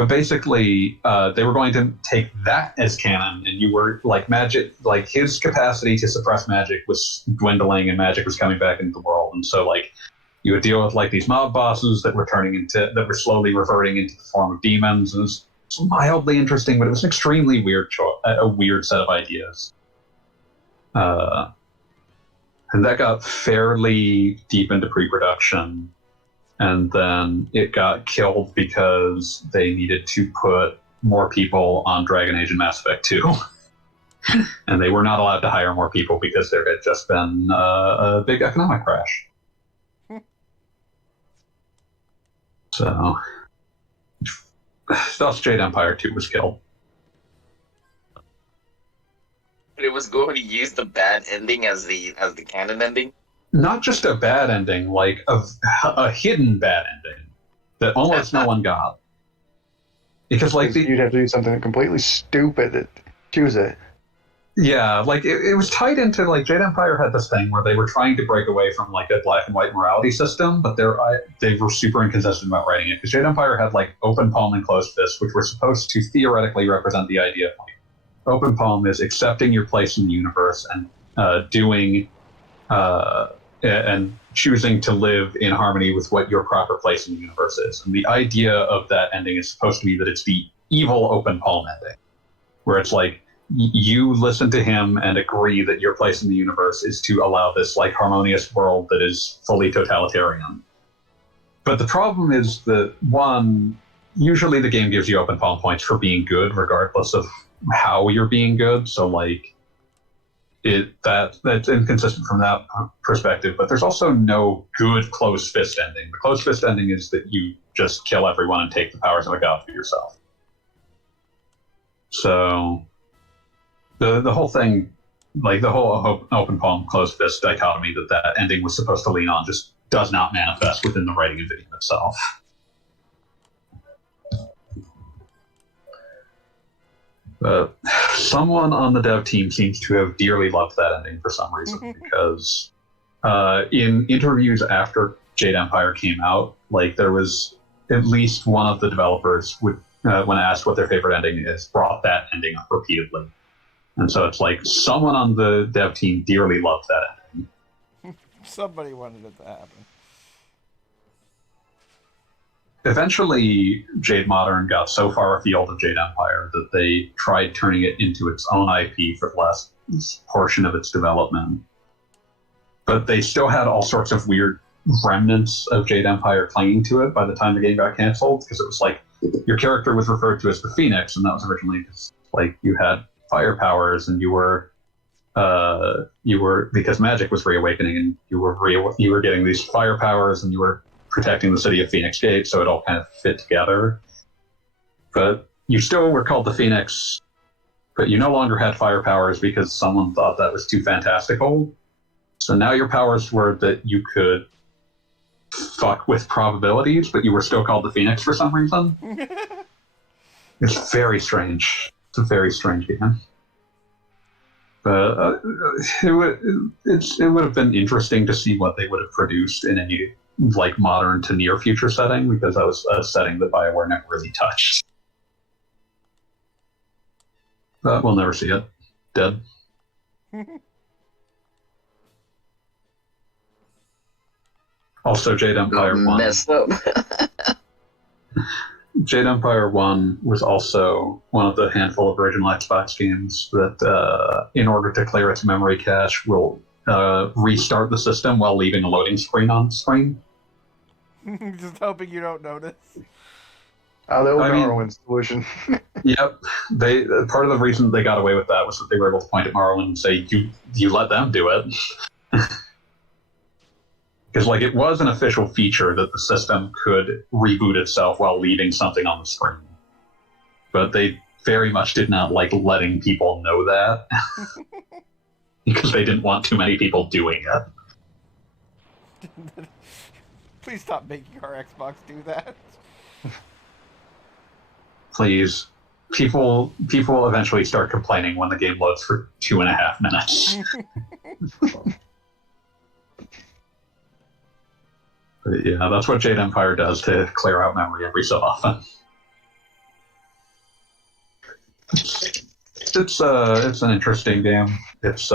basically, they were going to take that as canon, and you were like magic, like his capacity to suppress magic was dwindling, and magic was coming back into the world, and so like you would deal with like these mob bosses that were slowly reverting into the form of demons. And it was mildly interesting, but it was an extremely weird a weird set of ideas. And that got fairly deep into pre-production, and then it got killed because they needed to put more people on Dragon Age and Mass Effect 2. And they were not allowed to hire more people because there had just been a big economic crash. So, thus Jade Empire 2 was killed. But it was going to use the bad ending as the canon ending. Not just a bad ending, like a hidden bad ending that almost no one got. Because like you'd have to do something completely stupid to choose it. Yeah, like it was tied into like Jade Empire had this thing where they were trying to break away from like a black and white morality system, but they were super inconsistent about writing it. Because Jade Empire had like open palm and closed fist, which were supposed to theoretically represent the idea of like open palm is accepting your place in the universe and doing and choosing to live in harmony with what your proper place in the universe is. And the idea of that ending is supposed to be that it's the evil open palm ending, where it's like you listen to him and agree that your place in the universe is to allow this like harmonious world that is fully totalitarian. But the problem is that, one, usually the game gives you open palm points for being good, regardless of how you're being good. So like that's inconsistent from that perspective. But there's also no good closed fist ending. The closed fist ending is that you just kill everyone and take the powers of a god for yourself. So the whole thing, like the whole open palm closed fist dichotomy that ending was supposed to lean on, just does not manifest within the writing and video itself. But someone on the dev team seems to have dearly loved that ending for some reason, because in interviews after Jade Empire came out, like there was at least one of the developers would, when asked what their favorite ending is, brought that ending up repeatedly. And so it's like someone on the dev team dearly loved that ending. Somebody wanted it to happen. Eventually, Jade Modern got so far afield of Jade Empire that they tried turning it into its own IP for the last portion of its development. But they still had all sorts of weird remnants of Jade Empire clinging to it by the time the game got canceled, because it was like your character was referred to as the Phoenix, and that was originally just like you had fire powers, and you were because magic was reawakening, and you were getting these fire powers, and you were protecting the city of Phoenix Gate, so it all kind of fit together. But you still were called the Phoenix, but you no longer had fire powers because someone thought that was too fantastical. So now your powers were that you could fuck with probabilities, but you were still called the Phoenix for some reason. It's very strange. It's a very strange game. But it would have been interesting to see what they would have produced in any like modern to near future setting, because that was a setting that BioWare never really touched. But we'll never see it. Dead. Also, Jade Empire 1. Messed up. Jade Empire 1 was also one of the handful of original Xbox games that, in order to clear its memory cache, will restart the system while leaving a loading screen on screen. Just hoping you don't notice. Oh, that was Morrowind's solution. Yep. Part of the reason they got away with that was that they were able to point at Morrowind and say, you let them do it. Because like it was an official feature that the system could reboot itself while leaving something on the screen. But they very much did not like letting people know that. Because they didn't want too many people doing it. Please stop making our Xbox do that. Please. People eventually start complaining when the game loads for 2.5 minutes. But yeah, that's what Jade Empire does to clear out memory every so often. It's an interesting game. It's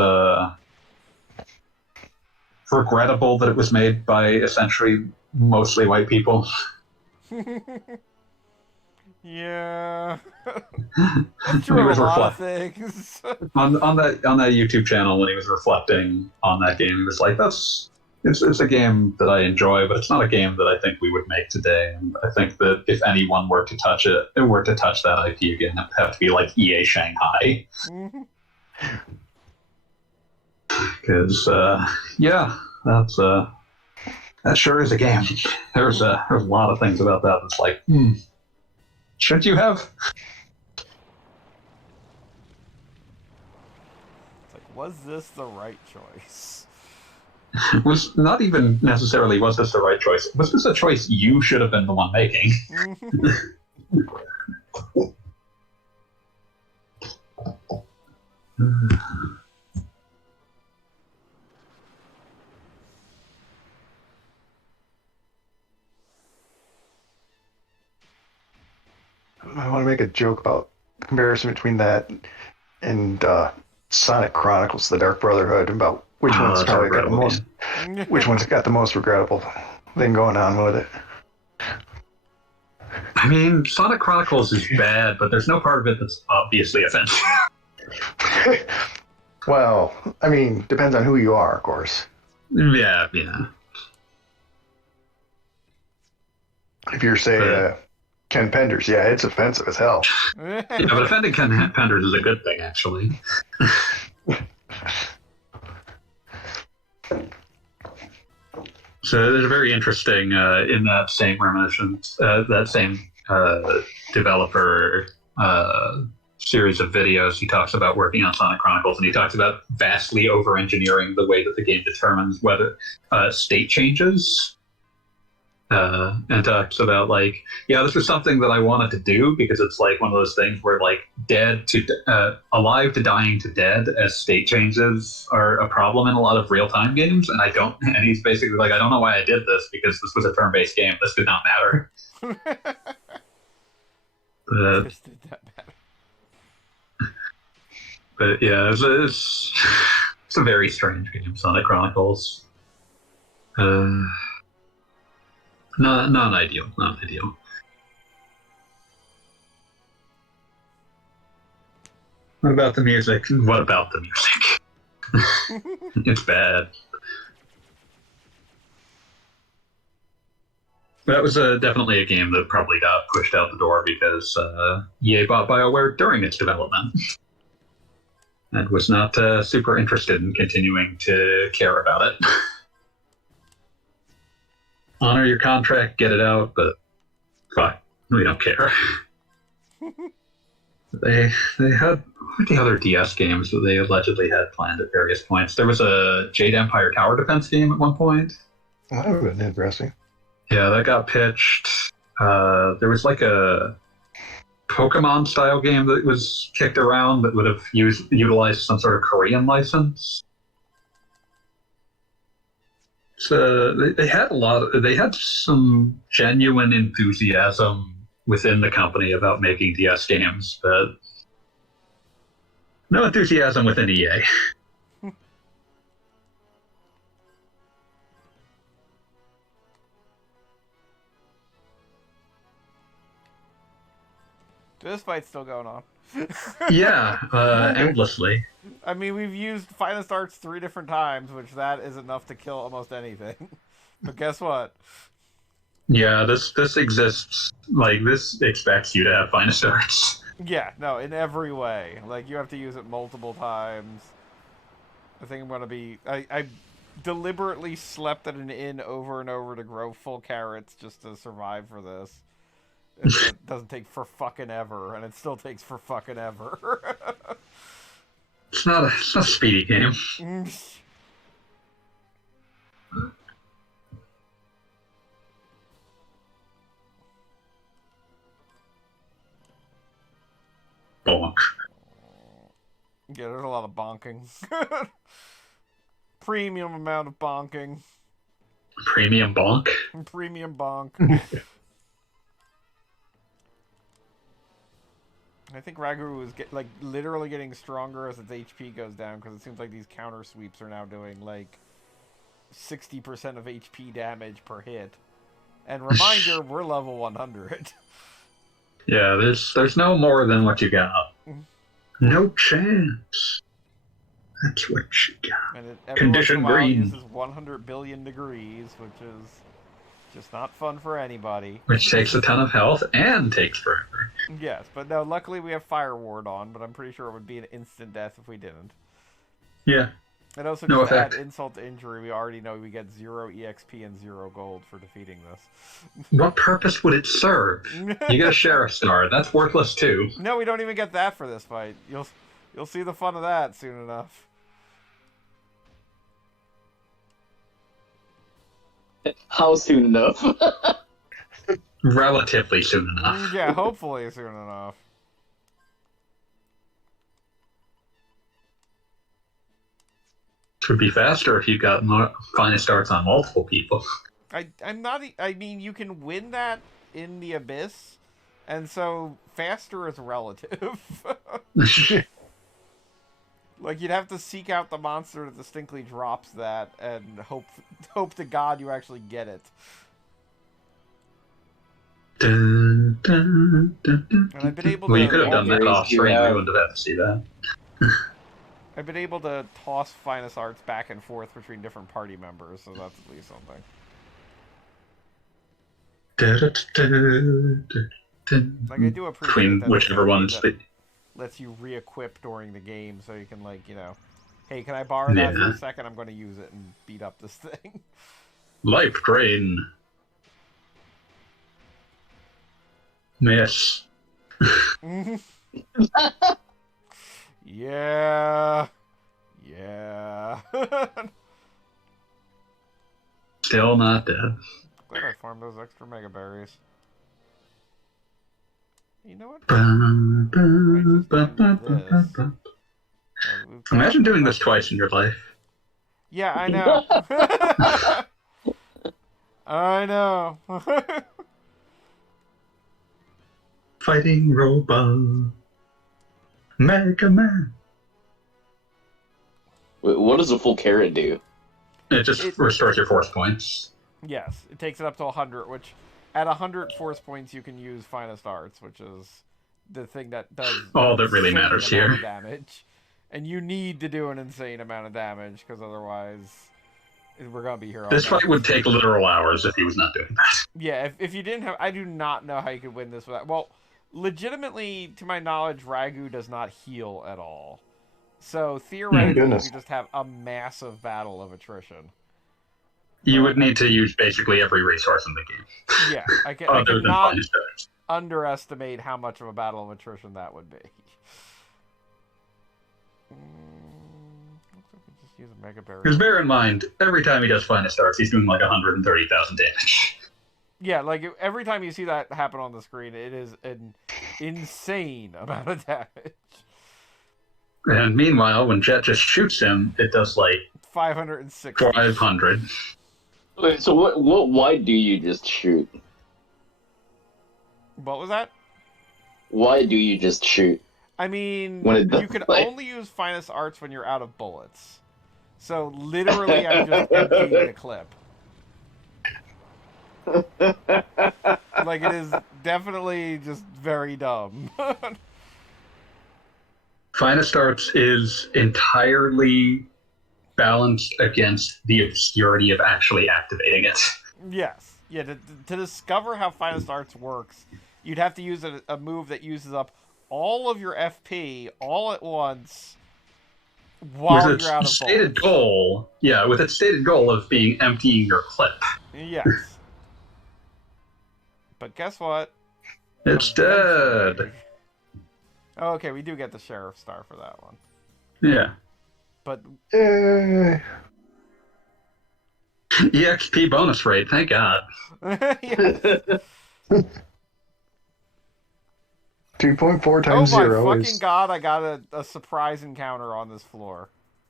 regrettable that it was made by essentially mostly white people. Yeah. That's true of a lot of things. on that YouTube channel, when he was reflecting on that game, he was like, it's a game that I enjoy, but it's not a game that I think we would make today. And I think that if anyone were to touch that IP again, it'd have to be like EA Shanghai. Because yeah, that sure is a game. There's a lot of things about that that's like, should you have? It's like, was this the right choice? Was not even necessarily was this the right choice. Was this a choice you should have been the one making? I want to make a joke about comparison between that and Sonic Chronicles: The Dark Brotherhood, about which one's probably got the most, which one's got the most regrettable thing going on with it. I mean, Sonic Chronicles is bad, but there's no part of it that's obviously offensive. Well, I mean, depends on who you are, of course. Yeah. If you're, say, Ken Penders. Yeah, it's offensive as hell. Yeah, but offending Ken Penders is a good thing, actually. So there's a very interesting in that same reminiscence, that same developer series of videos. He talks about working on Sonic Chronicles, and he talks about vastly over-engineering the way that the game determines whether state changes. And talks about like, yeah, this was something that I wanted to do because it's like one of those things where like alive to dying to dead as state changes are a problem in a lot of real-time games, and I don't. And he's basically like, I don't know why I did this because this was a turn-based game. This did not matter. This did not matter. But yeah, it's a very strange game, Sonic Chronicles. Not ideal. Not ideal. What about the music? What about the music? It's bad. That was definitely a game that probably got pushed out the door because EA bought BioWare during its development and was not super interested in continuing to care about it. Honor your contract, get it out, but fuck, we don't care. They had the other DS games that they allegedly had planned at various points. There was a Jade Empire tower defense game at one point. Well, that would have been interesting. Yeah, that got pitched. There was like a Pokemon style game that was kicked around that would have utilized some sort of Korean license. So they had some genuine enthusiasm within the company about making DS games, but no enthusiasm within EA. This fight's still going on. Yeah, endlessly. I mean, we've used Finest Arts 3 different times, which that is enough to kill almost anything. But guess what? Yeah, this exists. Like, this expects you to have Finest Arts. Yeah, no, in every way. Like, you have to use it multiple times. I think I'm going to be... I deliberately slept at an inn over and over to grow full carrots just to survive for this. It doesn't take for fucking ever, and it still takes for fucking ever. It's not a speedy game. Bonk. Yeah, there's a lot of bonking. Premium amount of bonking. Premium bonk? Premium bonk. I think Ragu is literally getting stronger as its HP goes down, because it seems like these counter sweeps are now doing like 60% of HP damage per hit. And reminder, we're level 100. Yeah, there's no more than what you got. No chance. That's what you got. And every Condition once in a while green. uses 100 billion degrees, which is just not fun for anybody. Which takes a ton of health and takes forever. Yes, but no, luckily we have Fire Ward on, but I'm pretty sure it would be an instant death if we didn't. Yeah. And also, No just to add effect. insult to injury, we already know we get 0 EXP and 0 gold for defeating this. What purpose would it serve? You get a Sheriff Star. That's worthless too. No, we don't even get that for this fight. You'll see the fun of that soon enough. How soon enough? Relatively soon enough. Yeah, hopefully soon enough. It would be faster if you got more finest starts on multiple people. I'm not... I mean, you can win that in the Abyss, and so faster is relative. Like, you'd have to seek out the monster that distinctly drops that, and hope to God you actually get it. Dun, dun, dun, dun, And I've been able well, to... you could have done that off screen. Yeah. We wouldn't have had to see that. I've been able to toss Finest Arts back and forth between different party members, so that's at least something. Da, da, da, da, da. Like, I do appreciate between that. whichever one is fit. Lets you re-equip during the game, so you can, like, you know, hey, can I borrow that for Yeah. a second? I'm going to use it and beat up this thing. Life drain. Miss. Yeah. Yeah. Still not dead. Glad I farmed those extra mega berries. You know what? Imagine doing this twice in your life. Yeah, I know. I know. Fighting robot. Mega Man. What does a full carrot do? It just restores your force points. Yes, it takes it up to 100, which at 100 force points you can use Finest Arts, which is the thing that does all that really matters here. Damage. And you need to do an insane amount of damage, because otherwise we're going to be here all This night. fight would take literal hours if he was not doing that. Yeah, if you didn't have... I do not know how you could win this without... Well, legitimately, to my knowledge, Ragu does not heal at all. So, theoretically, you could just have a massive battle of attrition. You would need to use basically every resource in the game. Yeah, I cannot underestimate how much of a battle of attrition that would be. Looks like we just use a Mega Berry. Because bear in mind, every time he does Finest Arts, he's doing like 130,000 damage. Yeah, like every time you see that happen on the screen, it is an insane amount of damage. And meanwhile, when Jet just shoots him, it does like 560. 500. Wait, so why do you just shoot? What was that? Why do you just shoot? I mean, When it does, you can only use Finest Arts when you're out of bullets. So literally, I'm just emptying the clip. Like, it is definitely just very dumb. Finest Arts is entirely balanced against the obscurity of actually activating it. Yes. Yeah, to discover how Finest Arts works, you'd have to use a move that uses up all of your FP all at once while you're out of stated bullets. goal, yeah, with its stated goal of being emptying your clip. Yes. But guess what? It's dead. Oh, okay, we do get the Sheriff Star for that one. Yeah. But EXP bonus rate, thank God. yes. 2.4 times Oh my 0 fucking is... god, I got a surprise encounter on this floor.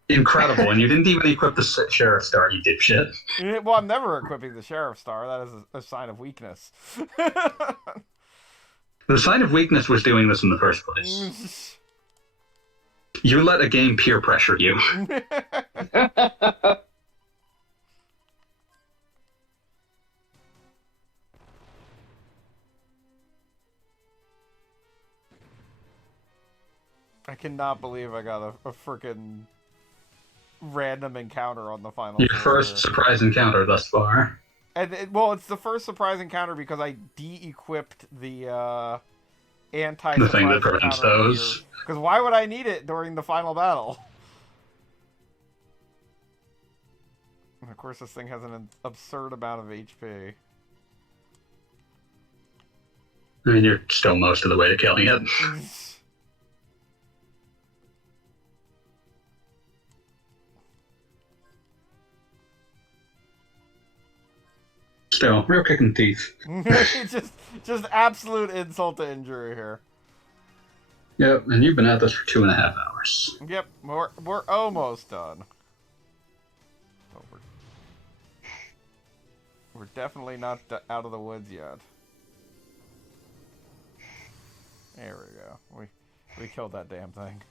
Incredible, and you didn't even equip the Sheriff Star, you dipshit. Well, I'm never equipping the Sheriff Star. That is a sign of weakness. The sign of weakness was doing this in the first place. You let a game peer pressure you. I cannot believe I got a freaking random encounter on the final Your floor first here. surprise encounter thus far. And well, it's the first surprise encounter because I de-equipped the anti-surprise The thing that prevents those. Because why would I need it during the final battle? And of course, this thing has an absurd amount of HP. I mean, you're still most of the way to killing it. Still, real kicking teeth. just absolute insult to injury here. Yep, and you've been at this for 2.5 hours. Yep, we're almost done. But we're definitely not out of the woods yet. There we go. We killed that damn thing.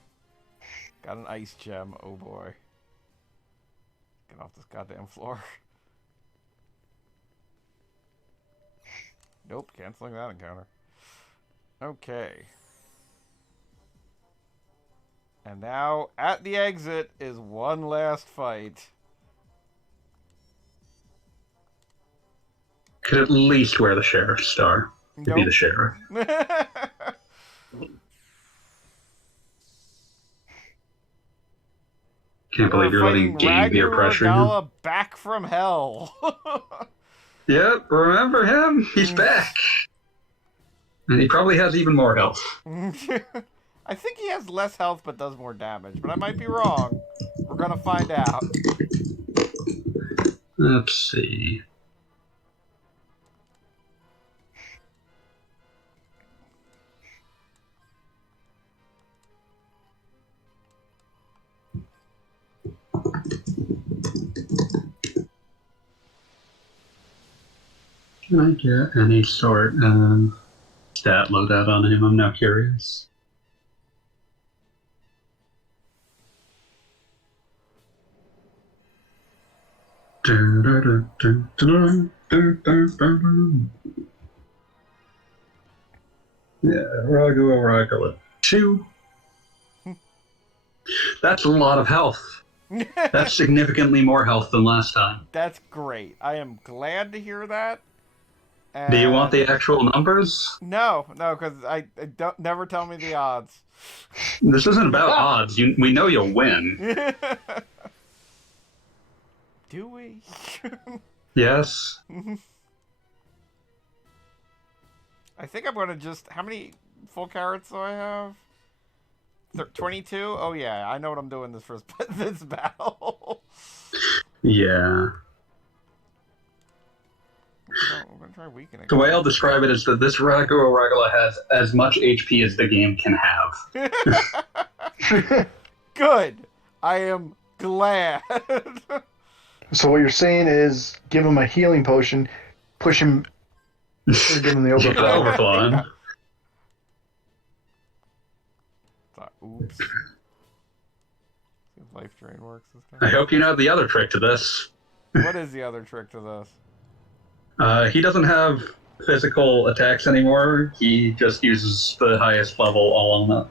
Got an ice gem. Oh boy. Get off this goddamn floor. Nope, canceling that encounter. Okay. And now, at the exit, is one last fight. Could at least wear the Sheriff's Star. to be the sheriff. Can't believe you're letting game peer pressure you. Ragala back from hell. Yep, remember him? He's back. And he probably has even more health. I think he has less health but does more damage, but I might be wrong. We're gonna find out. Let's see. Can I get any sort of stat loadout on him? I'm now curious. Yeah, Ragala 2. That's a lot of health. That's significantly more health than last time. That's great. I am glad to hear that. And do you want the actual numbers? No, because I don't. Never tell me the odds. This isn't about odds. We know you'll win. Do we? Yes. I think I'm gonna just. How many full carrots do I have? 22? Oh yeah, I know what I'm doing this battle. Yeah. I'm gonna try weakening. The way I'll describe it is that this Ragala has as much HP as the game can have. Good. I am glad. So what you're saying is give him a healing potion, push him, or give him the overflow. Overflow. Oops. See if life drain works this time. I hope you know the other trick to this. What is the other trick to this? He doesn't have physical attacks anymore. He just uses the highest level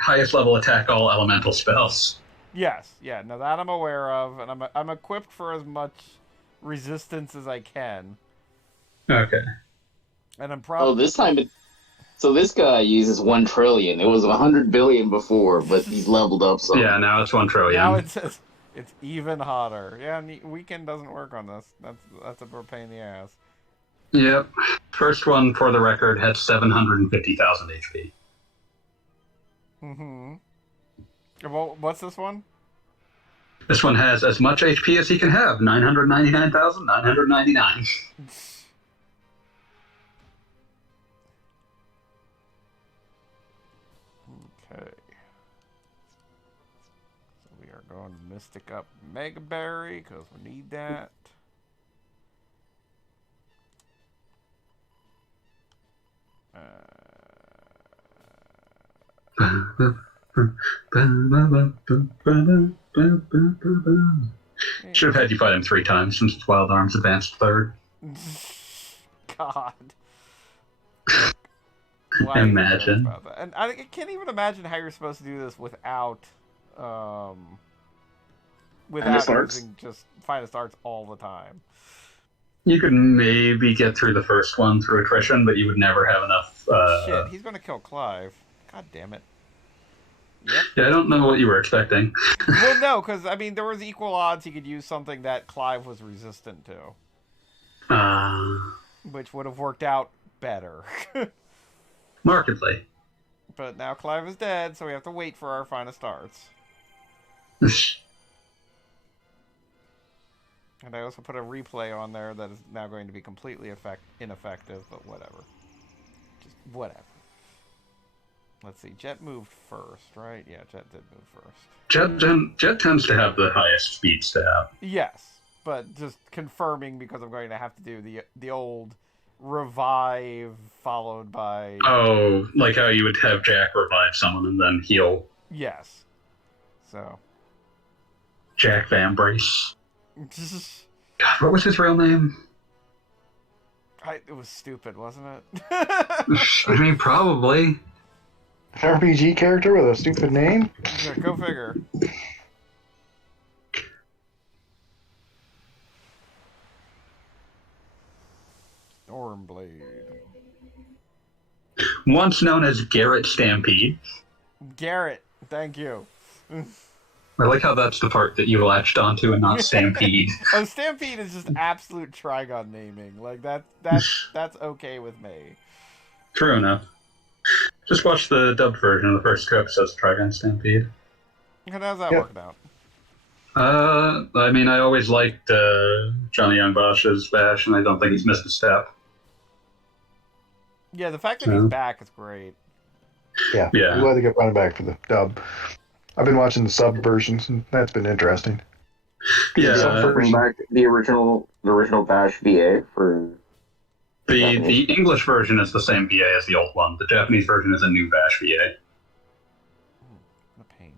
highest level attack all elemental spells. Yes, yeah. Now that I'm aware of, and I'm equipped for as much resistance as I can. Okay. And I'm probably. Oh, this time So this guy uses 1 trillion. It was 100 billion before, but he's leveled up. So yeah, now it's 1 trillion. Now it says it's even hotter. Yeah, weekend doesn't work on this. That's a pain in the ass. Yep. First one, for the record, had 750,000 HP. Mm-hmm. Well, what's this one? This one has as much HP as he can have, 999,999. Okay. So we are going to Mystic up Mega Berry because we need that. Should have had you fight him 3 times since Wild Arms advanced 3rd. God. Imagine. About that? And I can't even imagine how you're supposed to do this without using just finest arts all the time. You could maybe get through the first one through attrition, but you would never have enough. Shit, he's going to kill Clive. God damn it. Yep. Yeah, I don't know what you were expecting. Well, no, because, I mean, there was equal odds he could use something that Clive was resistant to. Which would have worked out better. Markedly. But now Clive is dead, so we have to wait for our finest arts. And I also put a replay on there that is now going to be completely ineffective, but whatever. Just whatever. Let's see, Jet moved first, right? Yeah, Jet did move first. Jet tends to have the highest speed stat. Yes, but just confirming because I'm going to have to do the old revive followed by... Oh, like how you would have Jack revive someone and then heal. Yes. So... Jack Van Brace. God, what was his real name? It was stupid, wasn't it? I mean, probably. An RPG character with a stupid name? Yeah, go figure. Stormblade. once known as Garrett Stampede. Garrett, thank you. I like how that's the part that you latched onto and not Stampede. Oh, Stampede is just absolute Trigon naming. Like that's okay with me. True enough. Just watch the dubbed version of the first two episodes of Trigon Stampede. How's that Yep. working out? I mean, I always liked Johnny Young Bosch's Bash, and I don't think he's missed a step. Yeah, the fact that he's back is great. Yeah. Yeah. I'm glad they kept running back for the dub. I've been watching the sub versions, and that's been interesting. Yeah, Bring back the original Bash VA for the English version is the same VA as the old one. The Japanese version is a new Bash VA. What a pain.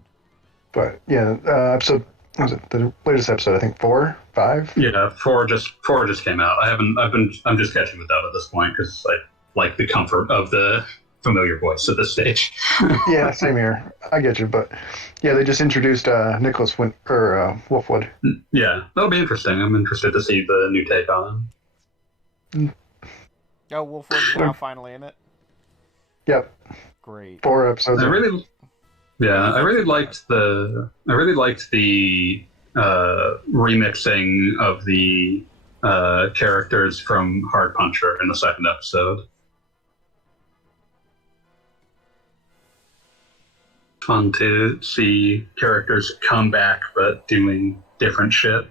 But yeah, episode, what was it the latest episode? I think 4, 5. Yeah, four just came out. I'm just catching the dub at this point because I like the comfort of the familiar voice at this stage. Yeah, same here. I get you, but yeah, they just introduced Nicholas Wolfwood. Yeah, that'll be interesting. I'm interested to see the new take on him. Oh, Wolfwood's now finally in it. Yep, Great. 4 episodes. I really liked the remixing of the characters from Hard Puncher in the second episode. Fun to see characters come back but doing different shit.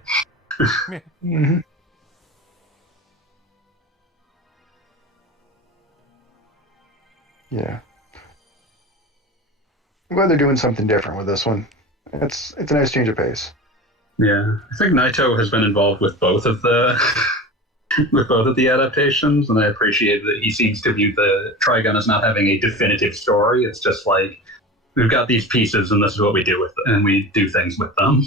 Mm-hmm. Yeah. I'm glad they're doing something different with this one. It's a nice change of pace. Yeah, I think Naito has been involved with both of the adaptations, and I appreciate that he seems to view the Trigun as not having a definitive story. It's just like we've got these pieces, and this is what we do with them, and we do things with them.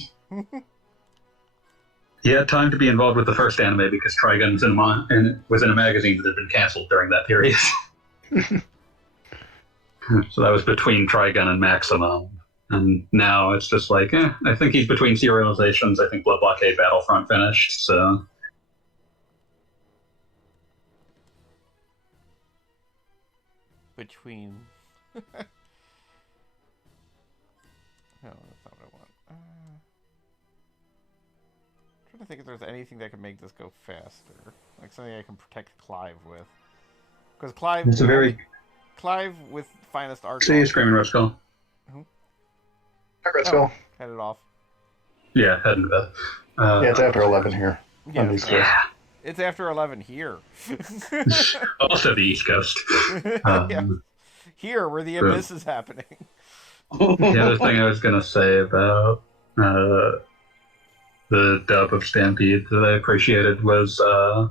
He had time to be involved with the first anime because Trigun was in a magazine that had been canceled during that period. So that was between Trigun and Maximum. And now it's just like, I think he's between serializations. I think Blood Blockade Battlefront finished, so... Between... No, that's not what I want. I'm trying to think if there's anything that can make this go faster. Like something I can protect Clive with. Because Clive... It's a very... Clive with finest art... See you, Screaming Red Skull. Red Skull. Headed off. Yeah, heading to bed. Yeah, it's after 11 here. Yeah, On these Yeah. it's after 11 here. Also the East Coast. Yeah. Here, where the abyss is happening. The other thing I was going to say about the dub of Stampede that I appreciated was I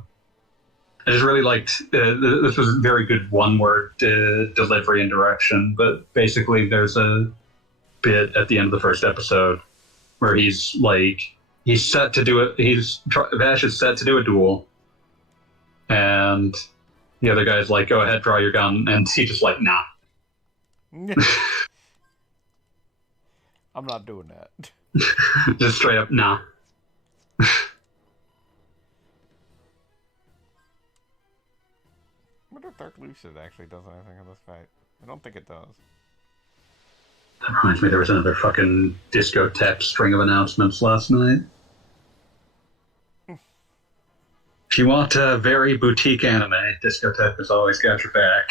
just really liked this was a very good one-word delivery and direction, but basically there's a bit at the end of the first episode where he's set to do it. Vash is set to do a duel, and the other guy's like, "Go ahead, draw your gun," and he's just like, "Nah." I'm not doing that. Just straight up, nah. I wonder if Dark Lucid actually does anything in this fight. I don't think it does. That reminds me, there was another fucking discotheque string of announcements last night. If you want a very boutique anime, Discotheque has always got your back.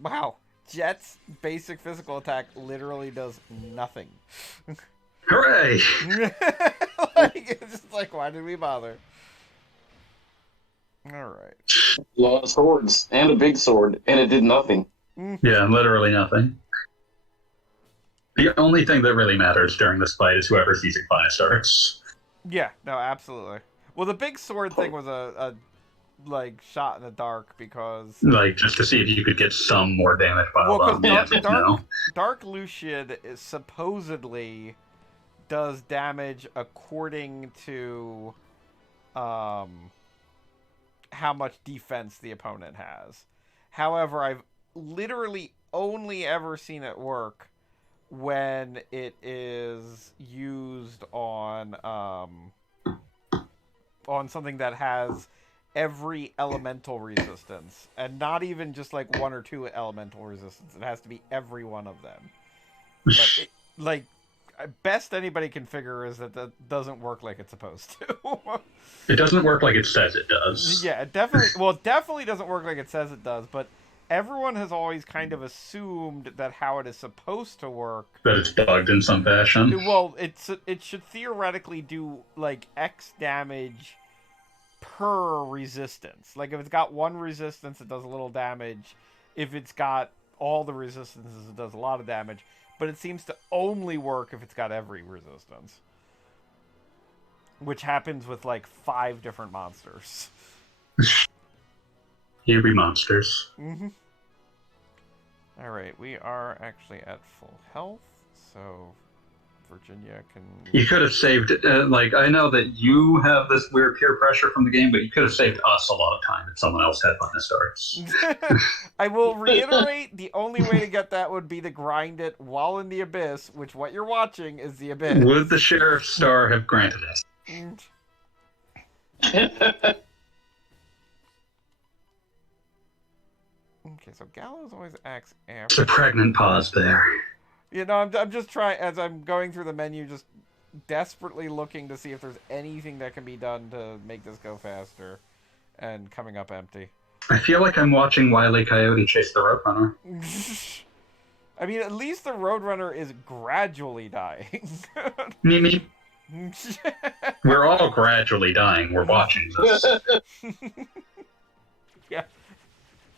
Wow. Jet's basic physical attack literally does nothing. Hooray! Like, it's just like, why did we bother? Alright. a lot of swords and a big sword, and it did nothing. Yeah, literally nothing. The only thing that really matters during this fight is whoever's using finest arts. Yeah, no, absolutely. Well, the big sword thing was a like shot in the dark because Like, just to see if you could get some more damage piled well, on the end. No. Dark Luciad is supposedly does damage according to how much defense the opponent has. However, I've literally only ever seen it work when it is used on something that has every elemental resistance, and not even just like one or two elemental resistance. It has to be every one of them. But it, like, best anybody can figure is that doesn't work like it's supposed to. It doesn't work like it says it does. Yeah, it definitely. Well, it definitely doesn't work like it says it does. But everyone has always kind of assumed that how it is supposed to work. That it's bugged in some fashion. Well, it should theoretically do like X damage per resistance. Like if it's got one resistance, it does a little damage. If it's got all the resistances, it does a lot of damage. But it seems to only work if it's got every resistance. Which happens with like 5 different monsters. Here be monsters. Mm-hmm. Alright, we are actually at full health, so Virginia can... You could have saved, I know that you have this weird peer pressure from the game, but you could have saved us a lot of time if someone else had fun starts. I will reiterate, the only way to get that would be to grind it while in the Abyss, which what you're watching is the Abyss. Would the Sheriff's Star have granted us? Okay, so Gallows always acts after... It's a pregnant pause there. You know, I'm just trying, as I'm going through the menu, just desperately looking to see if there's anything that can be done to make this go faster, and coming up empty. I feel like I'm watching Wile E. Coyote chase the Roadrunner. I mean, at least the Roadrunner is gradually dying. Mimi. We're all gradually dying. We're watching this. Yeah.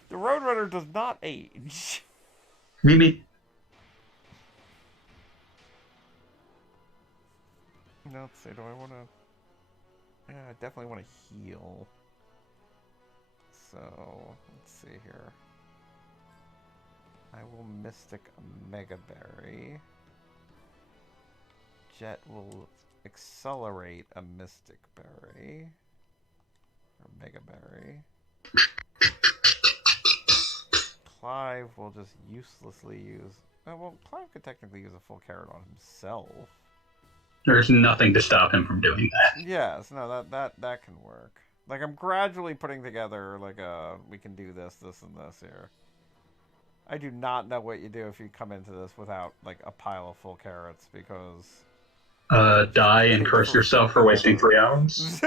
The Roadrunner does not age. Mimi. Now, let's see, do I want to... Yeah, I definitely want to heal. So, let's see here. I will Mystic a Mega Berry. Jet will accelerate a Mystic Berry. Or Mega Berry. Clive will just uselessly use... Oh, well, Clive could technically use a full carrot on himself. There's nothing to stop him from doing that. Yes, no, that can work. Like, I'm gradually putting together, like, we can do this, this, and this here. I do not know what you do if you come into this without, like, a pile of full carrots, because... Die and curse yourself for wasting 3 hours?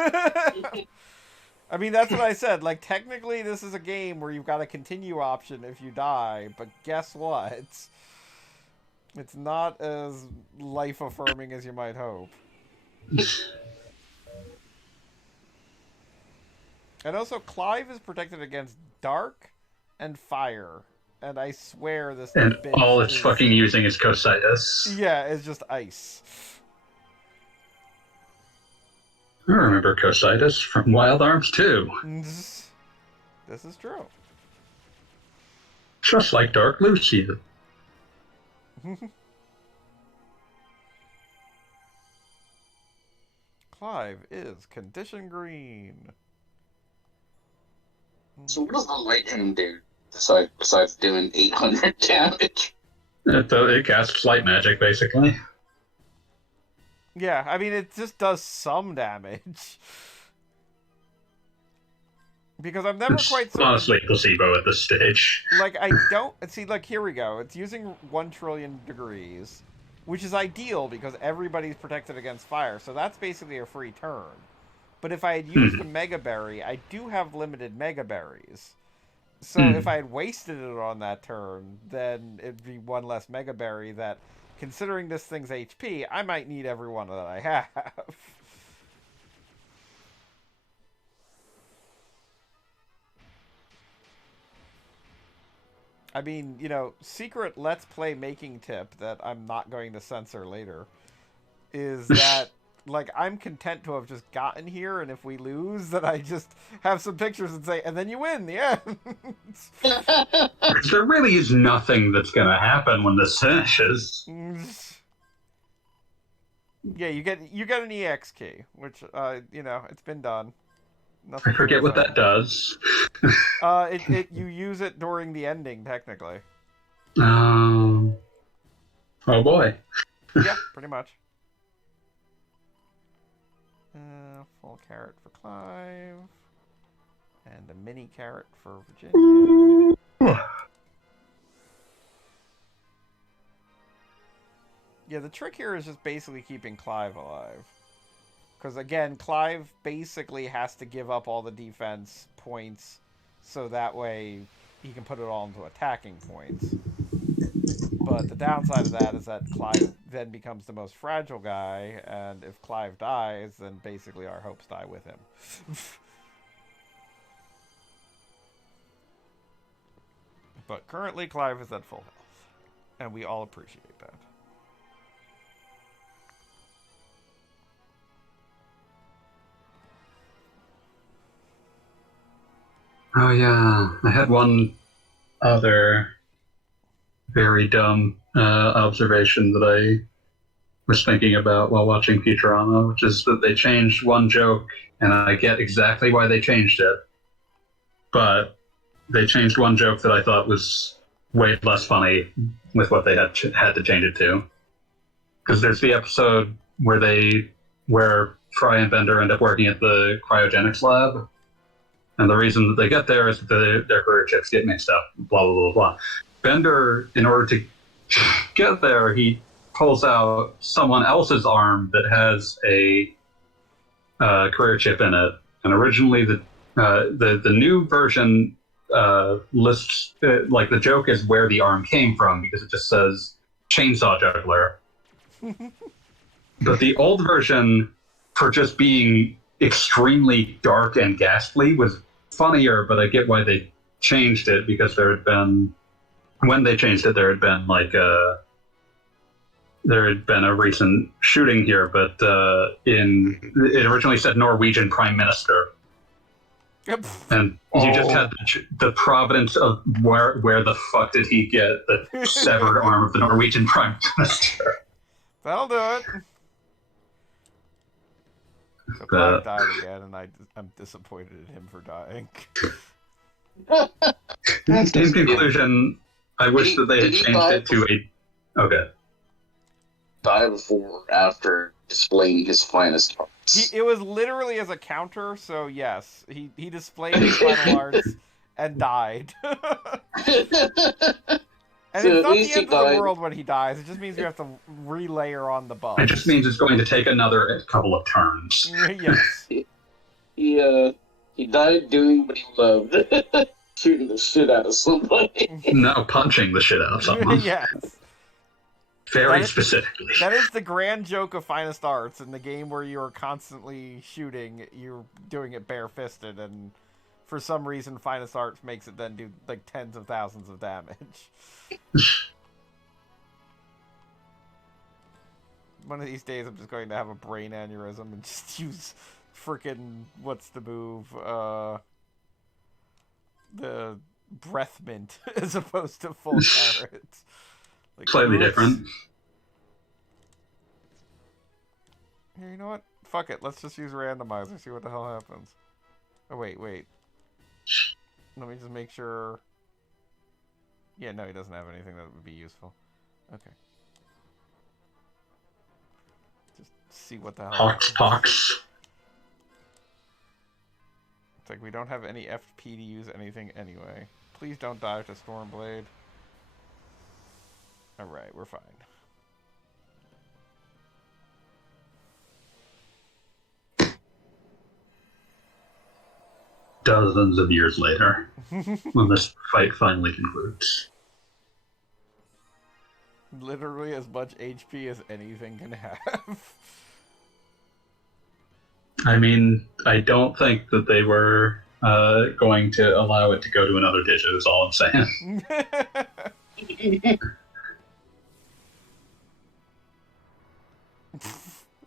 I mean, that's what I said. Like, technically, this is a game where you've got a continue option if you die, but guess what? It's not as life-affirming as you might hope. And also, Clive is protected against dark and fire. And I swear this... And all it's fucking using is Cositus. Yeah, it's just ice. I remember Cositus from Wild Arms 2. This is true. Just like Dark Lucy. Clive is condition green. So what does the lightning do besides doing 800 damage? It casts light magic, basically. Yeah, I mean, it just does some damage. Because I'm never quite certain... Honestly, placebo at this stage. Like, I don't... See, like, here we go. It's using 1 trillion degrees, which is ideal because everybody's protected against fire, so that's basically a free turn. But if I had used a Mega Berry, I do have limited Mega Berries. So if I had wasted it on that turn, then it'd be 1 less Mega Berry that, considering this thing's HP, I might need every one that I have. I mean, you know, secret Let's Play making tip that I'm not going to censor later is that, like, I'm content to have just gotten here, and if we lose, that I just have some pictures and say, and then you win, the end. There really is nothing that's going to happen when this finishes. Yeah, you get an EX key, which, you know, it's been done. I forget what that does. You use it during the ending, technically. Oh boy. Yeah, pretty much. Full carrot for Clive. And a mini carrot for Virginia. Yeah, the trick here is just basically keeping Clive alive. Because, again, Clive basically has to give up all the defense points so that way he can put it all into attacking points. But the downside of that is that Clive then becomes the most fragile guy, and if Clive dies, then basically our hopes die with him. But currently, Clive is at full health, and we all appreciate that. Oh yeah, I had one other very dumb observation that I was thinking about while watching Futurama, which is that they changed one joke, and I get exactly why they changed it, but they changed one joke that I thought was way less funny with what they had to change it to. Because there's the episode where Fry and Bender end up working at the cryogenics lab, and the reason that they get there is that their career chips get mixed up, blah, blah, blah, blah. Bender, in order to get there, he pulls out someone else's arm that has a career chip in it. And originally, the new version lists, like, the joke is where the arm came from, because it just says chainsaw juggler. But the old version, for just being extremely dark and ghastly, was funnier, but I get why they changed it, because when they changed it, there had been a recent shooting here, but it originally said Norwegian Prime Minister. Yep. And you just had the providence of where the fuck did he get the severed arm of the Norwegian Prime Minister? That'll do it. So Clive died again, and I'm disappointed in him for dying. In conclusion, I wish that they had changed it to a... Okay. Die before or after displaying his finest arts? It was literally as a counter, so yes. He displayed his final arts and died. And So it's at not least the he end of the died. world when he dies. It just means we have to relayer on the bugs. It just means it's going to take another couple of turns. Yes. He died doing what he loved. Shooting the shit out of somebody. No, punching the shit out of someone. Yes. Very specifically. That is the grand joke of Finest Arts. In the game where you're constantly shooting, you're doing it bare-fisted, and for some reason Finest Arts makes it then do like tens of thousands of damage. One of these days I'm just going to have a brain aneurysm and just use frickin' what's the move? The breath mint as opposed to full carrots. Like, Slightly different. Here, you know what? Fuck it. Let's just use randomizer. See what the hell happens. Oh wait. Let me just make sure. Yeah, no, he doesn't have anything that would be useful. Okay. Just see what the hell. Pox. It's like we don't have any FP to use anything anyway. Please don't die to Stormblade. Alright, we're fine. Dozens of years later, when this fight finally concludes. Literally as much HP as anything can have. I mean, I don't think that they were going to allow it to go to another digit, is all I'm saying.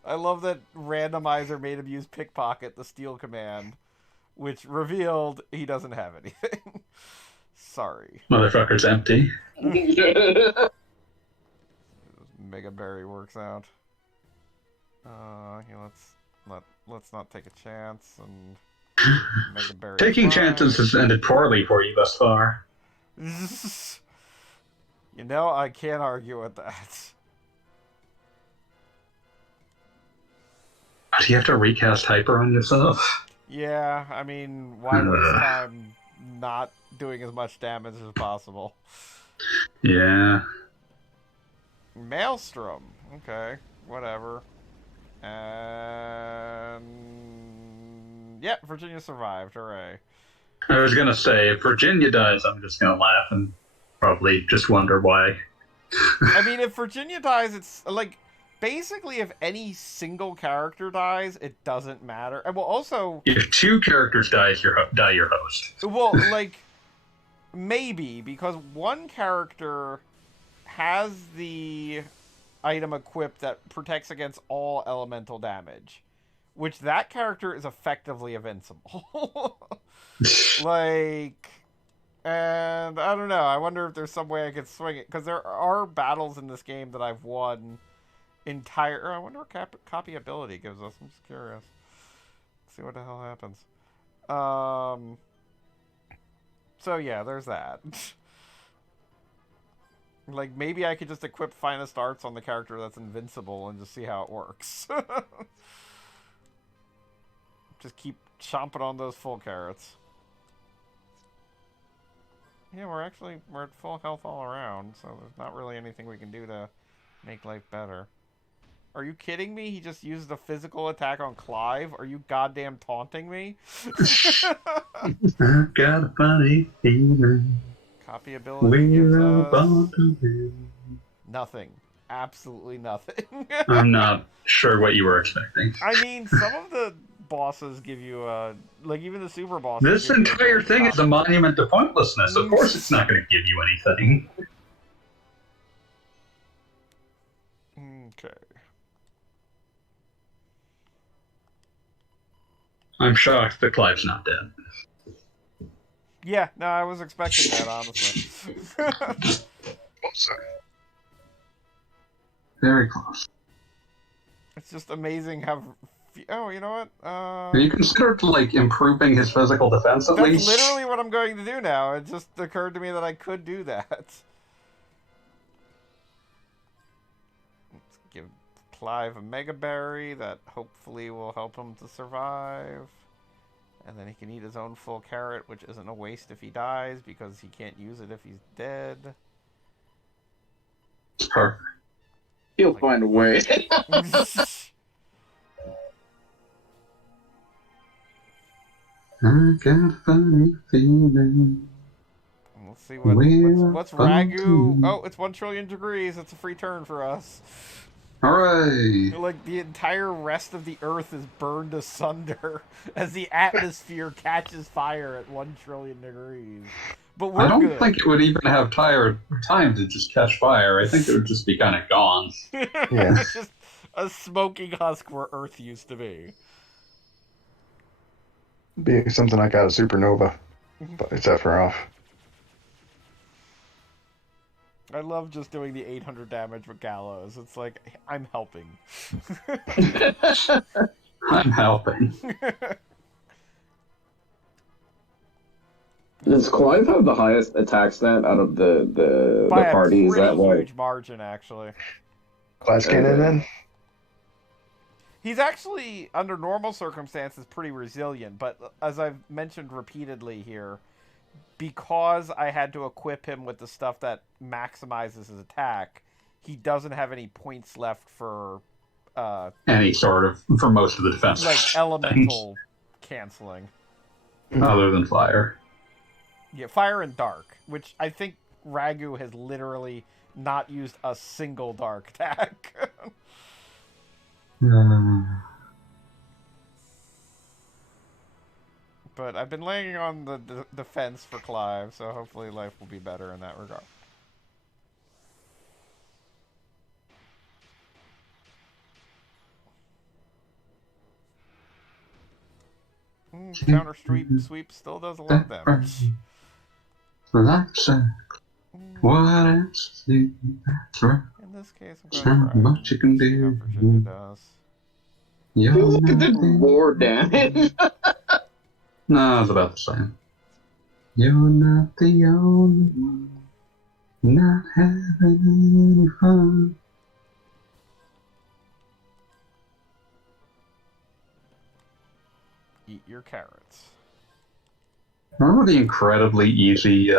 I love that randomizer made him use pickpocket, the steal command, which revealed he doesn't have anything. Sorry. Motherfucker's empty. Mega Berry works out. Yeah, let's not take a chance and Mega Berry. Taking chances has ended poorly for you thus far. You know, I can't argue with that. Do you have to recast Hyper on yourself? Yeah, I mean, why waste time not doing as much damage as possible? Yeah. Maelstrom. Okay, whatever. And yeah, Virginia survived. Hooray! I was gonna say, if Virginia dies, I'm just gonna laugh and probably just wonder why. I mean, if Virginia dies, it's like basically if any single character dies, it doesn't matter. And well, also, If two characters die your host. well, like maybe because one character has the item equipped that protects against all elemental damage, which that character is effectively invincible. Like, and I don't know. I wonder if there's some way I could swing it because there are battles in this game that I've won entire. I wonder what copy ability gives us. I'm just curious. Let's see what the hell happens. So yeah, there's that. Like, maybe I could just equip Finest Arts on the character that's invincible and just see how it works. Just keep chomping on those full carrots. Yeah, we're at full health all around, so there's not really anything we can do to make life better. Are you kidding me? He just used a physical attack on Clive? Are you goddamn taunting me? I've got a funny feeling. Copy ability gives us to nothing. Absolutely nothing. I'm not sure what you were expecting. I mean, some of the bosses give you like even the super bosses. This entire thing is a monument to pointlessness. Of course it's not going to give you anything. Okay. I'm shocked that Clive's not dead. Yeah, no, I was expecting that, honestly. Very close. It's just amazing how... Oh, you know what? Have you considered, like, improving his physical defense at least? That's literally what I'm going to do now. It just occurred to me that I could do that. Let's give Clive a Mega Berry that hopefully will help him to survive. And then he can eat his own full carrot, which isn't a waste if he dies, because he can't use it if he's dead. Perfect. He'll find a way. I got a funny feeling. Let's see what's Ragu. Oh, it's 1 trillion degrees. It's a free turn for us. Hooray! Like, the entire rest of the Earth is burned asunder as the atmosphere catches fire at 1 trillion degrees. But we're I don't good. think it would even have time to just catch fire. I think it would just be kind of gone. Yeah. It's just a smoking husk where Earth used to be. Be something like out of supernova, but it's that far off. I love just doing the 800 damage with Gallows. It's like, I'm helping. I'm helping. Does Clive have the highest attack stat out of the By party? a Is that pretty why? huge margin, actually. Glass cannon then? He's actually, under normal circumstances, pretty resilient, but as I've mentioned repeatedly here, because I had to equip him with the stuff that maximizes his attack, he doesn't have any points left for Any sort of, for most of the defense. like elemental canceling. Other than fire. Yeah, fire and dark, which I think Ragu has literally not used a single dark attack. But I've been laying on the defense for Clive, so hopefully life will be better in that regard. Counter sweep still does a lot of damage. Relax. What else? That's right. In this case, I'm There's going not to try. much you can See how do. Virginia does. Look at the nothing. more damage. No, it's about the same. You're not the only one not having any fun. Yeet. eat your carrots. Remember the incredibly easy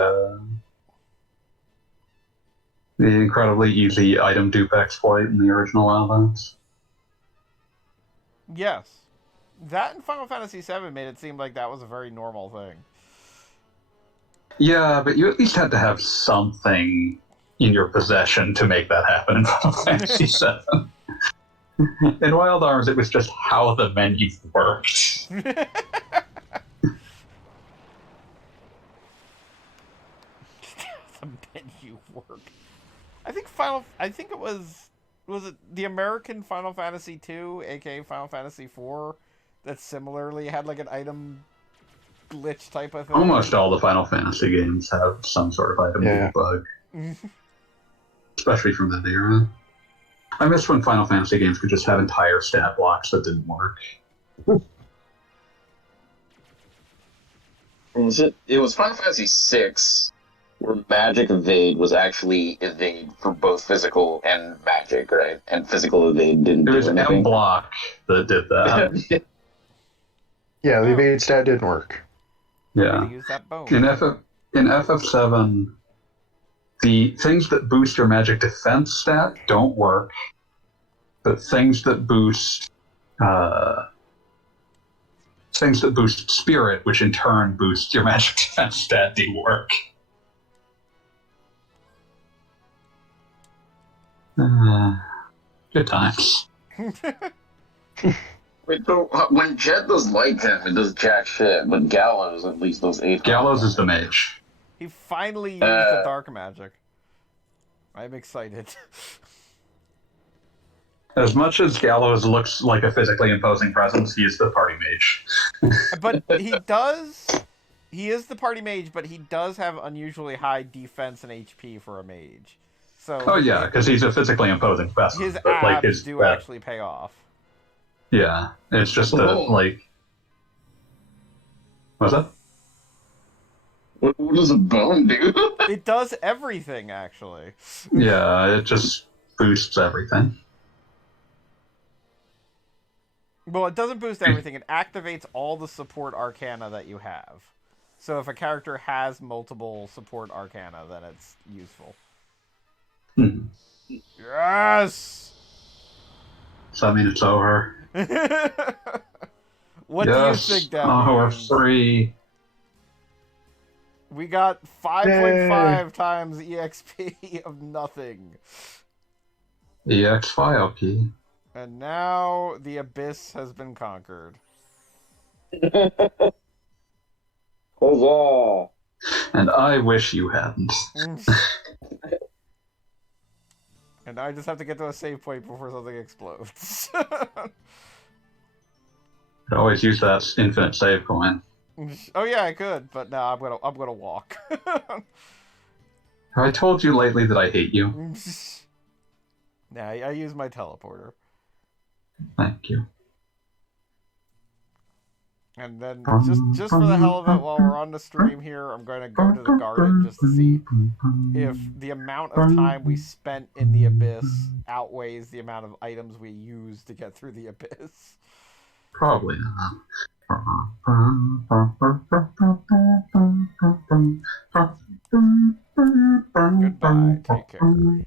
item dupe exploit in the original Wildlands? Yes. That and Final Fantasy VII made it seem like that was a very normal thing. Yeah, but you at least had to have something in your possession to make that happen in Final Fantasy VII. In Wild Arms, it was just how the menu worked. The menu work. I think it was it the American Final Fantasy II, aka Final Fantasy IV, that similarly had like an item glitch type of thing. Almost all the Final Fantasy games have some sort of item bug. Especially from that era. I miss when Final Fantasy games could just have entire stat blocks that didn't work. It was Final Fantasy VI where Magic Evade was actually evade for both physical and magic, right? And physical evade didn't do anything. There was M-Block that did that. Yeah, the evade stat didn't work. Yeah. Use that bone. In FF7, the things that boost your magic defense stat don't work, but things that boost spirit, which in turn boosts your magic defense stat, do work. Good times. Wait, so when Jet does light him, it does jack shit, but Gallows at least does 8. Gallows is the mage. He finally used the dark magic. I'm excited. As much as Gallows looks like a physically imposing presence, he is the party mage. But he is the party mage, but he does have unusually high defense and HP for a mage. So oh yeah, because he's a physically imposing presence. His but, abs like, his do actually pay off. Yeah, it's just like... What's that? What does a bone do? It does everything, actually. Yeah, it just boosts everything. Well, it doesn't boost everything. It activates all the support arcana that you have. So if a character has multiple support arcana, then it's useful. Yes! Does that mean it's over? What do you think that we're means? free. We got 5.5 times EXP of nothing. EX file key. And now the abyss has been conquered. Huzzah! And I wish you hadn't. And I just have to get to a save point before something explodes. Could always use that infinite save coin. Oh yeah, I could, but no, I'm gonna walk. Have I told you lately that I hate you? Nah, I use my teleporter. Thank you. And then, just for the hell of it, while we're on the stream here, I'm going to go to the garden just to see if the amount of time we spent in the abyss outweighs the amount of items we used to get through the abyss. Probably not. Goodbye. Take care.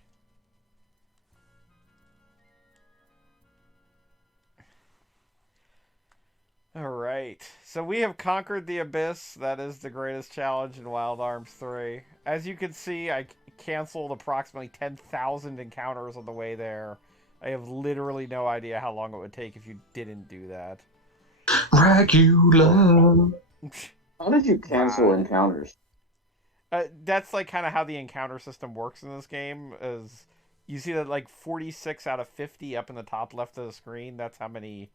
Alright, so we have conquered the Abyss. That is the greatest challenge in Wild Arms 3. As you can see, I canceled approximately 10,000 encounters on the way there. I have literally no idea how long it would take if you didn't do that. Regular. How did you cancel encounters? That's like kind of how the encounter system works in this game. Is you see that like 46 out of 50 up in the top left of the screen. That's how many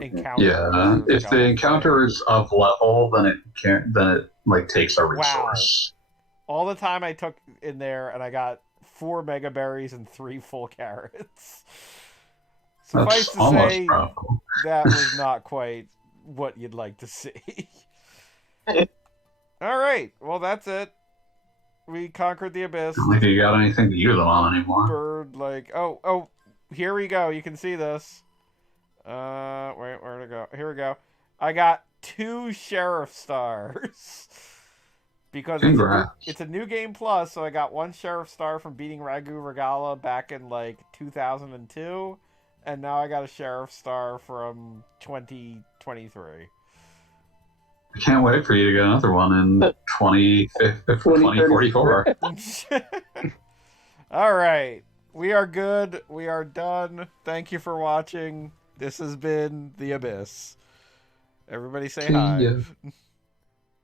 encounters. Yeah, if the encounter is of level, then it like takes a resource. Wow. All the time I took in there, and I got 4 mega berries and 3 full carrots. Suffice to say, that was not quite what you'd like to see. All right, well that's it. We conquered the Abyss. I don't think you got anything to use them on anymore. Bird, oh, here we go. You can see this. Wait, where'd it go? Here we go. I got 2 sheriff stars. Because Congrats. it's a new game plus, so I got 1 sheriff star from beating Ragu Regala back in like 2002, and now I got a sheriff star from 2023. I can't wait for you to get another one in 2044. All right. We are good. We are done. Thank you for watching. This has been The Abyss. Everybody say hi. Yeah.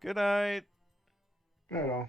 Good night. I don't know.